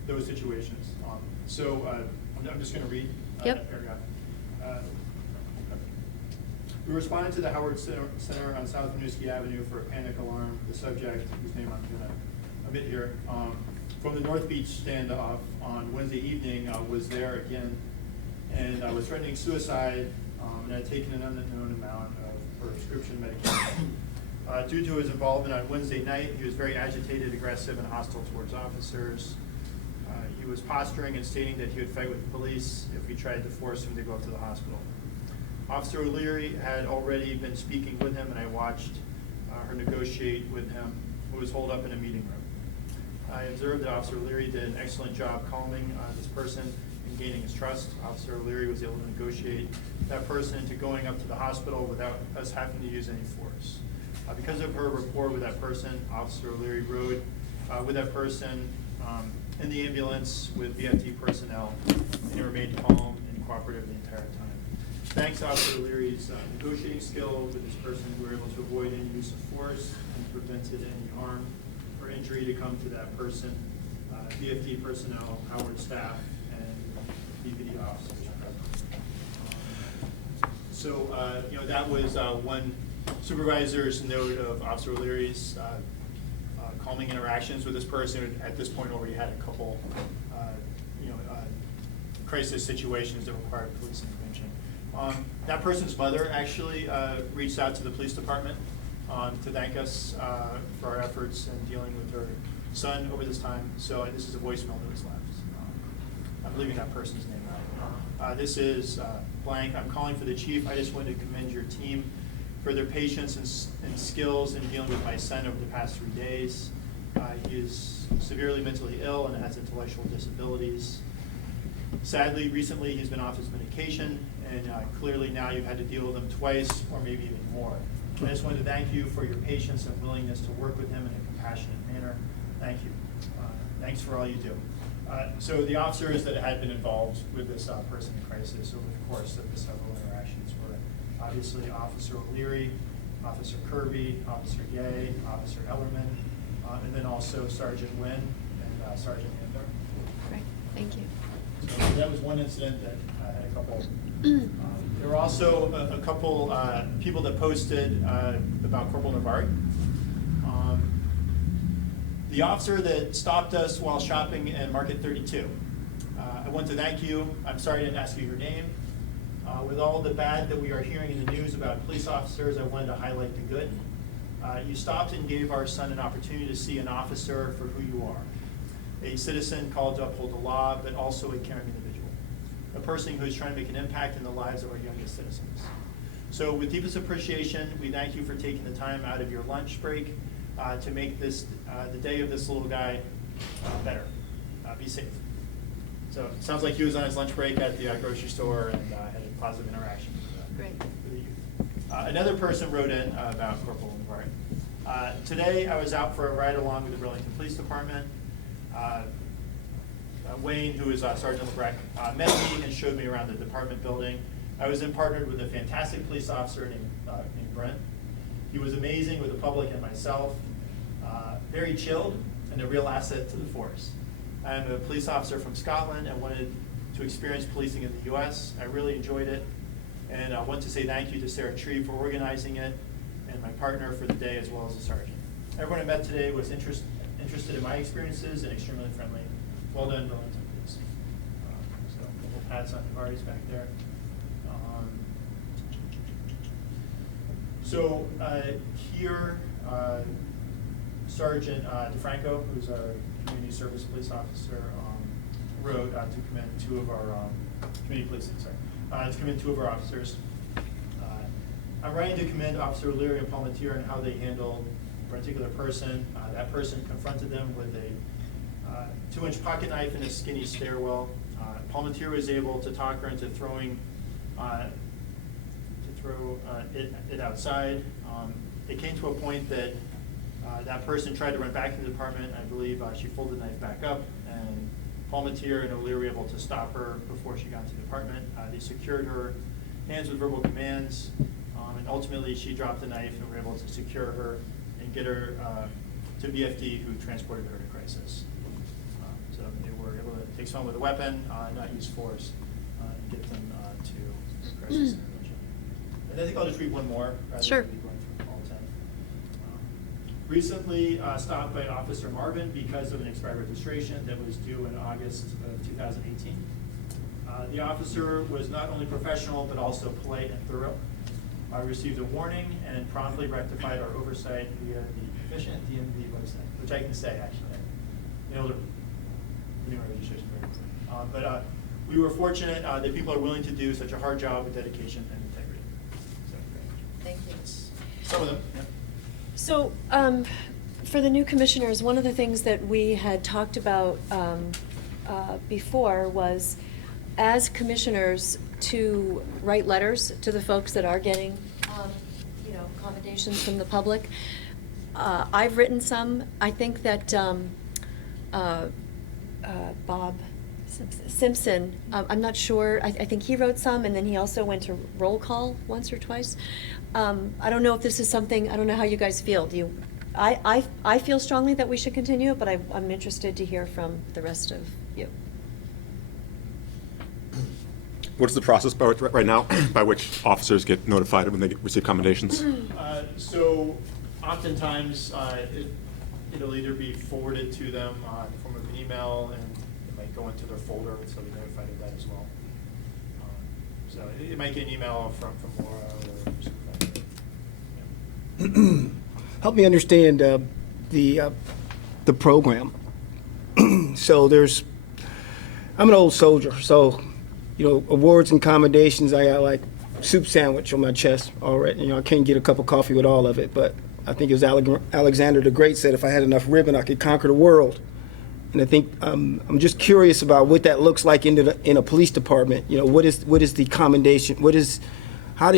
those situations. So I'm just going to read that paragraph. We responded to the Howard Center on South Winooski Avenue for a panic alarm. The subject, whose name I'm going to omit here, from the North Beach standoff on Wednesday evening was there again and was threatening suicide and had taken an unknown amount of prescription medication. Due to his involvement on Wednesday night, he was very agitated, aggressive, and hostile towards officers. He was posturing and stating that he would fight with the police if we tried to force him to go up to the hospital. Officer O'Leary had already been speaking with him, and I watched her negotiate with him, who was holed up in a meeting room. I observed that Officer O'Leary did an excellent job calming this person and gaining his trust. Officer O'Leary was able to negotiate that person into going up to the hospital without us having to use any force. Because of her rapport with that person, Officer O'Leary rode with that person in the ambulance with BFT personnel, and he remained calm and cooperative the entire time. Thanks to Officer O'Leary's negotiating skill with this person, we were able to avoid any use of force and prevented any harm or injury to come to that person. BFT personnel, Howard staff, and DPD officers present. So, that was one supervisor's note of Officer O'Leary's calming interactions with this person, who at this point already had a couple, crisis situations that required police intervention. That person's mother actually reached out to the police department to thank us for our efforts in dealing with her son over this time. So this is a voicemail that was left. I'm leaving that person's name out. This is blank. I'm calling for the chief. I just wanted to commend your team for their patience and skills in dealing with my son over the past 3 days. He is severely mentally ill and has intellectual disabilities. Sadly, recently he's been off his medication, and clearly now you've had to deal with him twice or maybe even more. I just wanted to thank you for your patience and willingness to work with him in a compassionate manner. Thank you. Thanks for all you do. So the officers that had been involved with this person in crisis over the course of the several interactions were obviously Officer O'Leary, Officer Kirby, Officer Gay, Officer Ellerman, and then also Sergeant Wynn and Sergeant Andor. Great, thank you. So that was one incident that had a couple. There were also a couple people that posted about Corporal Navari. The officer that stopped us while shopping in Market 32. I want to thank you. I'm sorry I didn't ask you your name. With all the bad that we are hearing in the news about police officers, I wanted to highlight the good. You stopped and gave our son an opportunity to see an officer for who you are. A citizen called to uphold the law, but also a caring individual. A person who is trying to make an impact in the lives of our youngest citizens. So with deepest appreciation, we thank you for taking the time out of your lunch break to make this, the day of this little guy better. Be safe. So it sounds like he was on his lunch break at the grocery store and had a positive interaction Great. with the youth. Another person wrote in about Corporal Navari. Today I was out for a ride along with the Burlington Police Department. Wayne, who is Sergeant LeBrecq, met me and showed me around the department building. I was then partnered with a fantastic police officer named Brent. He was amazing with the public and myself, very chilled and a real asset to the force. I'm a police officer from Scotland and wanted to experience policing in the US. I really enjoyed it, and I want to say thank you to Sarah Tree for organizing it and my partner for the day, as well as the sergeant. Everyone I met today was interested in my experiences and extremely friendly. Well done, Burlington Police. So a couple pats on Navari's back there. Here, Sergeant DeFranco, who's our community service police officer, wrote to commend two of our community policing, to commend two of our officers. I'm writing to commend Officer O'Leary and Palmatier on how they handled a particular person. That person confronted them with a 2-inch pocket knife in a skinny stairwell. Palmatier was able to talk her into throwing it outside. It came to a point that that person tried to run back into the department. I believe she folded the knife back up, and Palmatier and O'Leary were able to stop her before she got to the department. They secured her hands with verbal commands, and ultimately she dropped the knife and were able to secure her and get her to BFD, who transported her to crisis. So they were able to take someone with a weapon, not use force, and get them to crisis intervention. And I think I'll just read one more. Sure. Than going through all 10. Recently stopped by Officer Marvin because of an expired registration that was due in August of 2018. The officer was not only professional but also polite and thorough. I received a warning and promptly rectified our oversight via the efficient DMV website, which I can say actually. Nailed it. New registration very quickly. But we were fortunate that people are willing to do such a hard job with dedication and integrity. So, Thank you. some of them. Yeah. So, for the new commissioners, one of the things that we had talked about before was, as commissioners, to write letters to the folks that are getting, commendations from the public. I've written some. I think that Bob Simpson, I'm not sure, I think he wrote some, and then he also went to roll call once or twice. I don't know if this is something, I don't know how you guys feel. Do you? I feel strongly that we should continue, but I'm interested to hear from the rest of you. What's the process right now by which officers get notified when they receive commendations? So oftentimes it'll either be forwarded to them in the form of an email, and it might go into their folder, so they're notified of that as well. So it might get an email from Laura or something like that. Help me understand the program. So I'm an old soldier, so, awards and commendations, I got like soup sandwich on my chest already. I can't get a cup of coffee with all of it, but I think it was Alexander the Great said if I had enough ribbon, I could conquer the world. And I think I'm just curious about what that looks like in a police department. What is the commendation? How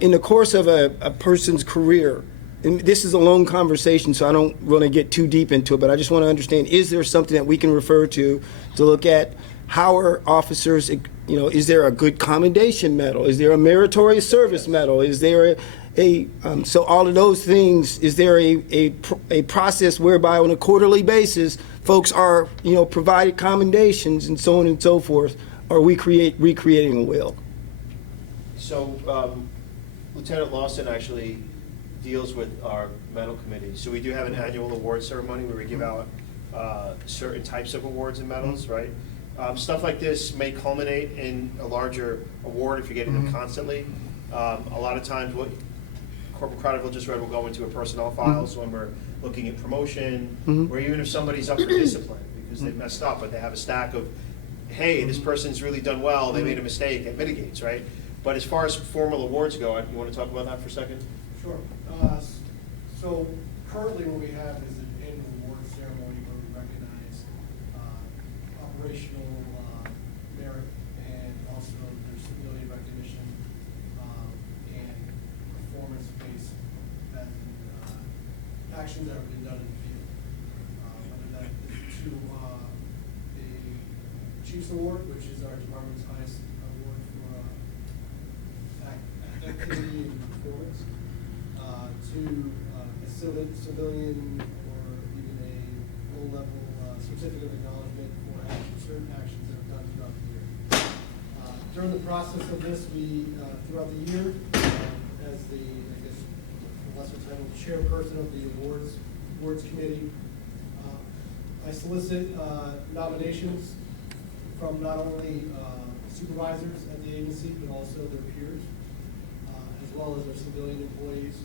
in the course of a person's career, and this is a long conversation, so I don't want to get too deep into it, but I just want to understand, is there something that we can refer to look at how are officers, is there a good commendation medal? Is there a meritorious service medal? Is there so all of those things, is there a process whereby on a quarterly basis, folks are, provided commendations and so on and so forth? Or are we recreating a wheel? So Lieutenant Lawson actually deals with our medal committee. So we do have an annual award ceremony where we give out certain types of awards and medals, right? Stuff like this may culminate in a larger award if you're getting them constantly. A lot of times what Corporal Crowderville just read will go into a personnel file, so when we're looking at promotion, or even if somebody's up for discipline because they messed up, but they have a stack of, hey, this person's really done well, they made a mistake, it mitigates, right? But as far as formal awards go, you want to talk about that for a second? Sure. So currently what we have is an annual award ceremony where we recognize operational merit and also there's civilian recognition and performance-based actions that have been done in the field. Whether that is to the Chiefs Award, which is our department's highest award for activity and performance, to a civilian or even a low-level certificate of acknowledgement for certain actions that are done throughout the year. During the process of this, we, throughout the year, as the, I guess, lesser title chairperson of the awards committee, I solicit nominations from not only supervisors at the agency, but also their peers, as well as their civilian employees.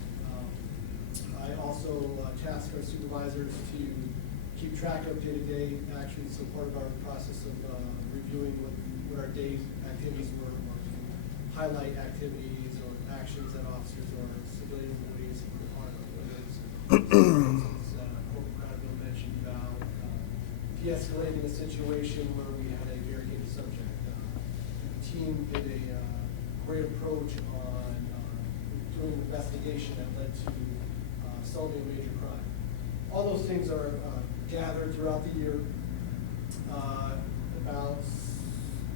I also task our supervisors to keep track of day-to-day actions, so part of our process of reviewing what our day's activities were, or to highlight activities or actions that officers or civilian employees were part of, whether it's, Corporal Crowderville mentioned about de-escalating a situation where we had a very heated subject. The team did a great approach on doing an investigation that led to solving a major crime. All those things are gathered throughout the year. About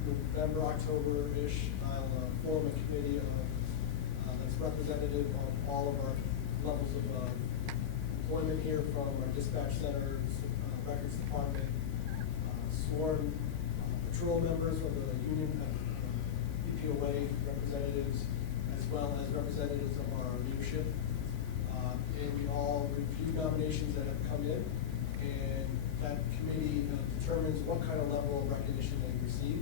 November, October-ish, I'll form a committee that's representative of all of our levels of employment here, from our dispatch center, records department, sworn patrol members of the union, EPOA representatives, as well as representatives of our leadership. And we all review nominations that have come in, and that committee determines what kind of level of recognition they receive.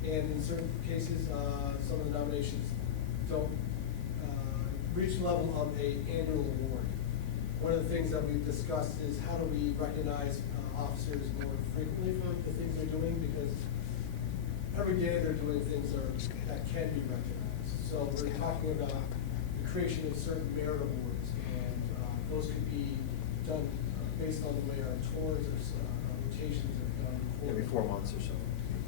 And in certain cases, some of the nominations don't reach the level of an annual award. One of the things that we've discussed is how do we recognize officers more frequently for the things they're doing, because every day they're doing things that can be recognized. So we're talking about the creation of certain merit awards. Those could be done based on the way our tours or rotations are done. Every 4 months or so.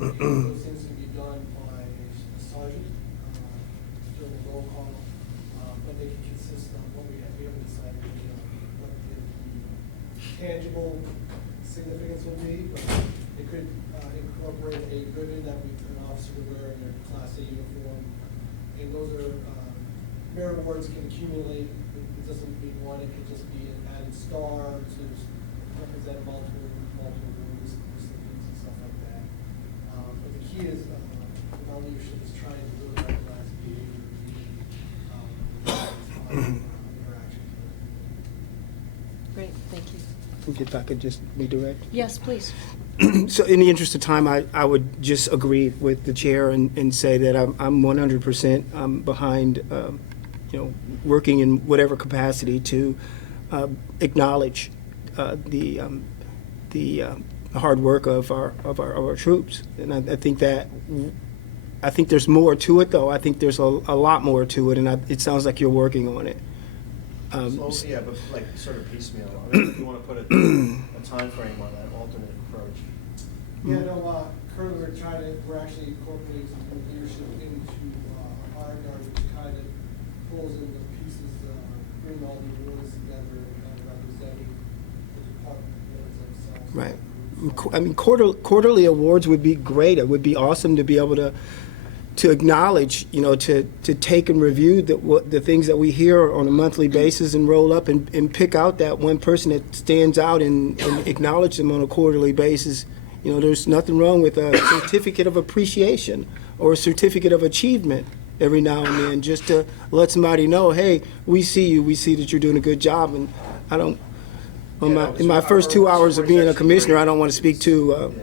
Those things can be done by a sergeant during a roll call, but they can consist of what we haven't decided what the tangible significance will be, but it could incorporate a ribbon that an officer would wear in their Class A uniform. And those are, merit awards can accumulate. It doesn't mean one, it could just be an added star to represent multiple recipients and stuff like that. But the key is, our leadership is trying to really recognize behavior, interaction. Great, thank you. if I could just be direct. Yes, please. So in the interest of time, I would just agree with the chair and say that I'm 100% behind, working in whatever capacity to acknowledge the hard work of our troops. And I think there's more to it, though. I think there's a lot more to it, and it sounds like you're working on it. Slowly, yeah, but like sort of piecemeal. I mean, if you want to put a time frame on that alternate approach. Yeah, no, currently we're actually incorporating some new leadership into our guard, which kind of pulls in the pieces, bring all the awards together and kind of representing the department awards themselves. Right. I mean, quarterly awards would be great. It would be awesome to be able to acknowledge, to take and review the things that we hear on a monthly basis and roll up and pick out that one person that stands out and acknowledge them on a quarterly basis. There's nothing wrong with a certificate of appreciation or a certificate of achievement every now and then, just to let somebody know, hey, we see you, we see that you're doing a good job. And I don't, in my first 2 hours of being a commissioner, I don't want to speak to,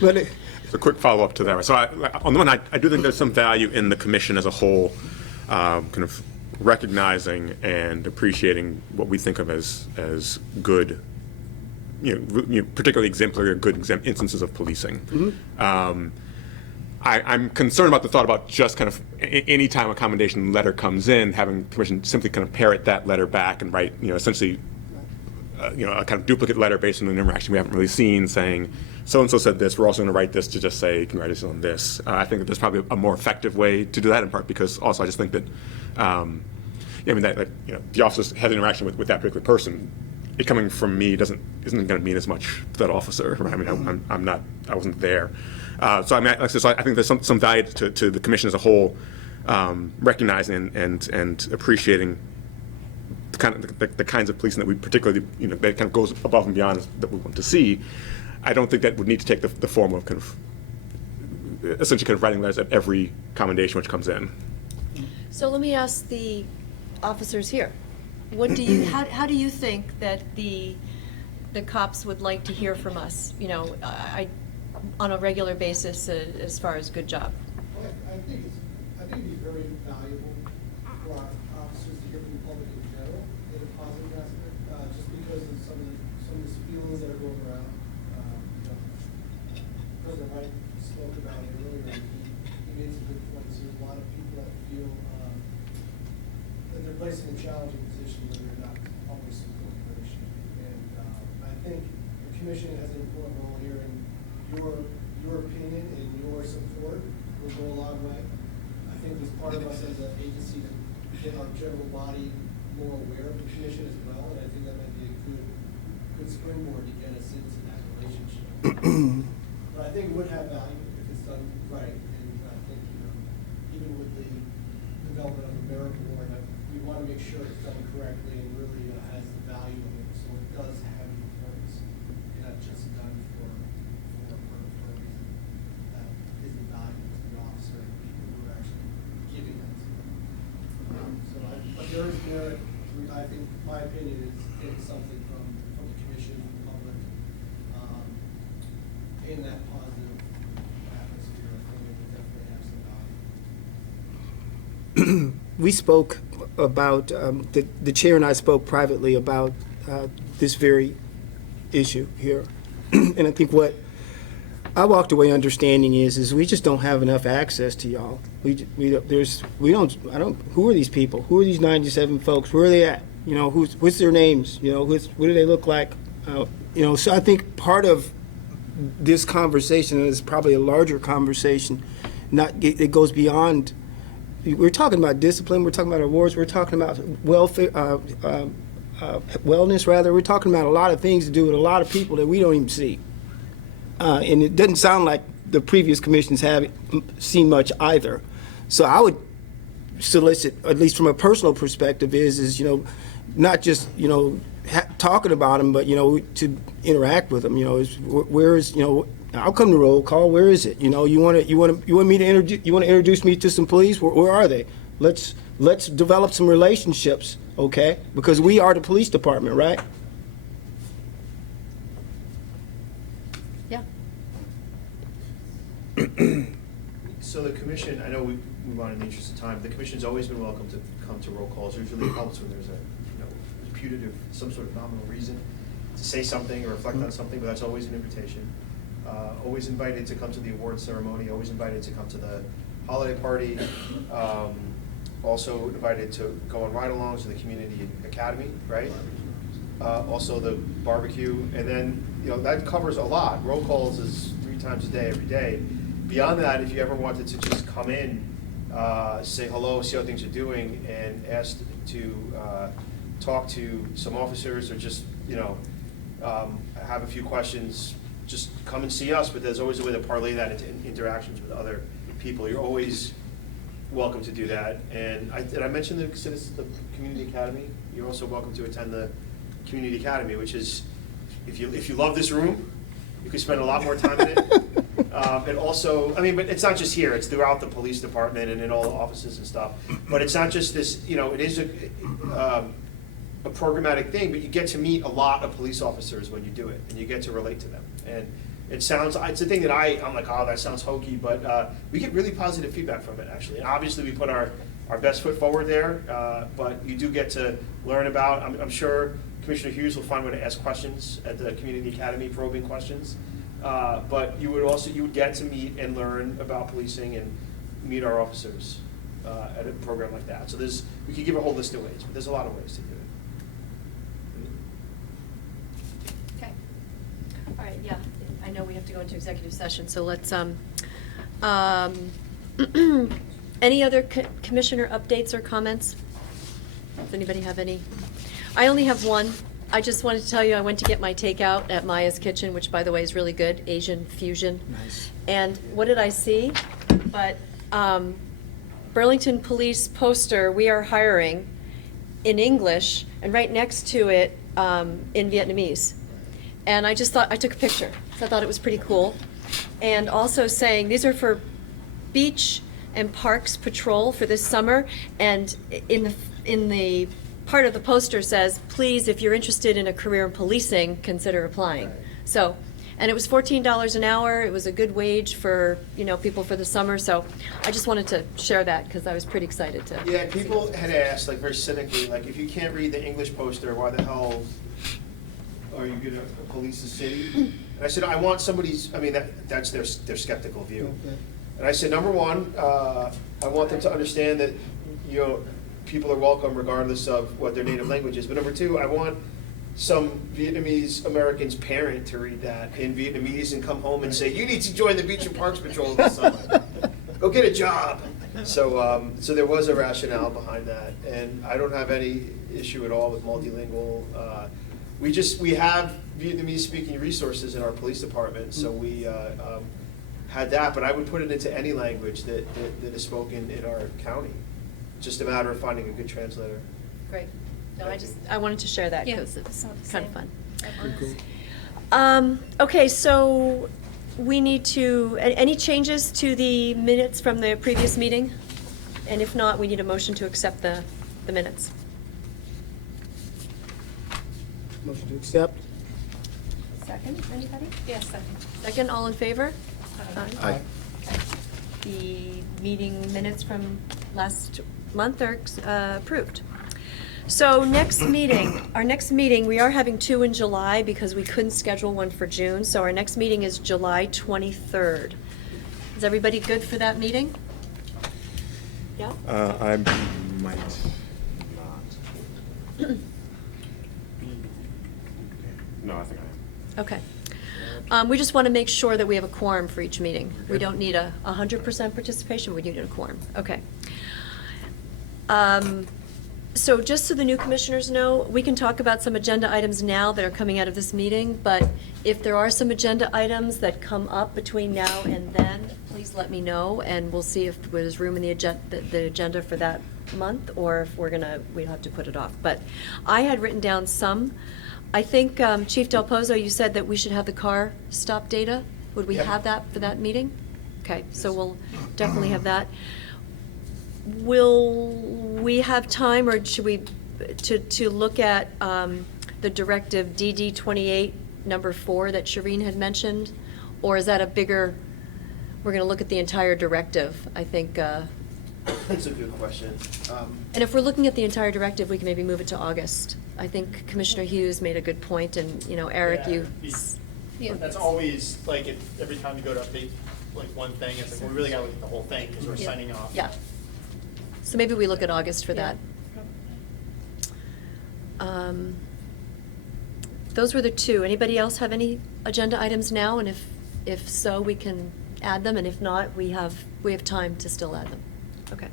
but. A quick follow-up to that. So on the one hand, I do think there's some value in the commission as a whole, kind of recognizing and appreciating what we think of as good, particularly exemplary or good instances of policing. Mm-hmm. I'm concerned about the thought about just kind of any time a commendation letter comes in, having the commission simply kind of parrot that letter back and write, essentially, a kind of duplicate letter based on an interaction we haven't really seen, saying so-and-so said this, we're also going to write this to just say congratulations on this. I think that there's probably a more effective way to do that, in part because also I just think that, the officers had an interaction with that particular person. It coming from me isn't going to mean as much to that officer. Right? I mean, I wasn't there. So I think there's some value to the commission as a whole, recognizing and appreciating the kinds of policing that we particularly, that kind of goes above and beyond that we want to see. I don't think that would need to take the form of kind of essentially kind of writing letters at every commendation which comes in. So let me ask the officers here. How do you think that the cops would like to hear from us, on a regular basis as far as good job? Well, I think it'd be very valuable for our officers to hear from the public in general in a positive aspect, just because of some of the feelings that are going around. President Wright spoke about it earlier, and he made some good points. There's a lot of people that feel that they're placed in a challenging position where they're not always supported by the issue. And I think the commission has an important role here, and your opinion and your support will go a long way. I think it's part of us as an agency to get our general body more aware of the commission as well, and I think that might be a good springboard to get us into that relationship. But I think it would have value if it's done right, and I think, even with the development of the merit board, we want to make sure it's done correctly and really has the value of it, so it does have importance, and not just done for a reason that isn't valuable to the officer and people who are actually giving that to them. But there is merit. I think my opinion is getting something from the commission, from the public, in that positive atmosphere. I think it would definitely have some value. We spoke about, the chair and I spoke privately about this very issue here. And I think what I walked away understanding is we just don't have enough access to y'all. Who are these people? Who are these 97 folks? Where are they at? What's their names? What do they look like? So I think part of this conversation is probably a larger conversation. It goes beyond. We're talking about discipline. We're talking about awards. We're talking about welfare, wellness. Rather, we're talking about a lot of things to do with a lot of people that we don't even see. And it doesn't sound like the previous commissions have seen much either. So I would solicit, at least from a personal perspective, is not just talking about them, but to interact with them. Where is I'll come to roll call. Where is it? You want me to introduce me to some police? Where are they? Let's develop some relationships, okay? Because we are the police department, right? So the commission, I know we move on in the interest of time, the commission's always been welcome to come to roll calls. Usually it helps when there's a putative, some sort of nominal reason to say something or reflect on something, but that's always an invitation. Always invited to come to the award ceremony, always invited to come to the holiday party. Also invited to go on ride-alongs to the community academy, right? Also the barbecue, and then, that covers a lot. Roll calls is 3 times a day, every day. Beyond that, if you ever wanted to just come in, say hello, see how things are doing, and ask to talk to some officers or just, have a few questions, just come and see us, but there's always a way to parlay that into interactions with other people. You're always welcome to do that. And did I mention the Community Academy? You're also welcome to attend the Community Academy, which is, if you love this room, you can spend a lot more time in it. And also, but it's not just here, it's throughout the police department and in all the offices and stuff. But it's not just this, it is a programmatic thing, but you get to meet a lot of police officers when you do it, and you get to relate to them. And it's a thing that I'm like, oh, that sounds hokey, but we get really positive feedback from it, actually. And obviously, we put our best foot forward there, but you do get to learn about, I'm sure Commissioner Hughes will find a way to ask questions at the Community Academy, probing questions. But you would get to meet and learn about policing and meet our officers at a program like that. So we could give a whole list of ways, but there's a lot of ways to do it. Okay. All right, yeah, I know we have to go into executive session, so let's, any other commissioner updates or comments? Does anybody have any? I only have one. I just wanted to tell you, I went to get my takeout at Maya's Kitchen, which, by the way, is really good, Asian fusion. Nice. And what did I see? But Burlington Police poster, we are hiring, in English, and right next to it, in Vietnamese. And I just thought, I took a picture, so I thought it was pretty cool. And also saying, these are for beach and parks patrol for this summer, and in the part of the poster says, please, if you're interested in a career in policing, consider applying. Right. So, and it was $14 an hour. It was a good wage for, people for the summer. So I just wanted to share that because I was pretty excited to. Yeah, people had asked, like, very cynically, like, if you can't read the English poster, why the hell are you gonna police the city? And I said, I want somebody's, that's their skeptical view. Okay. And I said, number one, I want them to understand that, people are welcome regardless of what their native language is. But number two, I want some Vietnamese American's parent to read that in Vietnamese and come home and say, you need to join the Beach and Parks Patrol this summer. Go get a job. So there was a rationale behind that. And I don't have any issue at all with multilingual. We have Vietnamese speaking resources in our police department, so we had that, but I would put it into any language that is spoken in our county. Just a matter of finding a good translator. Great. No, I wanted to share that Yeah, because it's I saw the kind of same. fun. Okay, so we need to, any changes to the minutes from the previous meeting? And if not, we need a motion to accept the minutes. Motion to accept? Second, anybody? Yes, second. Second, all in favor? Aye. Okay. The meeting minutes from last month are approved. So our next meeting, we are having 2 in July because we couldn't schedule one for June. So our next meeting is July 23rd. Is everybody good for that meeting? Yeah? I might not. No, I think I am. Okay. We just want to make sure that we have a quorum for each meeting. We don't need 100% participation, we need a quorum. Okay. So just so the new commissioners know, we can talk about some agenda items now that are coming out of this meeting, but if there are some agenda items that come up between now and then, please let me know, and we'll see if there's room in the agenda for that month, or if we'll have to put it off. But I had written down some. I think, Chief Del Pozo, you said that we should have the car stop data. Would we have that for that meeting? Okay, so we'll definitely have that. Will we have time, or should we, to look at the directive DD 28, number 4 that Shireen had mentioned? Or is that a bigger, we're going to look at the entire directive. I think, That's a good question. and if we're looking at the entire directive, we can maybe move it to August. I think Commissioner Hughes made a good point, and, you know, Eric, Yeah, you. That's always, like, every time you go to update, like, one thing, it's like, well, we really gotta look at the whole thing, because we're Yeah. signing off. Yeah. So maybe we look at August for that. Those were the two. Anybody else have any agenda items now? And if so, we can add them, and if not, we have time to still add them. Okay.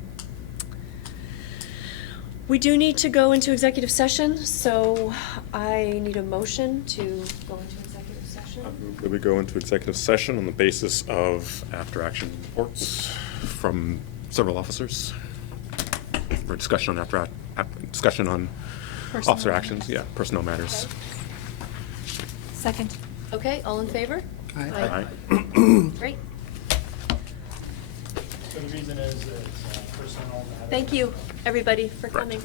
We do need to go into executive session, so I need a motion to go into executive session. We go into executive session on the basis of after-action reports from several officers for discussion on discussion on Personnel officer matters. actions, yeah, personnel matters. Second. Okay, all in favor? Aye. Great. So the reason is that it's personal matter. Thank you, everybody, for coming.